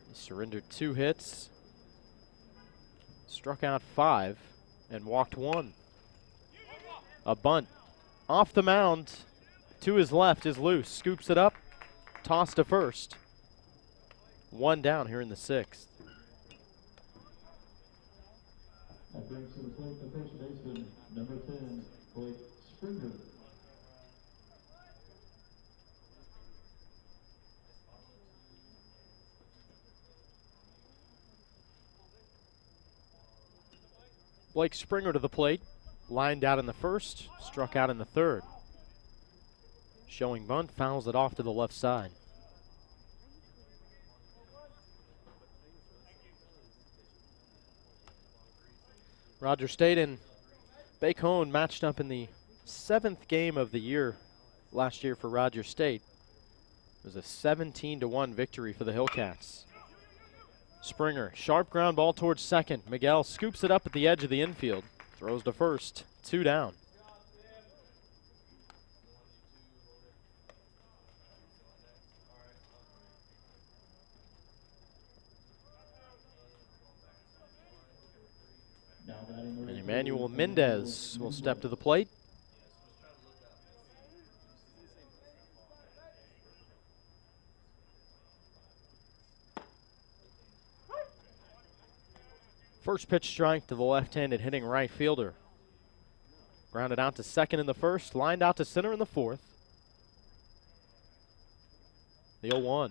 He surrendered 2 hits. Struck out 5 and walked 1. A bunt off the mound to his left is Loose. Scoops it up, toss to first. 1 down here in the 6th. That brings to the plate the first baseman, number 10, Blake Springer. Blake Springer to the plate, lined out in the 1st, struck out in the 3rd. Showing bunt, fouls it off to the left side. Rogers State and Bacone matched up in the 7th game of the year last year for Rogers State. It was a 17-1 victory for the Hillcats. Springer, sharp ground ball towards second. Miguel scoops it up at the edge of the infield. Throws to first, 2 down. And Emmanuel Mendez will step to the plate. First pitch strike to the left-handed hitting right fielder. Grounded out to second in the 1st, lined out to center in the 4th. The 0-1.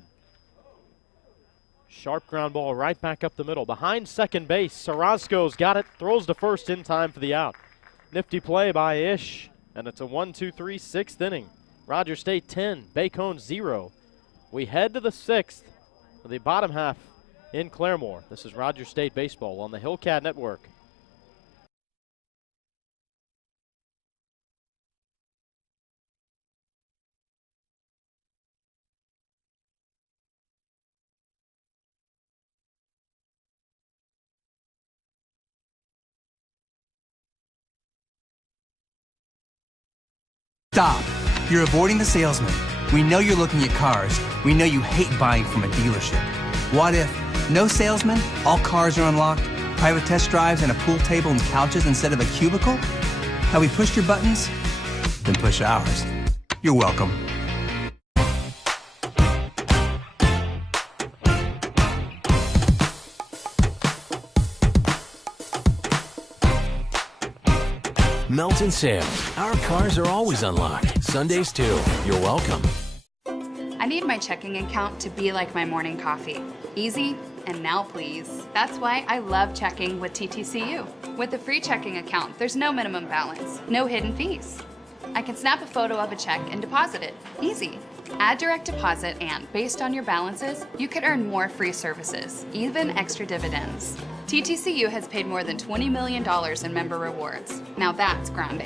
Sharp ground ball right back up the middle. Behind second base, Sarasco's got it, throws to first in time for the out. Nifty play by Ish, and it's a 1-2-3 6th inning. Rogers State 10, Bacone 0. We head to the 6th, the bottom half in Claremore. This is Rogers State Baseball on the Hillcat Network. Stop. You're avoiding the salesman. We know you're looking at cars. We know you hate buying from a dealership. What if no salesman, all cars are unlocked, private test drives and a pool table and couches instead of a cubicle? Have we pushed your buttons? Then push ours. You're welcome. Melton Sales. Our cars are always unlocked. Sundays too. You're welcome. I need my checking account to be like my morning coffee. Easy and now please. That's why I love checking with TTCU. With a free checking account, there's no minimum balance, no hidden fees. I can snap a photo of a check and deposit it. Easy. Add direct deposit and, based on your balances, you could earn more free services, even extra dividends. TTCU has paid more than $20 million in member rewards. Now that's grande.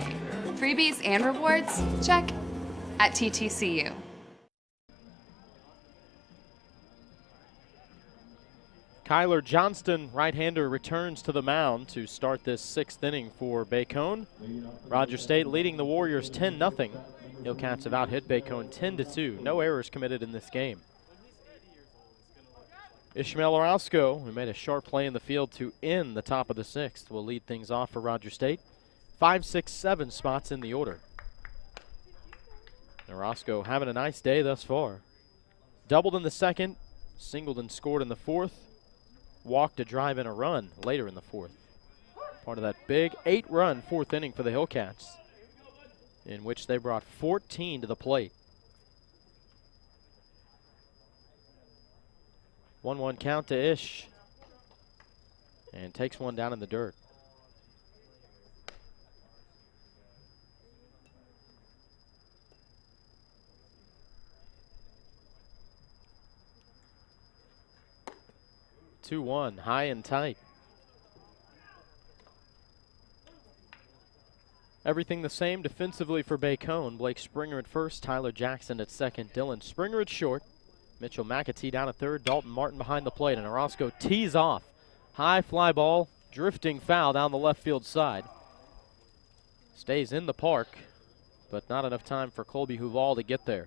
Freebies and rewards? Check. At TTCU. Kyler Johnston, right-hander, returns to the mound to start this 6th inning for Bacone. Rogers State leading the Warriors 10-0. Hillcats have out-hit Bacone 10-2. No errors committed in this game. Ishmael Orozco, who made a sharp play in the field to end the top of the 6th, will lead things off for Rogers State. 5, 6, 7 spots in the order. Orozco having a nice day thus far. Doubled in the 2nd, singled and scored in the 4th. Walked to drive in a run later in the 4th. Part of that big 8-run 4th inning for the Hillcats, in which they brought 14 to the plate. 1-1 count to Ish. And takes one down in the dirt. Two-one, high and tight. Everything the same defensively for Bacone. Blake Springer at first, Tyler Jackson at second, Dylan Springer at short, Mitchell McAtee down at third, Dalton Martin behind the plate, and Orozco tees off. High fly ball, drifting foul down the left field side. Stays in the park, but not enough time for Colby Huval to get there.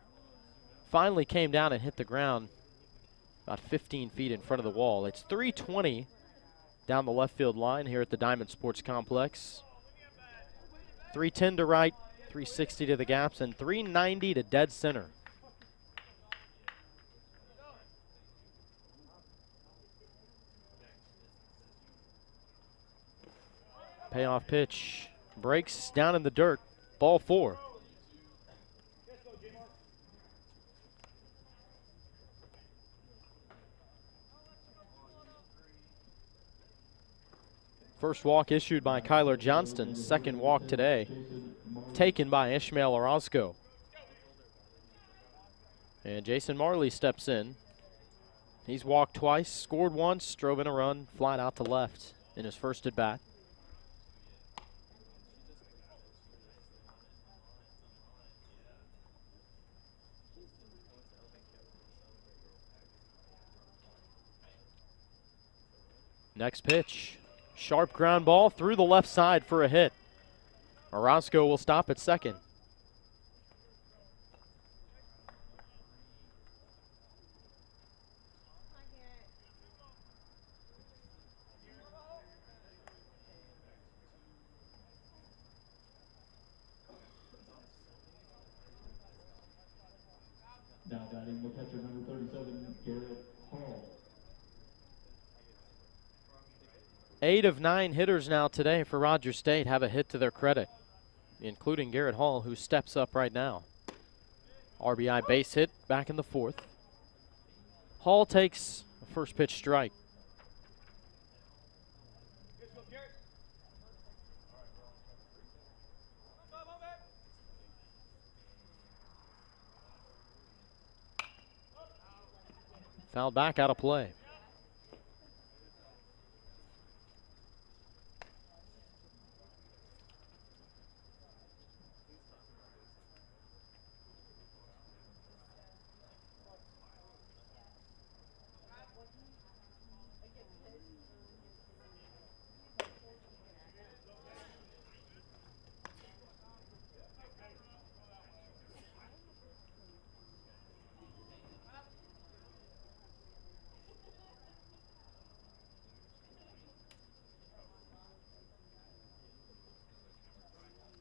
Finally came down and hit the ground about 15 feet in front of the wall. It's 320 down the left field line here at the Diamond Sports Complex. 310 to right, 360 to the gaps, and 390 to dead center. Payoff pitch breaks down in the dirt. Ball 4. First walk issued by Kyler Johnston. Second walk today taken by Ishmael Orozco. And Jason Marley steps in. He's walked twice, scored once, drove in a run, flat out to left in his first at bat. Next pitch. Sharp ground ball through the left side for a hit. Orozco will stop at second. Now batting the catcher, number 37, Garrett Hall. 8 of 9 hitters now today for Rogers State have a hit to their credit, including Garrett Hall, who steps up right now. RBI base hit back in the 4th. Hall takes a first pitch strike. Fouled back, out of play.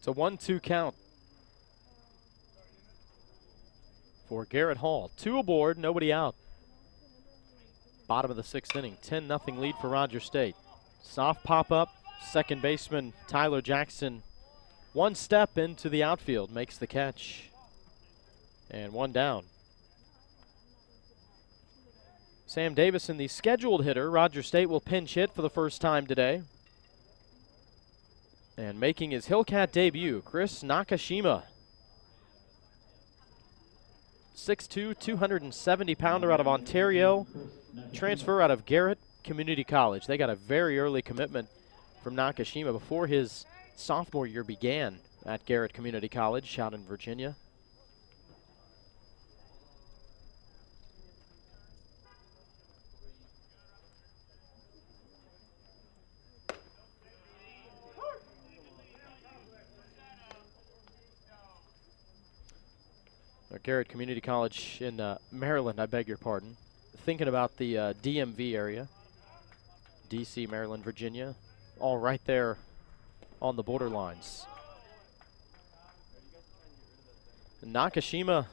It's a 1-2 count for Garrett Hall. 2 aboard, nobody out. Bottom of the 6th inning, 10-0 lead for Rogers State. Soft pop-up, second baseman Tyler Jackson, one step into the outfield, makes the catch. And 1 down. Sam Davison, the scheduled hitter. Rogers State will pinch hit for the first time today. And making his Hillcat debut, Chris Nakashima. 6'2", 270-pounder out of Ontario. Transfer out of Garrett Community College. They got a very early commitment from Nakashima before his sophomore year began at Garrett Community College out in Virginia. Garrett Community College in Maryland, I beg your pardon. Thinking about the DMV area. DC, Maryland, Virginia, all right there on the borderlines. Nakashima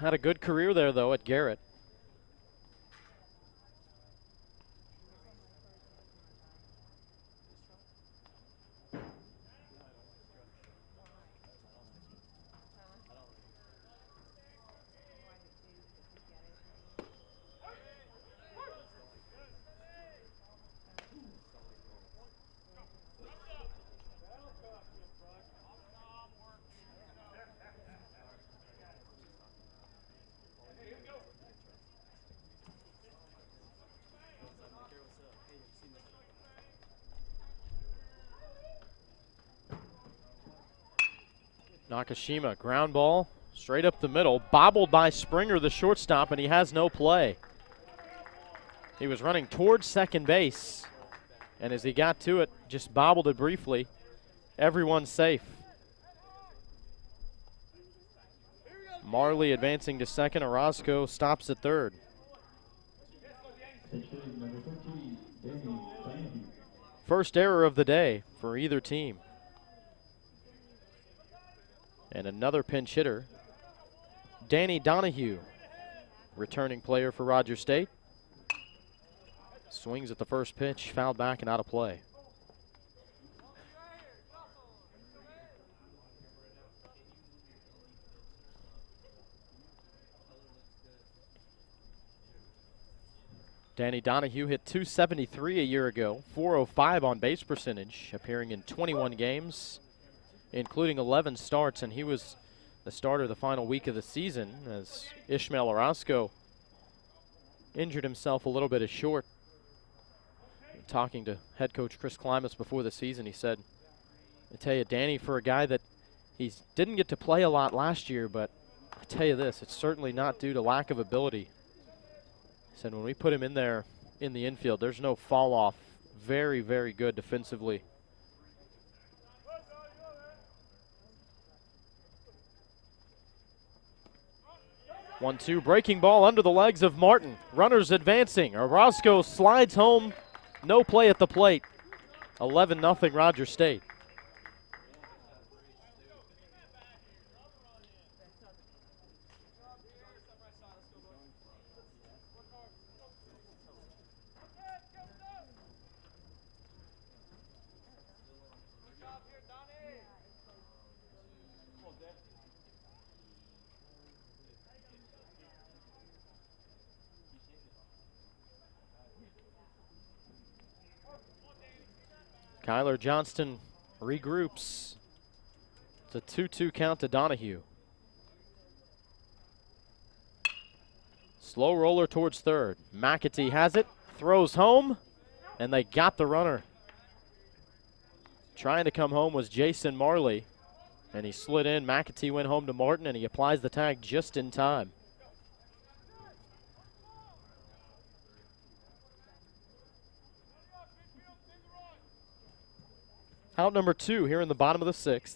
had a good career there, though, at Garrett. Nakashima, ground ball, straight up the middle, bobbled by Springer, the shortstop, and he has no play. He was running towards second base, and as he got to it, just bobbled it briefly. Everyone's safe. Marley advancing to second. Orozco stops at third. First error of the day for either team. And another pinch hitter, Danny Donahue, returning player for Rogers State. Swings at the first pitch, fouled back and out of play. Danny Donahue hit .273 a year ago, .405 on base percentage, appearing in 21 games, including 11 starts, and he was the starter the final week of the season as Ishmael Orozco injured himself a little bit short. Talking to head coach Chris Klimas before the season, he said, I tell you, Danny, for a guy that he didn't get to play a lot last year, but I tell you this, it's certainly not due to lack of ability. He said when we put him in there in the infield, there's no fall off. Very, very good defensively. 1-2, breaking ball under the legs of Martin. Runners advancing. Orozco slides home. No play at the plate. 11-0 Rogers State. Kyler Johnston regroups. It's a 2-2 count to Donahue. Slow roller towards third. McAtee has it, throws home, and they got the runner. Trying to come home was Jason Marley, and he slid in. McAtee went home to Martin, and he applies the tag just in time. Out number 2 here in the bottom of the 6th.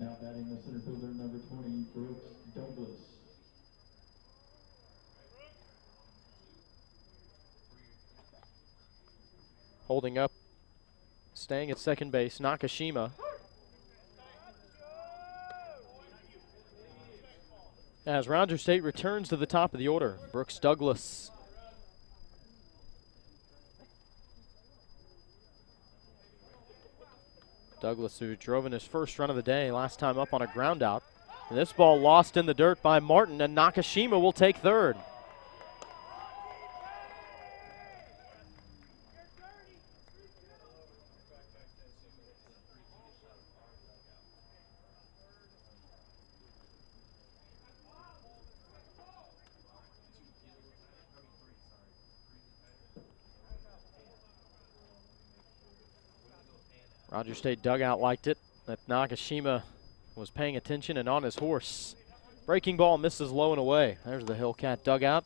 Now batting the center fielder, number 20, Brooks Douglas. Holding up, staying at second base, Nakashima. As Rogers State returns to the top of the order, Brooks Douglas. Douglas, who drove in his first run of the day, last time up on a ground out. And this ball lost in the dirt by Martin, and Nakashima will take third. Rogers State dugout liked it, that Nakashima was paying attention and on his horse. Breaking ball misses low and away. There's the Hillcat dugout.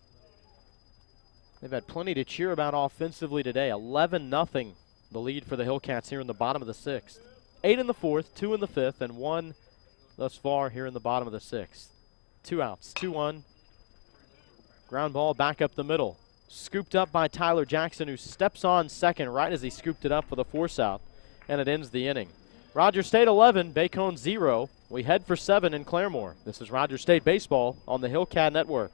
They've had plenty to cheer about offensively today. 11-0 the lead for the Hillcats here in the bottom of the 6th. 8 in the 4th, 2 in the 5th, and 1 thus far here in the bottom of the 6th. 2 outs, 2-1. Ground ball back up the middle. Scooped up by Tyler Jackson, who steps on second right as he scooped it up for the force out. And it ends the inning. Rogers State 11, Bacone 0. We head for 7 in Claremore. This is Rogers State Baseball on the Hillcat Network.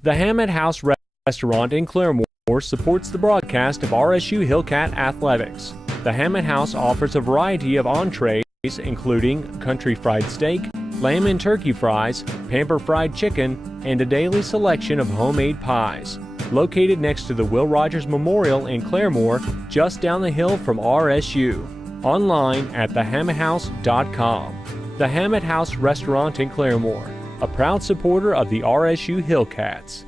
The Hammett House Restaurant in Claremore supports the broadcast of RSU Hillcat Athletics. The Hammett House offers a variety of entrees, including country fried steak, lamb and turkey fries, pamper fried chicken, and a daily selection of homemade pies. Located next to the Will Rogers Memorial in Claremore, just down the hill from RSU. Online at thehammetthouse.com. The Hammett House Restaurant in Claremore, a proud supporter of the RSU Hillcats.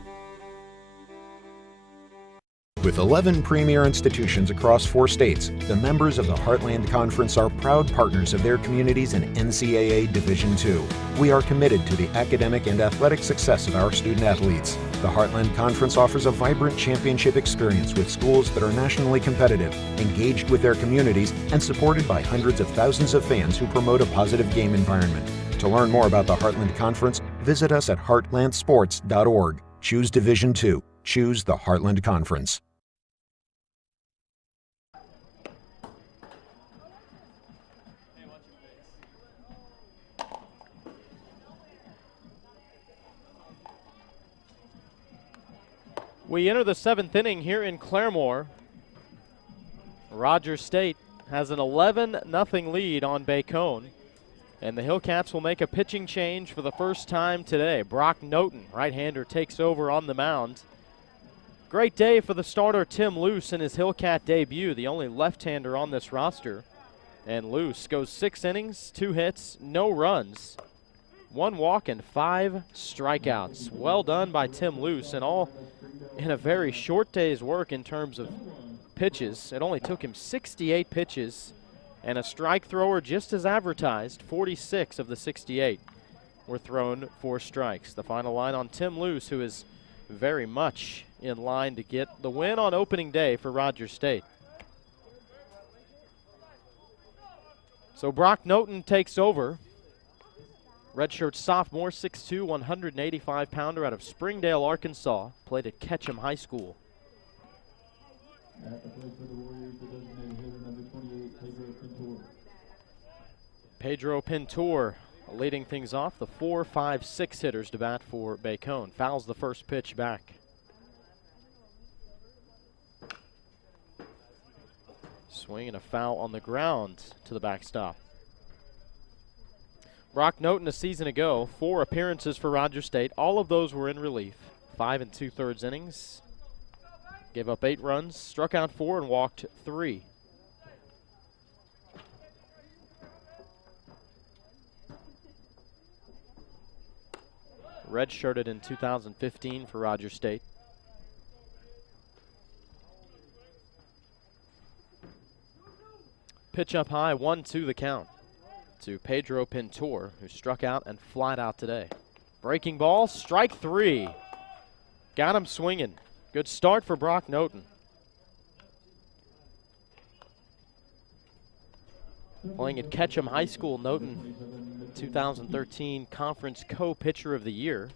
With 11 premier institutions across 4 states, the members of the Heartland Conference are proud partners of their communities in NCAA Division II. We are committed to the academic and athletic success of our student athletes. The Heartland Conference offers a vibrant championship experience with schools that are nationally competitive, engaged with their communities, and supported by hundreds of thousands of fans who promote a positive game environment. To learn more about the Heartland Conference, visit us at heartlandsports.org. Choose Division II. Choose the Heartland Conference. We enter the 7th inning here in Claremore. Rogers State has an 11-0 lead on Bacone, and the Hillcats will make a pitching change for the first time today. Brock Noten, right-hander, takes over on the mound. Great day for the starter Tim Luce in his Hillcat debut, the only left-hander on this roster. And Luce goes 6 innings, 2 hits, no runs, 1 walk, and 5 strikeouts. Well done by Tim Luce, and all in a very short day's work in terms of pitches. It only took him 68 pitches and a strike thrower just as advertised. 46 of the 68 were thrown for strikes. The final line on Tim Luce, who is very much in line to get the win on opening day for Rogers State. So Brock Noten takes over. Redshirt sophomore, 6'2", 185-pounder out of Springdale, Arkansas. Played at Ketchum High School. At the plate for the Warriors, the designated hitter, number 28, Pedro Pintor. Pedro Pintor leading things off. The 4, 5, 6 hitters to bat for Bacone. Fouls the first pitch back. Swing and a foul on the ground to the backstop. Brock Noten a season ago, 4 appearances for Rogers State. All of those were in relief. 5 2/3 innings. Gave up 8 runs, struck out 4, and walked 3. redshirted in 2015 for Rogers State. Pitch up high, 1-2 the count to Pedro Pintor, who struck out and flied out today. Breaking ball, strike 3. Got him swinging. Good start for Brock Noten. Playing at Ketchum High School, Noten, 2013 Conference Co-Pitcher of the Year.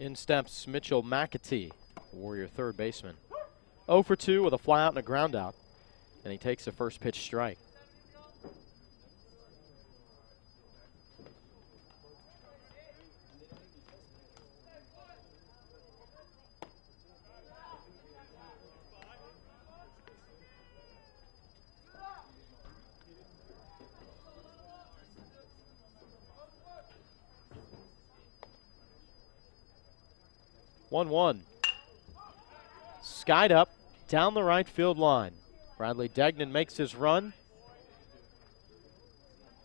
In steps Mitchell McAtee, Warrior third baseman. 0 for 2 with a fly out and a ground out, and he takes the first pitch strike. One. Skied up down the right field line. Bradley Degnan makes his run.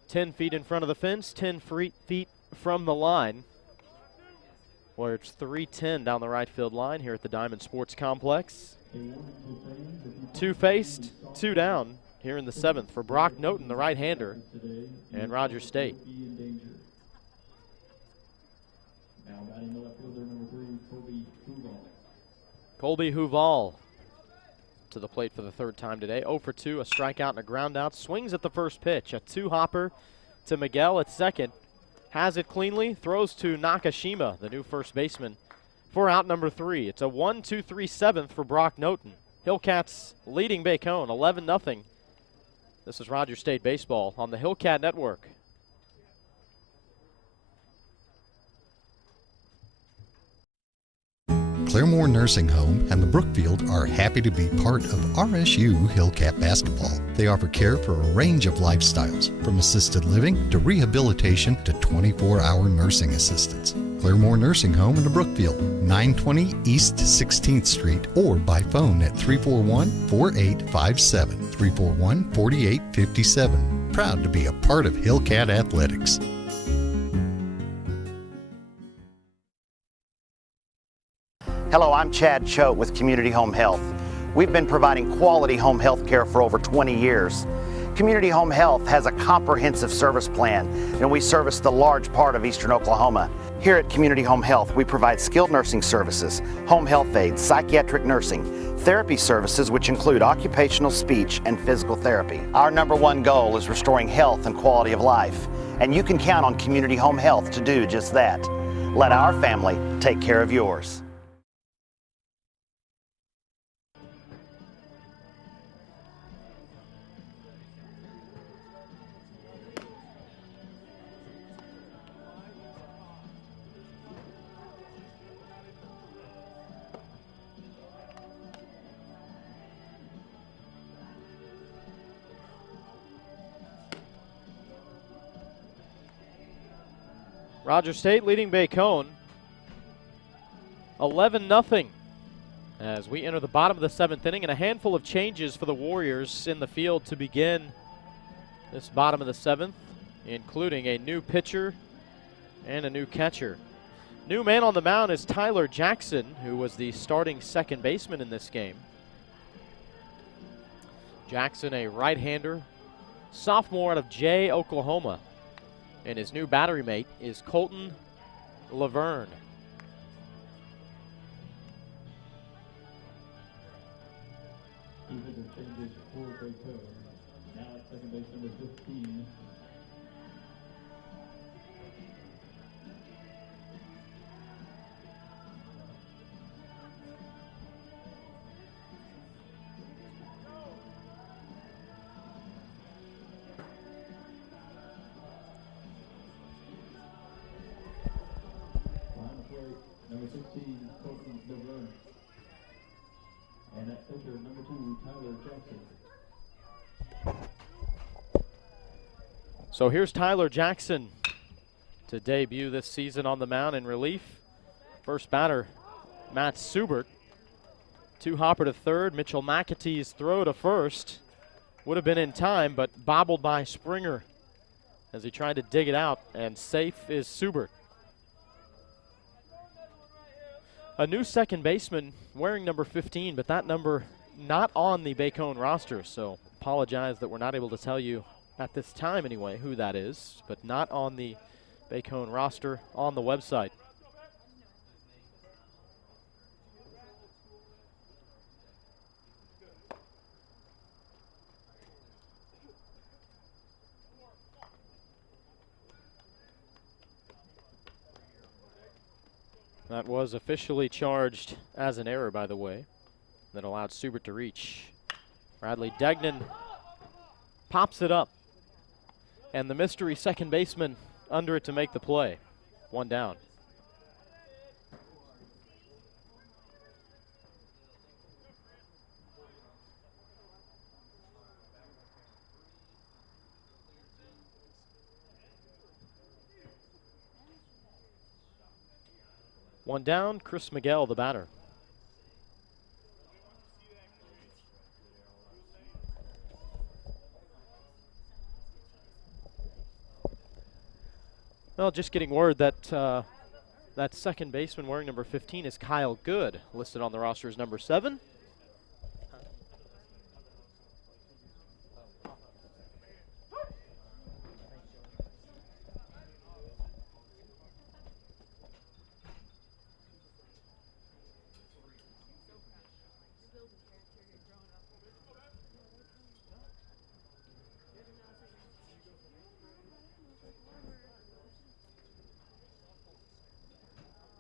10 feet in front of the fence, 10 feet from the line, where it's 3-10 down the right field line here at the Diamond Sports Complex. 2 faced, 2 down here in the 7th for Brock Noten, the right-hander, and Rogers State. Colby Huval to the plate for the 3rd time today. 0 for 2, a strikeout and a ground out. Swings at the first pitch. A 2-hopper to Miguel at second. Has it cleanly. Throws to Nakashima, the new first baseman, for out number 3. It's a 1-2-3 7th for Brock Noten. Hillcats leading Bacone 11-0. This is Rogers State Baseball on the Hillcat Network. Claremore Nursing Home and the Brookfield are happy to be part of RSU Hillcat Basketball. They offer care for a range of lifestyles, from assisted living to rehabilitation to 24-hour nursing assistance. Claremore Nursing Home in the Brookfield, 920 East 16th Street, or by phone at 341-4857, 341-4857. Proud to be a part of Hillcat Athletics. Hello, I'm Chad Choate with Community Home Health. We've been providing quality home health care for over 20 years. Community Home Health has a comprehensive service plan, and we service the large part of eastern Oklahoma. Here at Community Home Health, we provide skilled nursing services, home health aides, psychiatric nursing, therapy services which include occupational, speech, and physical therapy. Our #1 goal is restoring health and quality of life, and you can count on Community Home Health to do just that. Let our family take care of yours. Rogers State leading Bacone 11-0 as we enter the bottom of the 7th inning, and a handful of changes for the Warriors in the field to begin this bottom of the 7th, including a new pitcher and a new catcher. New man on the mound is Tyler Jackson, who was the starting second baseman in this game. Jackson, a right-hander, sophomore out of Jay, Oklahoma. And his new battery mate is Colton Laverne. Now at second base, number 15. Number 16, Colton Laverne. And at pitcher, number 2, Tyler Jackson. So here's Tyler Jackson to debut this season on the mound in relief. First batter, Matt Subert. 2-hopper to third. Mitchell McAtee's throw to first. Would have been in time, but bobbled by Springer as he tried to dig it out, and safe is Subert. A new second baseman wearing number 15, but that number not on the Bacone roster, so apologize that we're not able to tell you at this time anyway who that is, but not on the Bacone roster on the website. That was officially charged as an error, by the way, that allowed Subert to reach. Bradley Degnan pops it up, and the mystery second baseman under it to make the play. One down. One down, Chris Miguel, the batter. Well, just getting word that that second baseman wearing number 15 is Kyle Good, listed on the roster as number 7.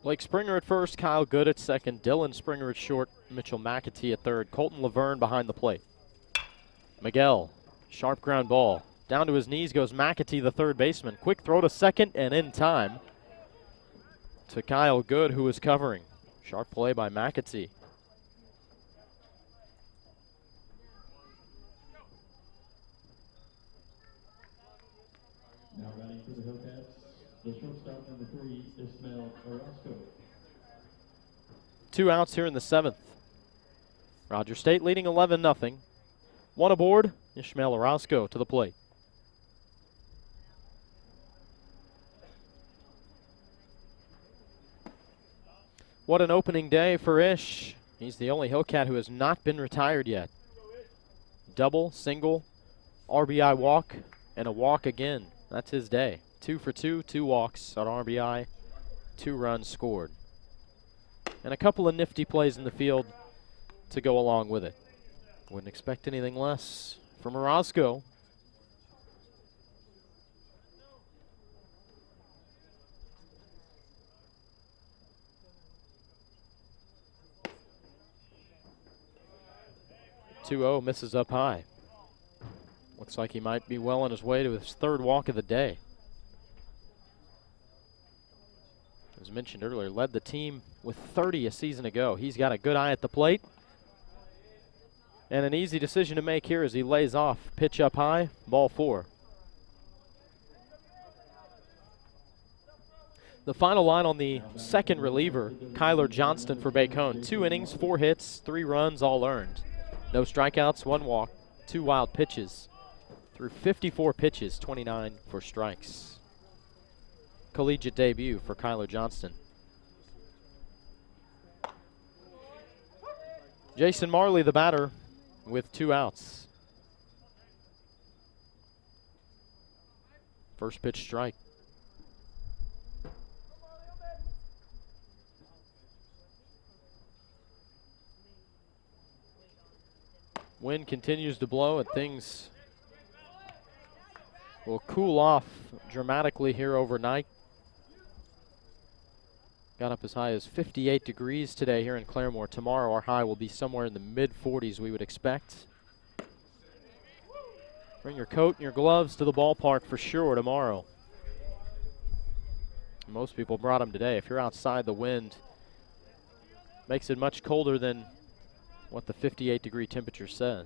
Blake Springer at first, Kyle Good at second, Dylan Springer at short, Mitchell McAtee at third, Colton Laverne behind the plate. Miguel, sharp ground ball. Down to his knees goes McAtee, the third baseman. Quick throw to second and in time to Kyle Good, who is covering. Sharp play by McAtee. Now batting for the Hillcats, the shortstop number 3, Ismael Orozco. 2 outs here in the 7th. Rogers State leading 11-0. One aboard, Ismael Orozco to the plate. What an opening day for Ish. He's the only Hillcat who has not been retired yet. Double, single, RBI walk, and a walk again. That's his day. 2 for 2, 2 walks on RBI, 2 runs scored. And a couple of nifty plays in the field to go along with it. Wouldn't expect anything less from Orozco. (2-0) misses up high. Looks like he might be well on his way to his 3rd walk of the day. As mentioned earlier, led the team with 30 a season ago. He's got a good eye at the plate. And an easy decision to make here as he lays off. Pitch up high, ball 4. The final line on the second reliever, Kyler Johnston for Bacone. 2 innings, 4 hits, 3 runs, all earned. No strikeouts, 1 walk, 2 wild pitches. Through 54 pitches, 29 for strikes. Collegiate debut for Kyler Johnston. Jason Marley, the batter, with 2 outs. First pitch strike. Wind continues to blow and things will cool off dramatically here overnight. Got up as high as 58 degrees today here in Claremore. Tomorrow our high will be somewhere in the mid-40s we would expect. Bring your coat and your gloves to the ballpark for sure tomorrow. Most people brought them today. If you're outside, the wind makes it much colder than what the 58-degree temperature says.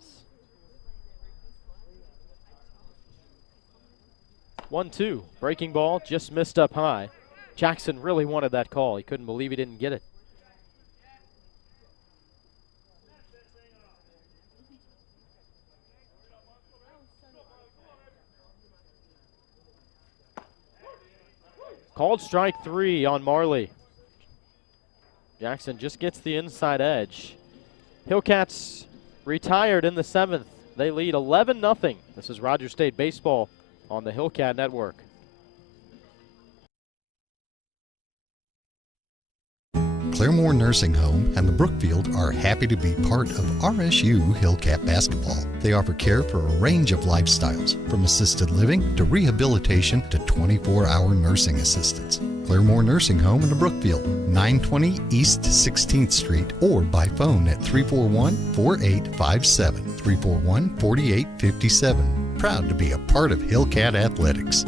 1-2, breaking ball, just missed up high. Jackson really wanted that call. He couldn't believe he didn't get it. Called strike 3 on Marley. Jackson just gets the inside edge. Hillcats retired in the 7th. They lead 11-0. This is Rogers State Baseball on the Hillcat Network. Claremore Nursing Home and the Brookfield are happy to be part of RSU Hillcat Basketball. They offer care for a range of lifestyles, from assisted living to rehabilitation to 24-hour nursing assistance. Claremore Nursing Home in the Brookfield, 920 East 16th Street, or by phone at 341-4857, 341-4857. Proud to be a part of Hillcat Athletics.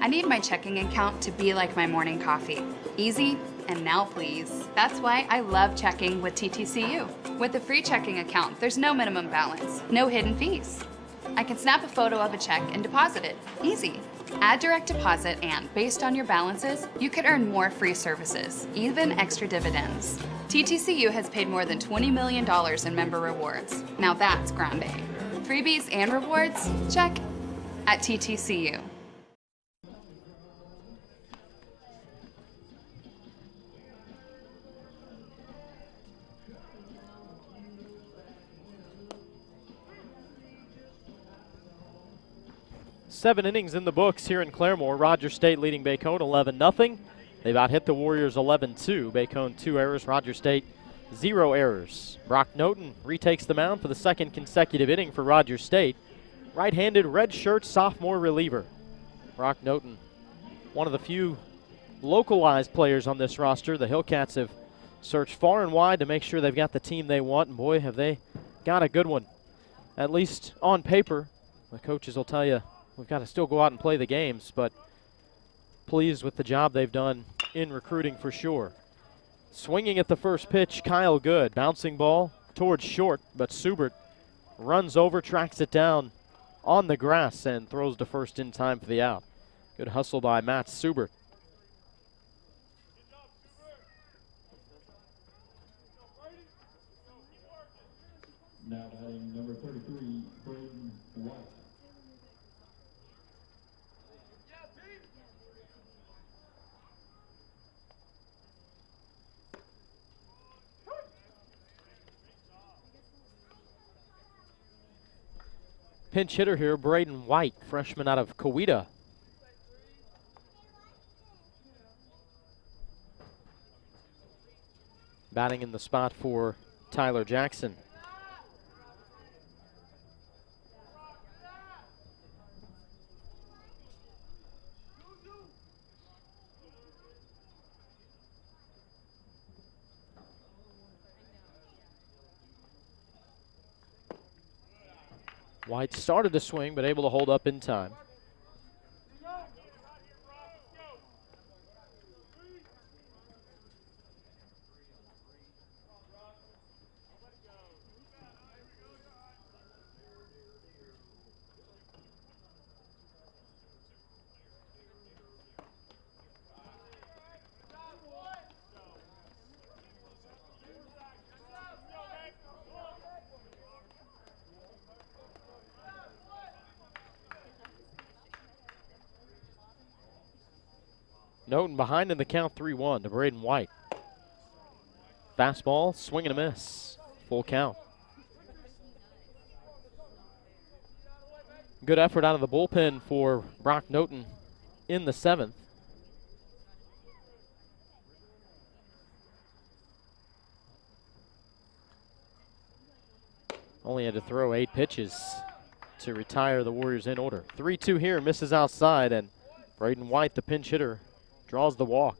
I need my checking account to be like my morning coffee. Easy and now please. That's why I love checking with TTCU. With a free checking account, there's no minimum balance, no hidden fees. I can snap a photo of a check and deposit it. Easy. Add direct deposit and, based on your balances, you could earn more free services, even extra dividends. TTCU has paid more than $20 million in member rewards. Now that's grande. Freebies and rewards? Check. At TTCU. Seven innings in the books here in Claremore. Rogers State leading Bacone 11-0. They've out-hit the Warriors 11-2. Bacone 2 errors, Rogers State 0 errors. Brock Noten retakes the mound for the second consecutive inning for Rogers State. Right-handed redshirt sophomore reliever. Brock Noten, one of the few localized players on this roster. The Hillcats have searched far and wide to make sure they've got the team they want, and boy, have they got a good one. At least on paper. The coaches will tell you we've got to still go out and play the games, but pleased with the job they've done in recruiting for sure. Swinging at the first pitch, Kyle Good. Bouncing ball towards short, but Subert runs over, tracks it down on the grass, and throws to first in time for the out. Good hustle by Matt Subert. Now batting number 33, Braden White. Pinch hitter here, Braden White, freshman out of Coweta. Batting in the spot for Tyler Jackson. White started to swing, but able to hold up in time. Noten behind in the count 3-1 to Braden White. Fastball, swing and a miss. Full count. Good effort out of the bullpen for Brock Noten in the 7th. Only had to throw 8 pitches to retire the Warriors in order. 3-2 here, misses outside, and Braden White, the pinch hitter, draws the walk.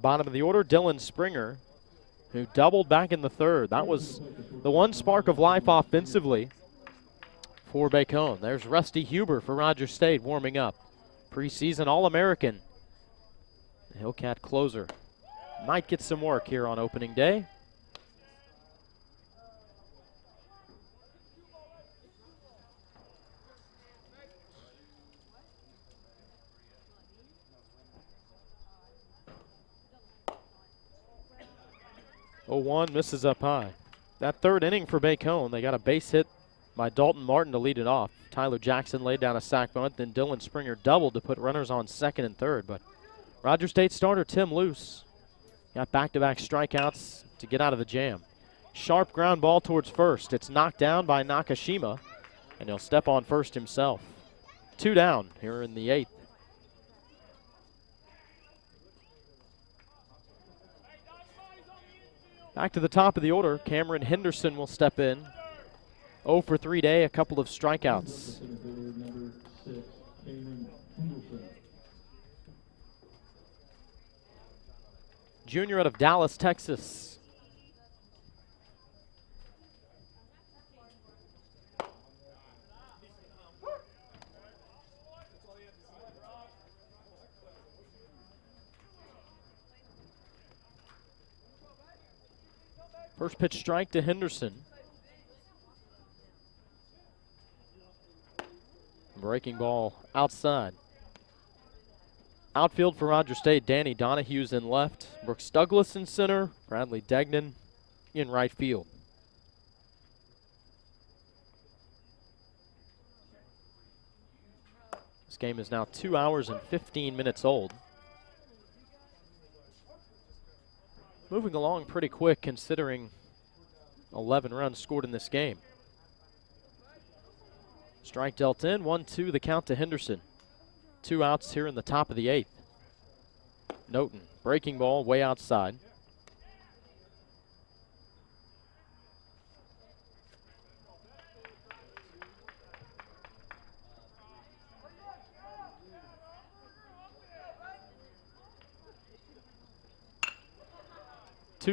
Bottom of the order, Dylan Springer, who doubled back in the 3rd. That was the one spark of life offensively for Bacone. There's Rusty Huber for Rogers State warming up. Preseason All-American. The Hillcat closer might get some work here on opening day. Oh, 1 misses up high. That third inning for Bacone, they got a base hit by Dalton Martin to lead it off. Tyler Jackson laid down a sac bunt, then Dylan Springer doubled to put runners on second and third. But Rogers State starter Tim Luce got back-to-back strikeouts to get out of the jam. Sharp ground ball towards first. It's knocked down by Nakashima, and he'll step on first himself. 2 down here in the 8th. Back to the top of the order, Cameron Henderson will step in. 0 for 3 day, a couple of strikeouts. Junior out of Dallas, Texas. First pitch strike to Henderson. Breaking ball outside. Outfield for Rogers State, Danny Donahue's in left, Brooks Douglas in center, Bradley Degnan in right field. This game is now 2 hours and 15 minutes old. Moving along pretty quick considering 11 runs scored in this game. Strike dealt in, 1-2 the count to Henderson. 2 outs here in the top of the 8th. Noten, breaking ball way outside.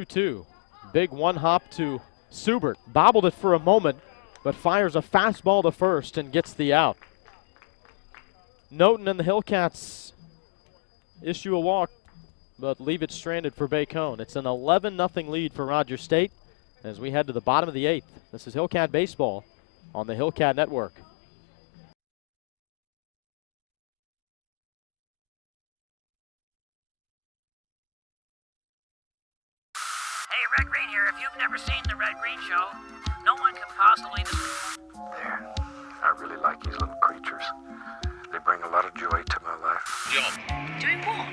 Two. Big one hop to Subert. Bobbled it for a moment, but fires a fastball to first and gets the out. Noten and the Hillcats issue a walk, but leave it stranded for Bacone. It's an 11-0 lead for Rogers State as we head to the bottom of the 8th. This is Hillcat Baseball on the Hillcat Network. Hey, Red Green here. If you've never seen the Red Green Show, no one can possibly... There. I really like these little creatures. They bring a lot of joy to my life. Job. Doing what?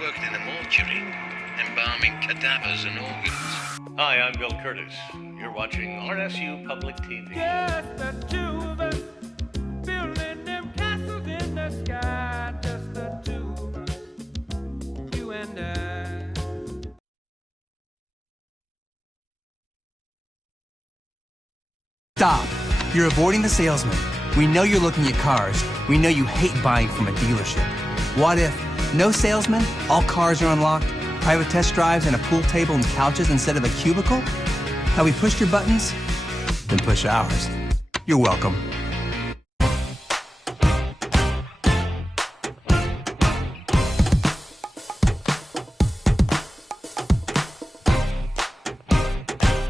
Worked in a mortuary, embalming cadavers and organs. Hi, I'm Bill Curtis. You're watching RSU Public TV. Just the two of us, building them castles in the sky. Just the two of us, you and I. Stop. You're avoiding the salesman. We know you're looking at cars. We know you hate buying from a dealership. What if no salesman, all cars are unlocked, private test drives and a pool table and couches instead of a cubicle? Have we pushed your buttons? Then push ours. You're welcome.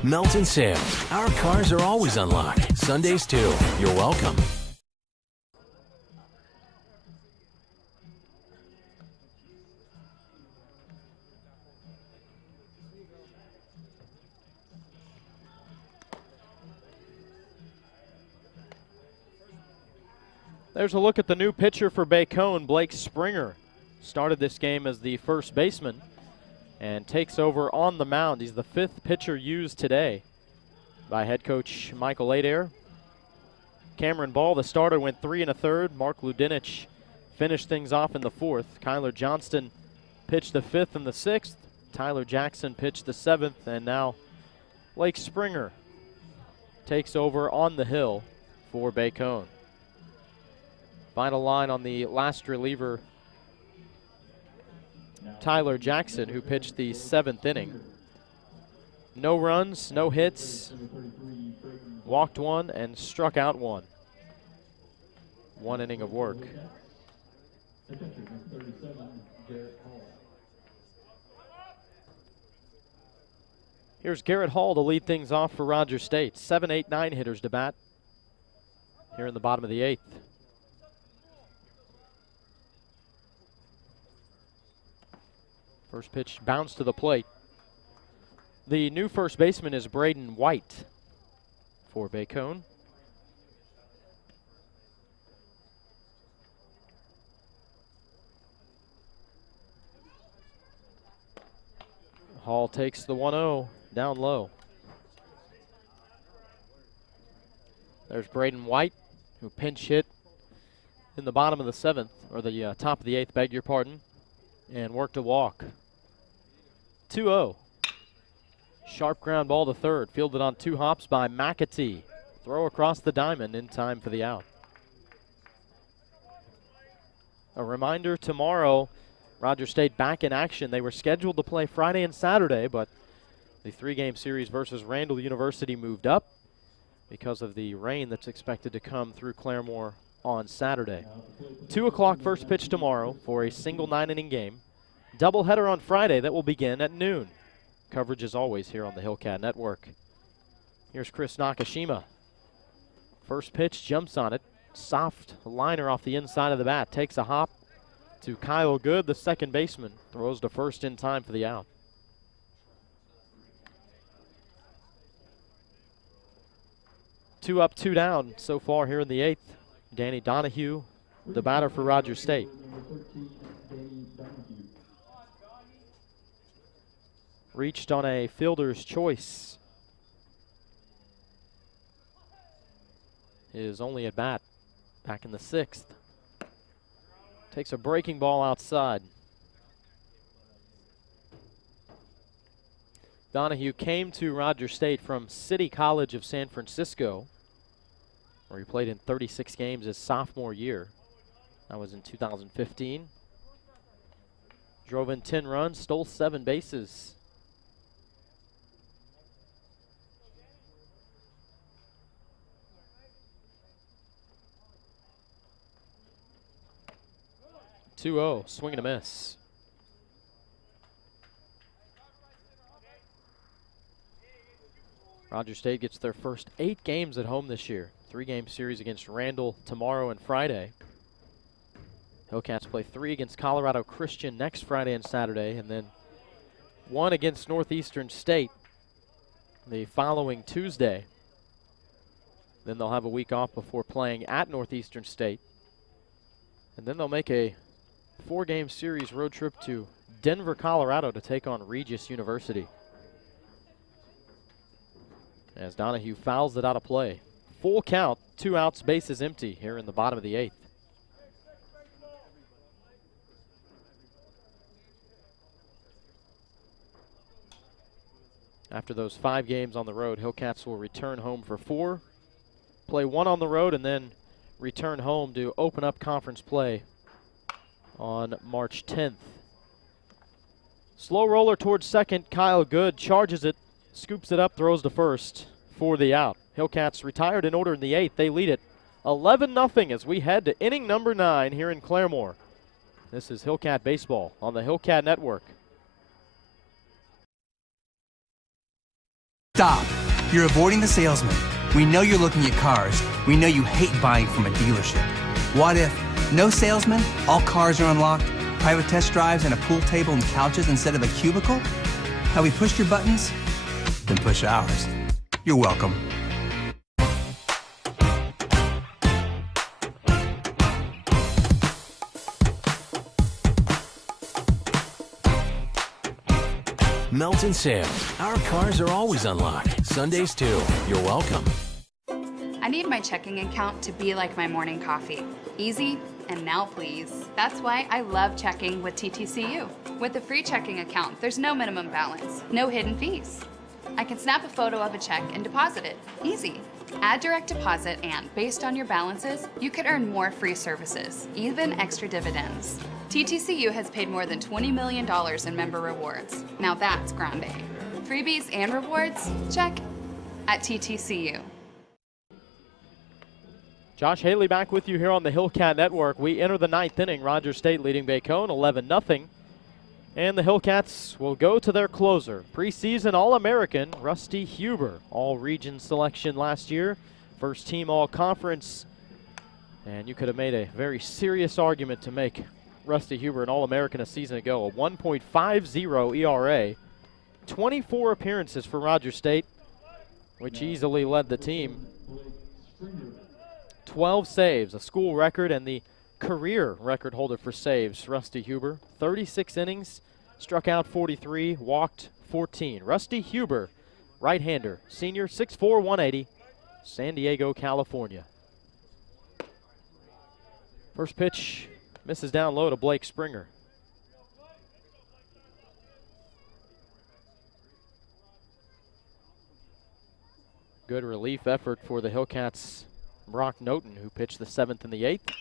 Melton Sales. Our cars are always unlocked. Sundays too. You're welcome. There's a look at the new pitcher for Bacone, Blake Springer. Started this game as the first baseman and takes over on the mound. He's the 5th pitcher used today by head coach Michael Adair. Cameron Ball, the starter, went 3 1/3. Mark Ludinich finished things off in the 4th. Kyler Johnston pitched the 5th and the 6th. Tyler Jackson pitched the 7th, and now Blake Springer takes over on the hill for Bacone. Final line on the last reliever, Tyler Jackson, who pitched the 7th inning. No runs, no hits, walked 1 and struck out 1. 1 inning of work. Here's Garrett Hall to lead things off for Rogers State. 7, 8, 9 hitters to bat here in the bottom of the 8th. First pitch bounced to the plate. The new first baseman is Braden White for Bacone. Hall takes the 1-0 down low. There's Braden White, who pinch hit in the bottom of the 7th, or the top of the 8th, beg your pardon, and worked a walk. 2-0. Sharp ground ball to third, fielded on 2 hops by McAtee. Throw across the diamond in time for the out. A reminder, tomorrow, Rogers State back in action. They were scheduled to play Friday and Saturday, but the 3-game series versus Randall University moved up because of the rain that's expected to come through Claremore on Saturday. 2 o'clock first pitch tomorrow for a single 9-inning game. Doubleheader on Friday that will begin at noon. Coverage as always here on the Hillcat Network. Here's Chris Nakashima. First pitch, jumps on it. Soft liner off the inside of the bat. Takes a hop to Kyle Good, the second baseman. Throws to first in time for the out. Two up, 2 down so far here in the 8th. Danny Donahue, the batter for Rogers State. Reached on a fielder's choice. His only at bat back in the 6th. Takes a breaking ball outside. Donahue came to Rogers State from City College of San Francisco, where he played in 36 games his sophomore year. That was in 2015. Drove in 10 runs, stole 7 bases. Swing and a miss. Rogers State gets their first 8 games at home this year. 3-game series against Randall tomorrow and Friday. Hillcats play 3 against Colorado Christian next Friday and Saturday, and then 1 against Northeastern State the following Tuesday. Then they'll have a week off before playing at Northeastern State. And then they'll make a 4-game series road trip to Denver, Colorado to take on Regis University. As Donahue fouls it out of play. Full count, 2 outs, bases empty here in the bottom of the 8th. After those 5 games on the road, Hillcats will return home for 4, play 1 on the road, and then return home to open up conference play on March 10th. Slow roller towards second. Kyle Good charges it, scoops it up, throws to first for the out. Hillcats retired in order in the 8th. They lead it 11-0 as we head to inning number 9 here in Claremore. This is Hillcat Baseball on the Hillcat Network. Stop. You're avoiding the salesman. We know you're looking at cars. We know you hate buying from a dealership. What if no salesman, all cars are unlocked, private test drives, and a pool table and couches instead of a cubicle? Have we pushed your buttons? Then push ours. You're welcome. Melton Sales. Our cars are always unlocked. Sundays too. You're welcome. I need my checking account to be like my morning coffee. Easy and now please. That's why I love checking with TTCU. With a free checking account, there's no minimum balance, no hidden fees. I can snap a photo of a check and deposit it. Easy. Add direct deposit and, based on your balances, you could earn more free services, even extra dividends. TTCU has paid more than $20 million in member rewards. Now that's grande. Freebies and rewards? Check. At TTCU. Josh Haley back with you here on the Hillcat Network. We enter the 9th inning. Rogers State leading Bacone 11-0. And the Hillcats will go to their closer. Preseason All-American Rusty Huber. All-region selection last year. First team All-Conference. And you could have made a very serious argument to make Rusty Huber an All-American a season ago. A 1.50 ERA. 24 appearances for Rogers State, which easily led the team. 12 saves, a school record, and the career record holder for saves, Rusty Huber. 36 innings, struck out 43, walked 14. Rusty Huber, right-hander, senior, 6'4", 180, San Diego, California. First pitch misses down low to Blake Springer. Good relief effort for the Hillcats' Brock Noten, who pitched the 7th and the 8th.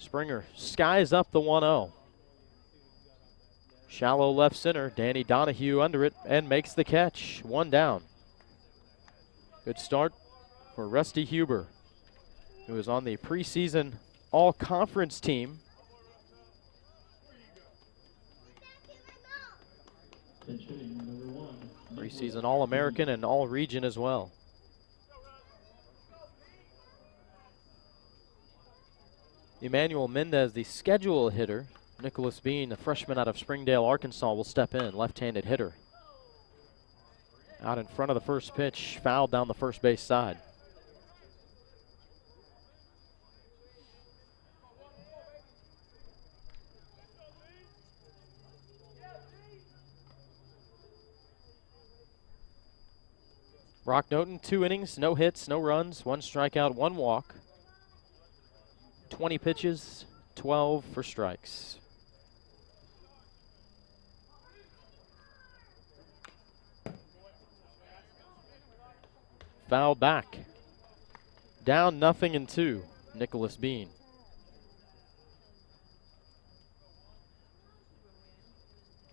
Springer skies up the 1-0. Shallow left center, Danny Donahue under it and makes the catch. 1 down. Good start for Rusty Huber, who is on the preseason all-conference team. Preseason All-American and All-Region as well. Emmanuel Mendez, the schedule hitter. Nicholas Bean, the freshman out of Springdale, Arkansas, will step in, left-handed hitter. Out in front of the first pitch, fouled down the first base side. Brock Noten, 2 innings, no hits, no runs, 1 strikeout, 1 walk. 20 pitches, 12 for strikes. Foul back. Down 0-2, Nicholas Bean.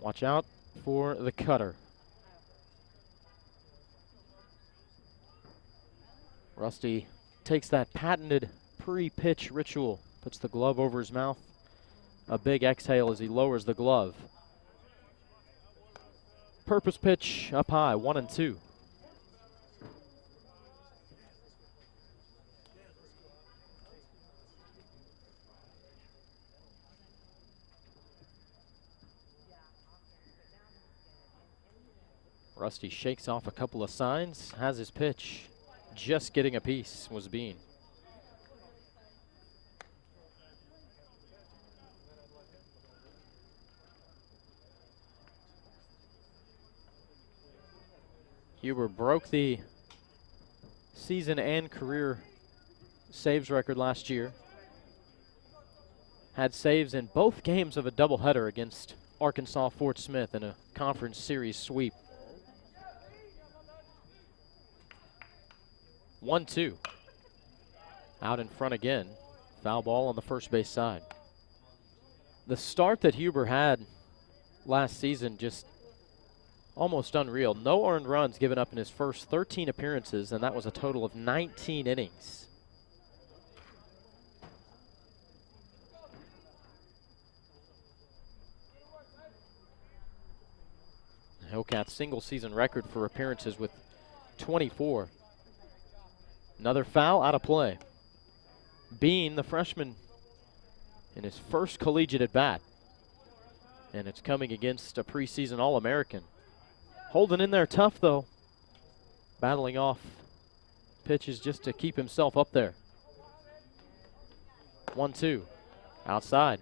Watch out for the cutter. Rusty takes that patented pre-pitch ritual, puts the glove over his mouth. A big exhale as he lowers the glove. Purpose pitch up high, 1-2. Rusty shakes off a couple of signs, has his pitch. Just getting a piece was Bean. Huber broke the season and career saves record last year. Had saves in both games of a doubleheader against Arkansas Fort Smith in a conference series sweep. 1-2. Out in front again. Foul ball on the first base side. The start that Huber had last season, just almost unreal. No earned runs given up in his first 13 appearances, and that was a total of 19 innings. Hillcat's single season record for appearances with 24. Another foul out of play. Bean, the freshman, in his first collegiate at bat. And it's coming against a preseason All-American. Holding in there tough, though. Battling off pitches just to keep himself up there. 1-2. Outside.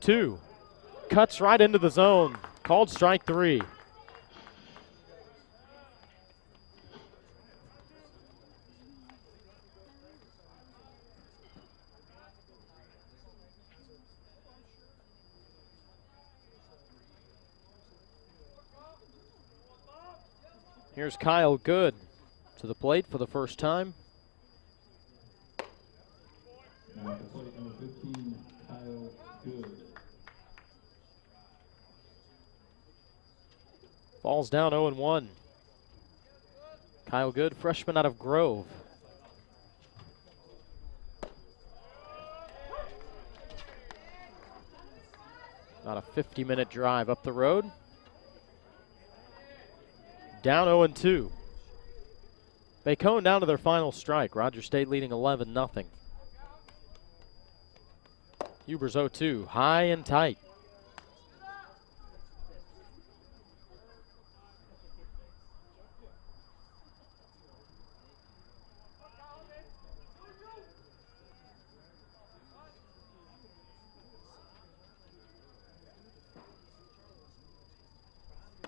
Two. Cuts right into the zone. Called strike 3. Here's Kyle Good to the plate for the first time. Now at the plate, number 15, Kyle Good. Falls down 0-1. Kyle Good, freshman out of Grove. About a 50-minute drive up the road. down 0-2. Bacone down to their final strike. Rogers State leading 11-0. Huber's 0-2, high and tight.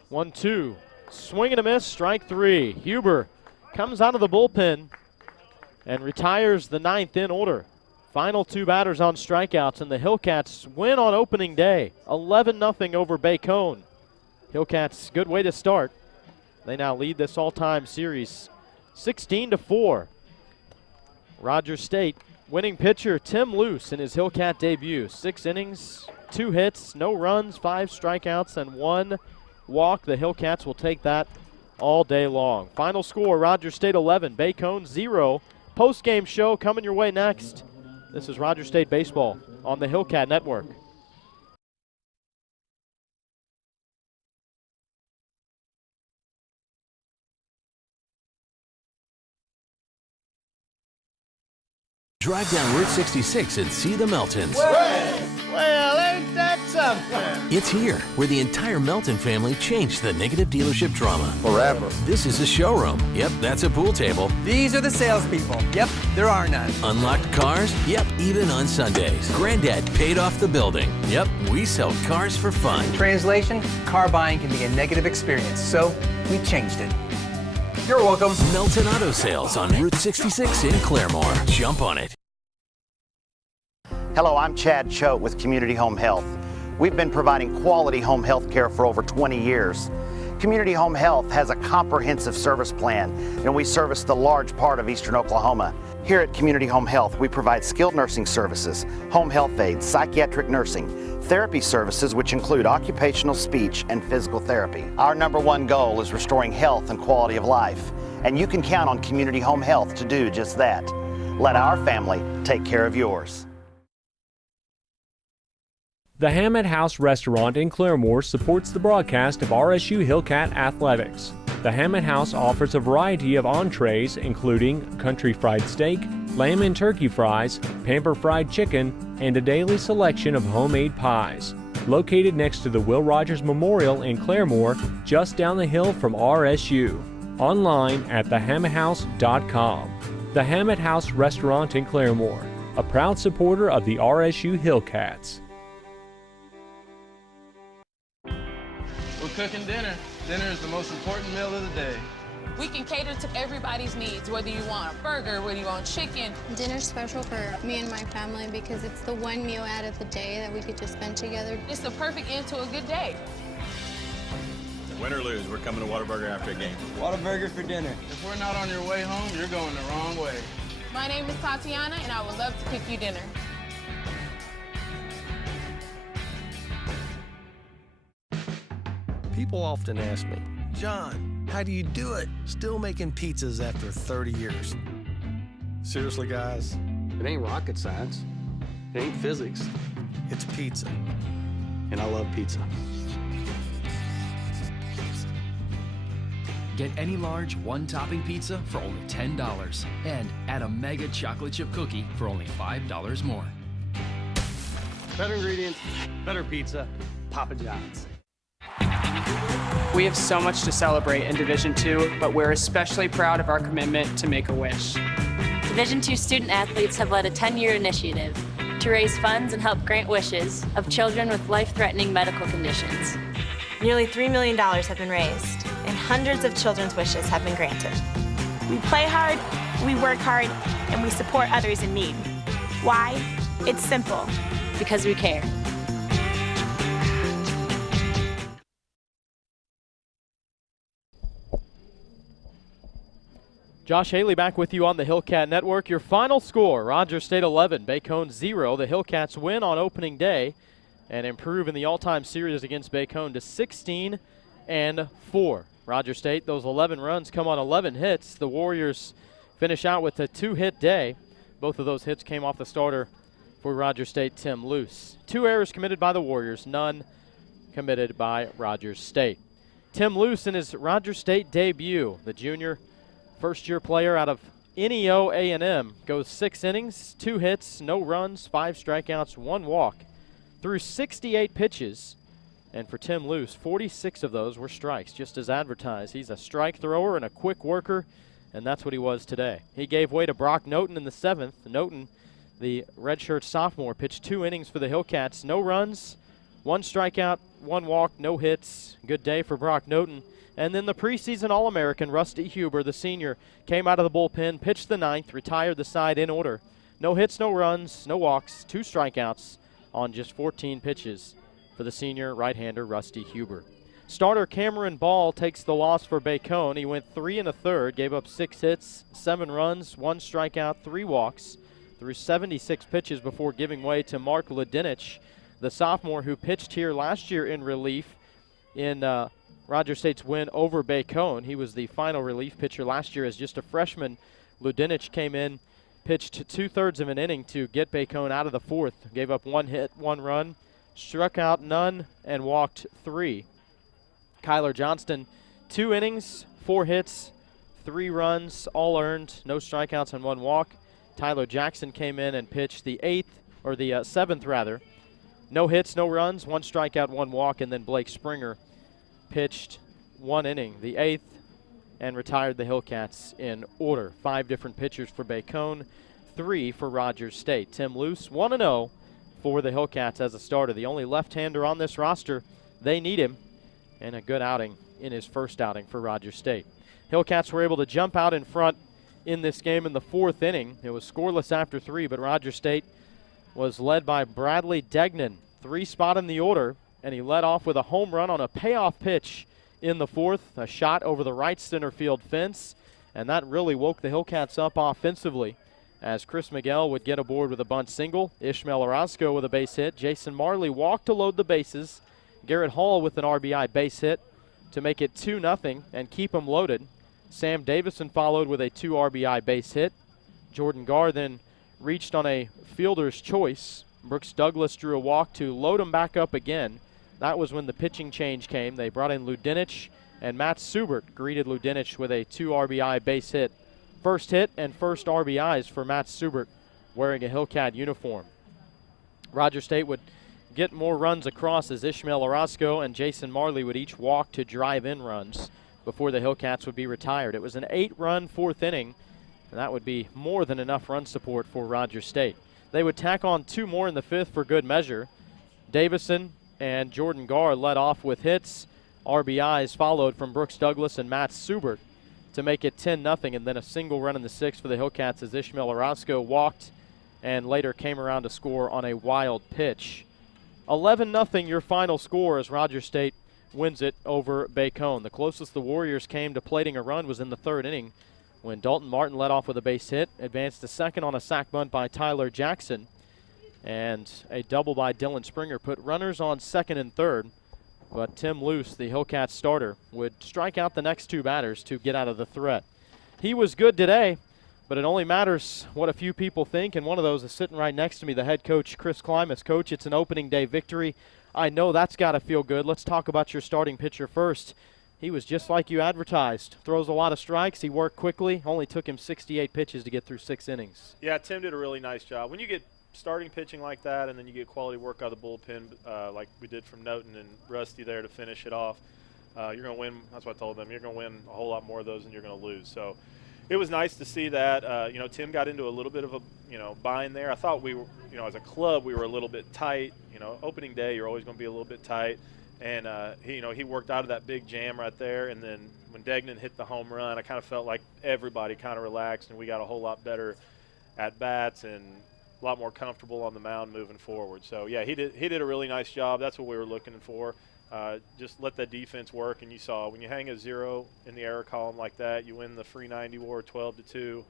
One, two, swing and a miss, strike three. Huber comes out of the bullpen and retires the ninth in order. Final two batters on strikeouts, and the Hillcats win on opening day, 11-0 over Bacone. Hillcats, good way to start. They now lead this all-time series 16-4. Rogers State winning pitcher Tim Luce in his Hillcat debut. 6 innings, 2 hits, no runs, 5 strikeouts, and 1 walk. The Hillcats will take that all day long. Final score, Rogers State 11, Bacone 0. Post-game show coming your way next. This is Rogers State Baseball on the Hillcat Network. Drive down Route 66 and see the Meltons. Well, ain't that something? It's here, where the entire Melton family changed the negative dealership drama. Forever. This is a showroom. Yep, that's a pool table. These are the salespeople. Yep, there are none. Unlocked cars? Yep, even on Sundays. Granddad paid off the building. Yep, we sell cars for fun. Translation, car buying can be a negative experience, so we changed it. You're welcome. Melton Auto Sales on Route 66 in Claremore. Jump on it. Hello, I'm Chad Choate with Community Home Health. We've been providing quality home health care for over 20 years. Community Home Health has a comprehensive service plan, and we service the large part of eastern Oklahoma. Here at Community Home Health, we provide skilled nursing services, home health aides, psychiatric nursing, therapy services which include occupational, speech, and physical therapy. Our #1 goal is restoring health and quality of life, and you can count on Community Home Health to do just that. Let our family take care of yours. The Hammett House Restaurant in Claremore supports the broadcast of RSU Hillcat Athletics. The Hammett House offers a variety of entrees, including country fried steak, lamb and turkey fries, pamper fried chicken, and a daily selection of homemade pies. Located next to the Will Rogers Memorial in Claremore, just down the hill from RSU. Online at thehammetthouse.com. The Hammett House Restaurant in Claremore, a proud supporter of the RSU Hillcats. We're cooking dinner. Dinner is the most important meal of the day. We can cater to everybody's needs, whether you want a burger, whether you want chicken. Dinner's special for me and my family because it's the one meal out of the day that we get to spend together. It's the perfect end to a good day. Win or lose, we're coming to Whataburger after a game. Whataburger for dinner. If we're not on your way home, you're going the wrong way. My name is Tatiana, and I would love to cook you dinner. People often ask me, John, how do you do it? Still making pizzas after 30 years. Seriously, guys? It ain't rocket science. It ain't physics. It's pizza. And I love pizza. Get any large one-topping pizza for only $10 and add a mega chocolate chip cookie for only $5 more. Better ingredients, better pizza, Papa John's. We have so much to celebrate in Division II, but we're especially proud of our commitment to Make-A-Wish. Division II student athletes have led a 10-year initiative to raise funds and help grant wishes of children with life-threatening medical conditions. Nearly $3 million have been raised, and hundreds of children's wishes have been granted. We play hard, we work hard, and we support others in need. Why? It's simple. Because we care. Josh Haley back with you on the Hillcat Network. Your final score, Rogers State 11, Bacone 0. The Hillcats win on opening day and improve in the all-time series against Bacone to 16-4. Rogers State, those 11 runs come on 11 hits. The Warriors finish out with a 2-hit day. Both of those hits came off the starter for Rogers State, Tim Luce. 2 errors committed by the Warriors, none committed by Rogers State. Tim Luce in his Rogers State debut, the junior first-year player out of NEO A&M, goes 6 innings, 2 hits, no runs, 5 strikeouts, 1 walk, threw 68 pitches. And for Tim Luce, 46 of those were strikes, just as advertised. He's a strike thrower and a quick worker, and that's what he was today. He gave way to Brock Noten in the 7th. Noten, the redshirt sophomore, pitched 2 innings for the Hillcats. No runs, 1 strikeout, 1 walk, no hits. Good day for Brock Noten. And then the preseason All-American, Rusty Huber, the senior, came out of the bullpen, pitched the 9th, retired the side in order. No hits, no runs, no walks, 2 strikeouts on just 14 pitches for the senior right-hander Rusty Huber. Starter Cameron Ball takes the loss for Bacone. He went 3 1/3, gave up 6 hits, 7 runs, 1 strikeout, 3 walks, threw 76 pitches before giving way to Mark Ledinich, the sophomore who pitched here last year in relief in Rogers State's win over Bacone. He was the final relief pitcher last year as just a freshman. Ledinich came in, pitched 2/3 of an inning to get Bacone out of the 4th, gave up 1 hit, 1 run, struck out none, and walked 3. Kyler Johnston, 2 innings, 4 hits, 3 runs, all earned, no strikeouts and 1 walk. Tyler Jackson came in and pitched the 7th rather. No hits, no runs, 1 strikeout, 1 walk, and then Blake Springer pitched 1 inning, the 8th, and retired the Hillcats in order. 5 different pitchers for Bacone, 3 for Rogers State. Tim Luce, 1-0 for the Hillcats as a starter. The only left-hander on this roster. They need him, and a good outing in his first outing for Rogers State. Hillcats were able to jump out in front in this game in the 4th inning. It was scoreless after 3, but Rogers State was led by Bradley Degnan, 3 spot in the order, and he led off with a home run on a payoff pitch in the 4th, a shot over the right center field fence, and that really woke the Hillcats up offensively as Chris Miguel would get aboard with a bunt single, Ishmael Orozco with a base hit, Jason Marley walked to load the bases, Garrett Hall with an RBI base hit to make it 2-0 and keep them loaded. Sam Davison followed with a 2 RBI base hit. Jordan Garr then reached on a fielder's choice. Brooks Douglas drew a walk to load him back up again. That was when the pitching change came. They brought in Ledinich, and Matt Subert greeted Ledinich with a 2 RBI base hit. First hit and first RBIs for Matt Subert wearing a Hillcat uniform. Rogers State would get more runs across as Ishmael Orozco and Jason Marley would each walk to drive in runs before the Hillcats would be retired. It was an 8-run 4th inning, and that would be more than enough run support for Rogers State. They would tack on 2 more in the 5th for good measure. Davison and Jordan Garr led off with hits. RBIs followed from Brooks Douglas and Matt Subert to make it 10-0, and then a single run in the 6th for the Hillcats as Ishmael Orozco walked and later came around to score on a wild pitch. 11-0 your final score as Rogers State wins it over Bacone. The closest the Warriors came to plating a run was in the 3rd inning when Dalton Martin led off with a base hit, advanced to second on a sac bunt by Tyler Jackson, and a double by Dylan Springer put runners on 2nd and 3rd. But Tim Luce, the Hillcats starter, would strike out the next 2 batters to get out of the threat. He was good today, but it only matters what a few people think, and one of those is sitting right next to me, the head coach, Chris Klimas. Coach, it's an opening day victory. I know that's got to feel good. Let's talk about your starting pitcher first. He was just like you advertised. Throws a lot of strikes. He worked quickly. Only took him 68 pitches to get through 6 innings. Yeah, Tim did a really nice job. When you get starting pitching like that and then you get quality work out of the bullpen like we did from Noten and Rusty there to finish it off, you're going to win. That's what I told them. You're going to win a whole lot more of those than you're going to lose. So it was nice to see that. Tim got into a little bit of a bind there. I thought we were, as a club, we were a little bit tight. Opening day, you're always going to be a little bit tight. And he worked out of that big jam right there. And then when Degnan hit the home run, I kind of felt like everybody kind of relaxed, and we got a whole lot better at bats and a lot more comfortable on the mound moving forward. So yeah, he did a really nice job. That's what we were looking for. Just let the defense work, and you saw when you hang a 0 in the error column like that, you win the free 90 war 12-2.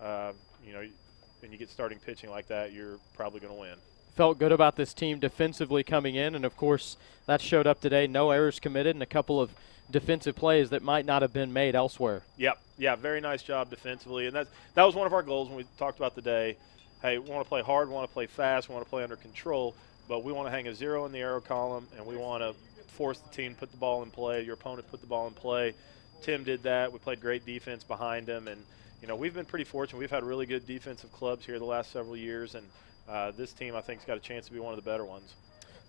And you get starting pitching like that, you're probably going to win. Felt good about this team defensively coming in, and of course that showed up today. No errors committed and a couple of defensive plays that might not have been made elsewhere. Yep. Yeah, very nice job defensively, and that was one of our goals when we talked about the day. Hey, we want to play hard, we want to play fast, we want to play under control, but we want to hang a 0 in the arrow column, and we want to force the team to put the ball in play, your opponent put the ball in play. Tim did that. We played great defense behind him, and we've been pretty fortunate. We've had really good defensive clubs here the last several years, and this team, I think, has got a chance to be one of the better ones.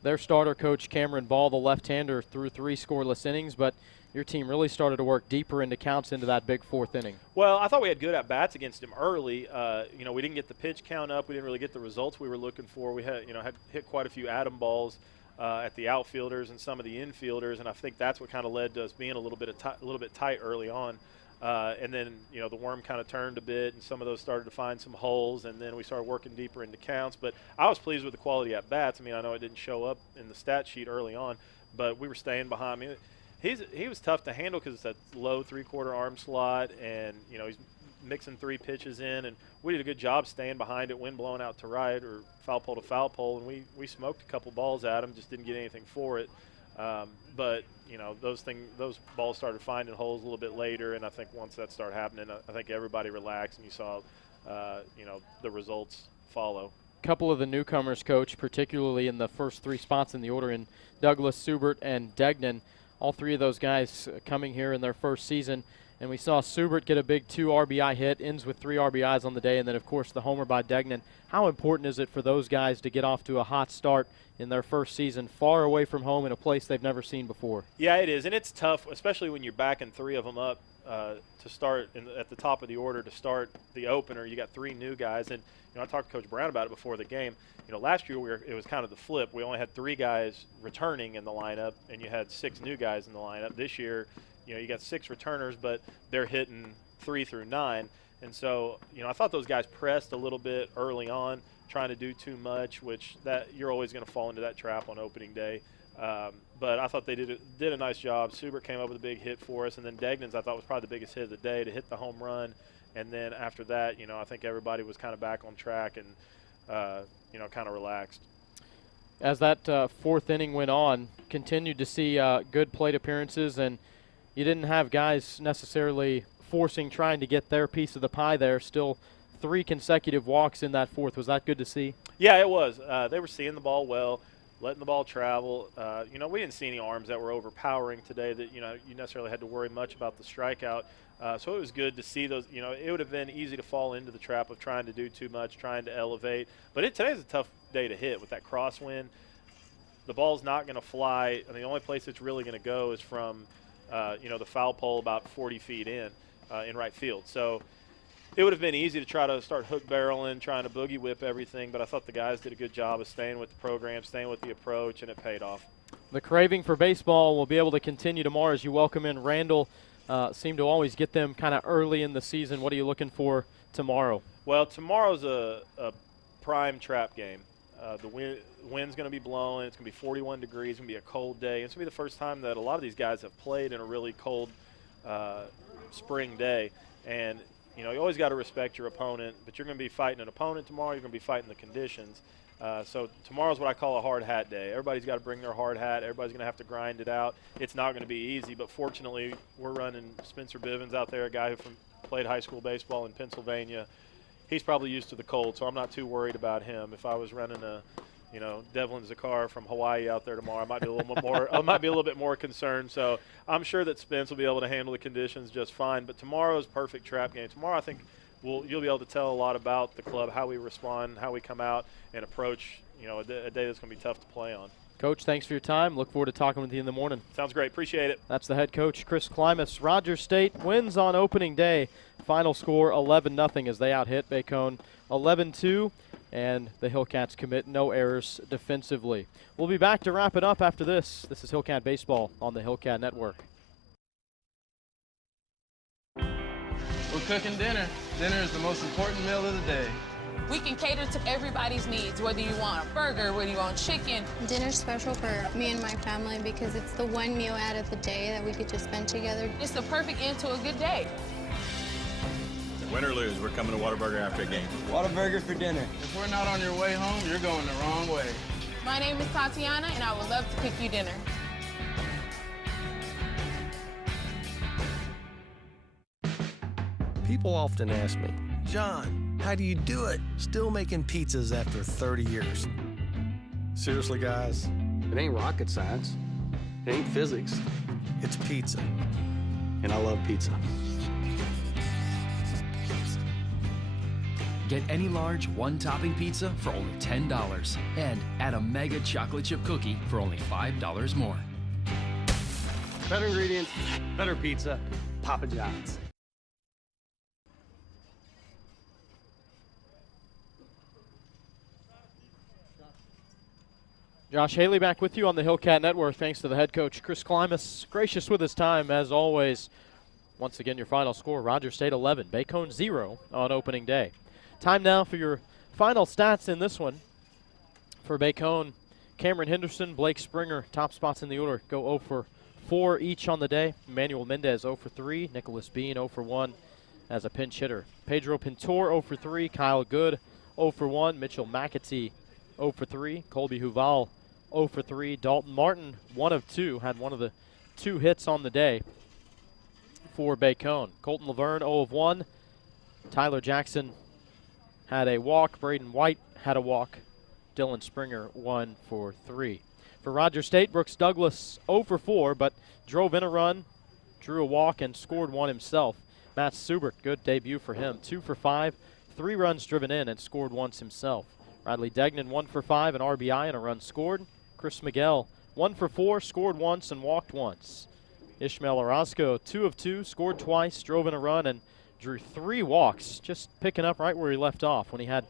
Their starter coach, Cameron Ball, the left-hander, threw 3 scoreless innings, but your team really started to work deeper into counts into that big 4th inning. Well, I thought we had good at-bats against him early. We didn't get the pitch count up. We didn't really get the results we were looking for. We had hit quite a few atom balls at the outfielders and some of the infielders, and I think that's what kind of led to us being a little bit tight early on. And then, the worm kind of turned a bit, and some of those started to find some holes, and then we started working deeper into counts. But I was pleased with the quality at bats. I mean, I know it didn't show up in the stat sheet early on, but we were staying behind. I mean, he was tough to handle because it's that low 3/4 arm slot, and, he's mixing 3 pitches in, and we did a good job staying behind it, wind blowing out to right or foul pole to foul pole, and we smoked a couple balls at him, just didn't get anything for it. But those balls started finding holes a little bit later, and I think once that started happening, I think everybody relaxed, and you saw, the results follow. A couple of the newcomers, Coach, particularly in the first 3 spots in the order, in Douglas, Subert, and Degnan. All 3 of those guys coming here in their first season. And we saw Subert get a big 2 RBI hit, ends with 3 RBIs on the day, and then, of course, the homer by Degnan. How important is it for those guys to get off to a hot start in their first season, far away from home in a place they've never seen before? Yeah, it is, and it's tough, especially when you're backing 3 of them up to start at the top of the order to start the opener. You got 3 new guys, and I talked to Coach Brown about it before the game. Last year it was kind of the flip. We only had 3 guys returning in the lineup, and you had 6 new guys in the lineup. This year, you got 6 returners, but they're hitting 3 through 9. And so, I thought those guys pressed a little bit early on, trying to do too much, which that you're always going to fall into that trap on opening day. But I thought they did a nice job. Subert came up with a big hit for us, and then Degnan's I thought was probably the biggest hit of the day to hit the home run. And then after that, I think everybody was kind of back on track and, kind of relaxed. As that 4th inning went on, continued to see good plate appearances, and you didn't have guys necessarily trying to get their piece of the pie there. Still 3 consecutive walks in that 4th. Was that good to see? Yeah, it was. They were seeing the ball well, letting the ball travel. We didn't see any arms that were overpowering today that, you necessarily had to worry much about the strikeout. So it was good to see those. It would have been easy to fall into the trap of trying to do too much, trying to elevate. But today's a tough day to hit with that crosswind. The ball's not going to fly. I mean, the only place it's really going to go is from, the foul pole about 40 feet in right field. So it would have been easy to try to start hook barreling, trying to boogie whip everything, but I thought the guys did a good job of staying with the program, staying with the approach, and it paid off. The craving for baseball will be able to continue tomorrow as you welcome in Randall. Seem to always get them kind of early in the season. What are you looking for tomorrow? Well, tomorrow's a prime trap game. The wind's going to be blowing. It's going to be 41 degrees. It's going to be a cold day. It's going to be the first time that a lot of these guys have played in a really cold spring day. And, you always got to respect your opponent, but you're going to be fighting an opponent tomorrow. You're going to be fighting the conditions. So tomorrow's what I call a hard hat day. Everybody's got to bring their hard hat. Everybody's going to have to grind it out. It's not going to be easy, but fortunately we're running Spencer Bivens out there, a guy who played high school baseball in Pennsylvania. He's probably used to the cold, so I'm not too worried about him. If I was running Devlin Zakar from Hawaii out there tomorrow, I might be a little bit more. I might be a little bit more concerned. So I'm sure that Spence will be able to handle the conditions just fine. But tomorrow's perfect trap game. Tomorrow, I think you'll be able to tell a lot about the club, how we respond, how we come out and approach. A day that's going to be tough to play on. Coach, thanks for your time. Look forward to talking with you in the morning. Sounds great. Appreciate it. That's the head coach, Chris Klimas. Rogers State wins on opening day. Final score 11-0 as they out-hit Bacone 11-2, and the Hillcats commit no errors defensively. We'll be back to wrap it up after this. This is Hillcat Baseball on the Hillcat Network. We're cooking dinner. Dinner is the most important meal of the day. We can cater to everybody's needs, whether you want a burger, whether you want chicken. Dinner's special for me and my family because it's the one meal out of the day that we could just spend together. It's the perfect end to a good day. Win or lose, we're coming to Whataburger after a game. Whataburger for dinner. If we're not on your way home, you're going the wrong way. My name is Tatiana, and I would love to cook you dinner. People often ask me, John, how do you do it? Still making pizzas after 30 years. Seriously, guys? It ain't rocket science. It ain't physics. It's pizza. And I love pizza. Get any large one-topping pizza for only $10 and add a mega chocolate chip cookie for only $5 more. Better ingredients, better pizza, Papa John's. Josh Haley back with you on the Hillcat Network. Thanks to the head coach, Chris Klimas, gracious with his time as always. Once again, your final score, Rogers State 11, Bacone 0 on opening day. Time now for your final stats in this one. For Bacone, Cameron Henderson, Blake Springer, top spots in the order, go 0 for 4 each on the day. Emmanuel Mendez 0 for 3, Nicholas Bean 0 for 1 as a pinch hitter. Pedro Pintor 0 for 3, Kyle Good 0 for 1, Mitchell McAtee 0 for 3, Colby Huval 0 for 3, Dalton Martin 1 of 2, had one of the 2 hits on the day for Bacone. Colton Laverne 0 of 1, Tyler Jackson had a walk, Braden White had a walk, Dylan Springer 1 for 3. For Rogers State, Brooks Douglas 0 for 4, but drove in a run, drew a walk, and scored one himself. Matt Subert, good debut for him, 2 for 5, 3 runs driven in and scored once himself. Riley Degnan 1 for 5, an RBI and a run scored. Chris Miguel 1 for 4, scored once and walked once. Ishmael Orozco 2 of 2, scored twice, drove in a run, and drew 3 walks, just picking up right where he left off when he had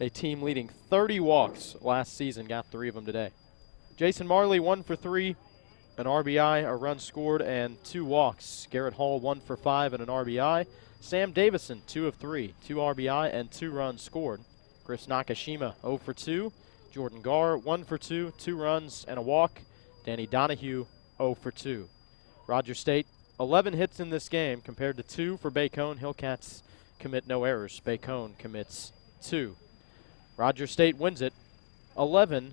a team leading 30 walks last season, got 3 of them today. Jason Marley 1 for 3, an RBI, a run scored, and 2 walks. Garrett Hall 1 for 5 and an RBI. Sam Davison 2 of 3, 2 RBI and 2 runs scored. Chris Nakashima 0 for 2. Jordan Garr 1 for 2, 2 runs and a walk. Danny Donahue 0 for 2. Rogers State 11 hits in this game compared to 2 for Bacone. Hillcats commit no errors. Bacone commits 2. Rogers State wins it 11-0.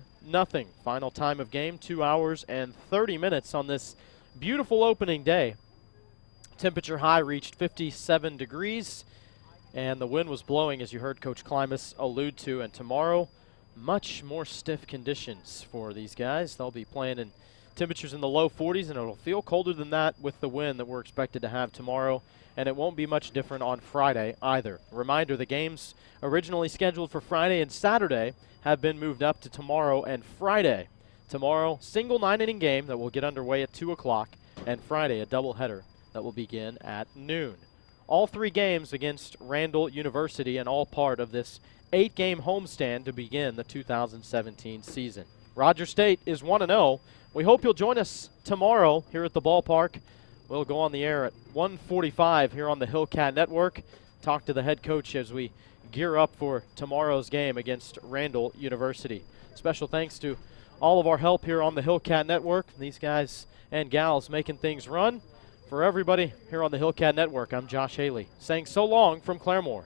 Final time of game, 2 hours and 30 minutes on this beautiful opening day. Temperature high reached 57 degrees, and the wind was blowing, as you heard Coach Klimas allude to. And tomorrow, much more stiff conditions for these guys. They'll be playing in temperatures in the low 40s, and it'll feel colder than that with the wind that we're expected to have tomorrow, and it won't be much different on Friday either. Reminder, the games originally scheduled for Friday and Saturday have been moved up to tomorrow and Friday. Tomorrow, single 9-inning game that will get underway at 2 o'clock, and Friday, a doubleheader that will begin at noon. All 3 games against Randall University, and all part of this 8-game homestand to begin the 2017 season. Rogers State is 1-0. We hope you'll join us tomorrow here at the ballpark. We'll go on the air at 1:45 here on the Hillcat Network. Talk to the head coach as we gear up for tomorrow's game against Randall University. Special thanks to all of our help here on the Hillcat Network. These guys and gals making things run. For everybody here on the Hillcat Network, I'm Josh Haley saying so long from Claremore.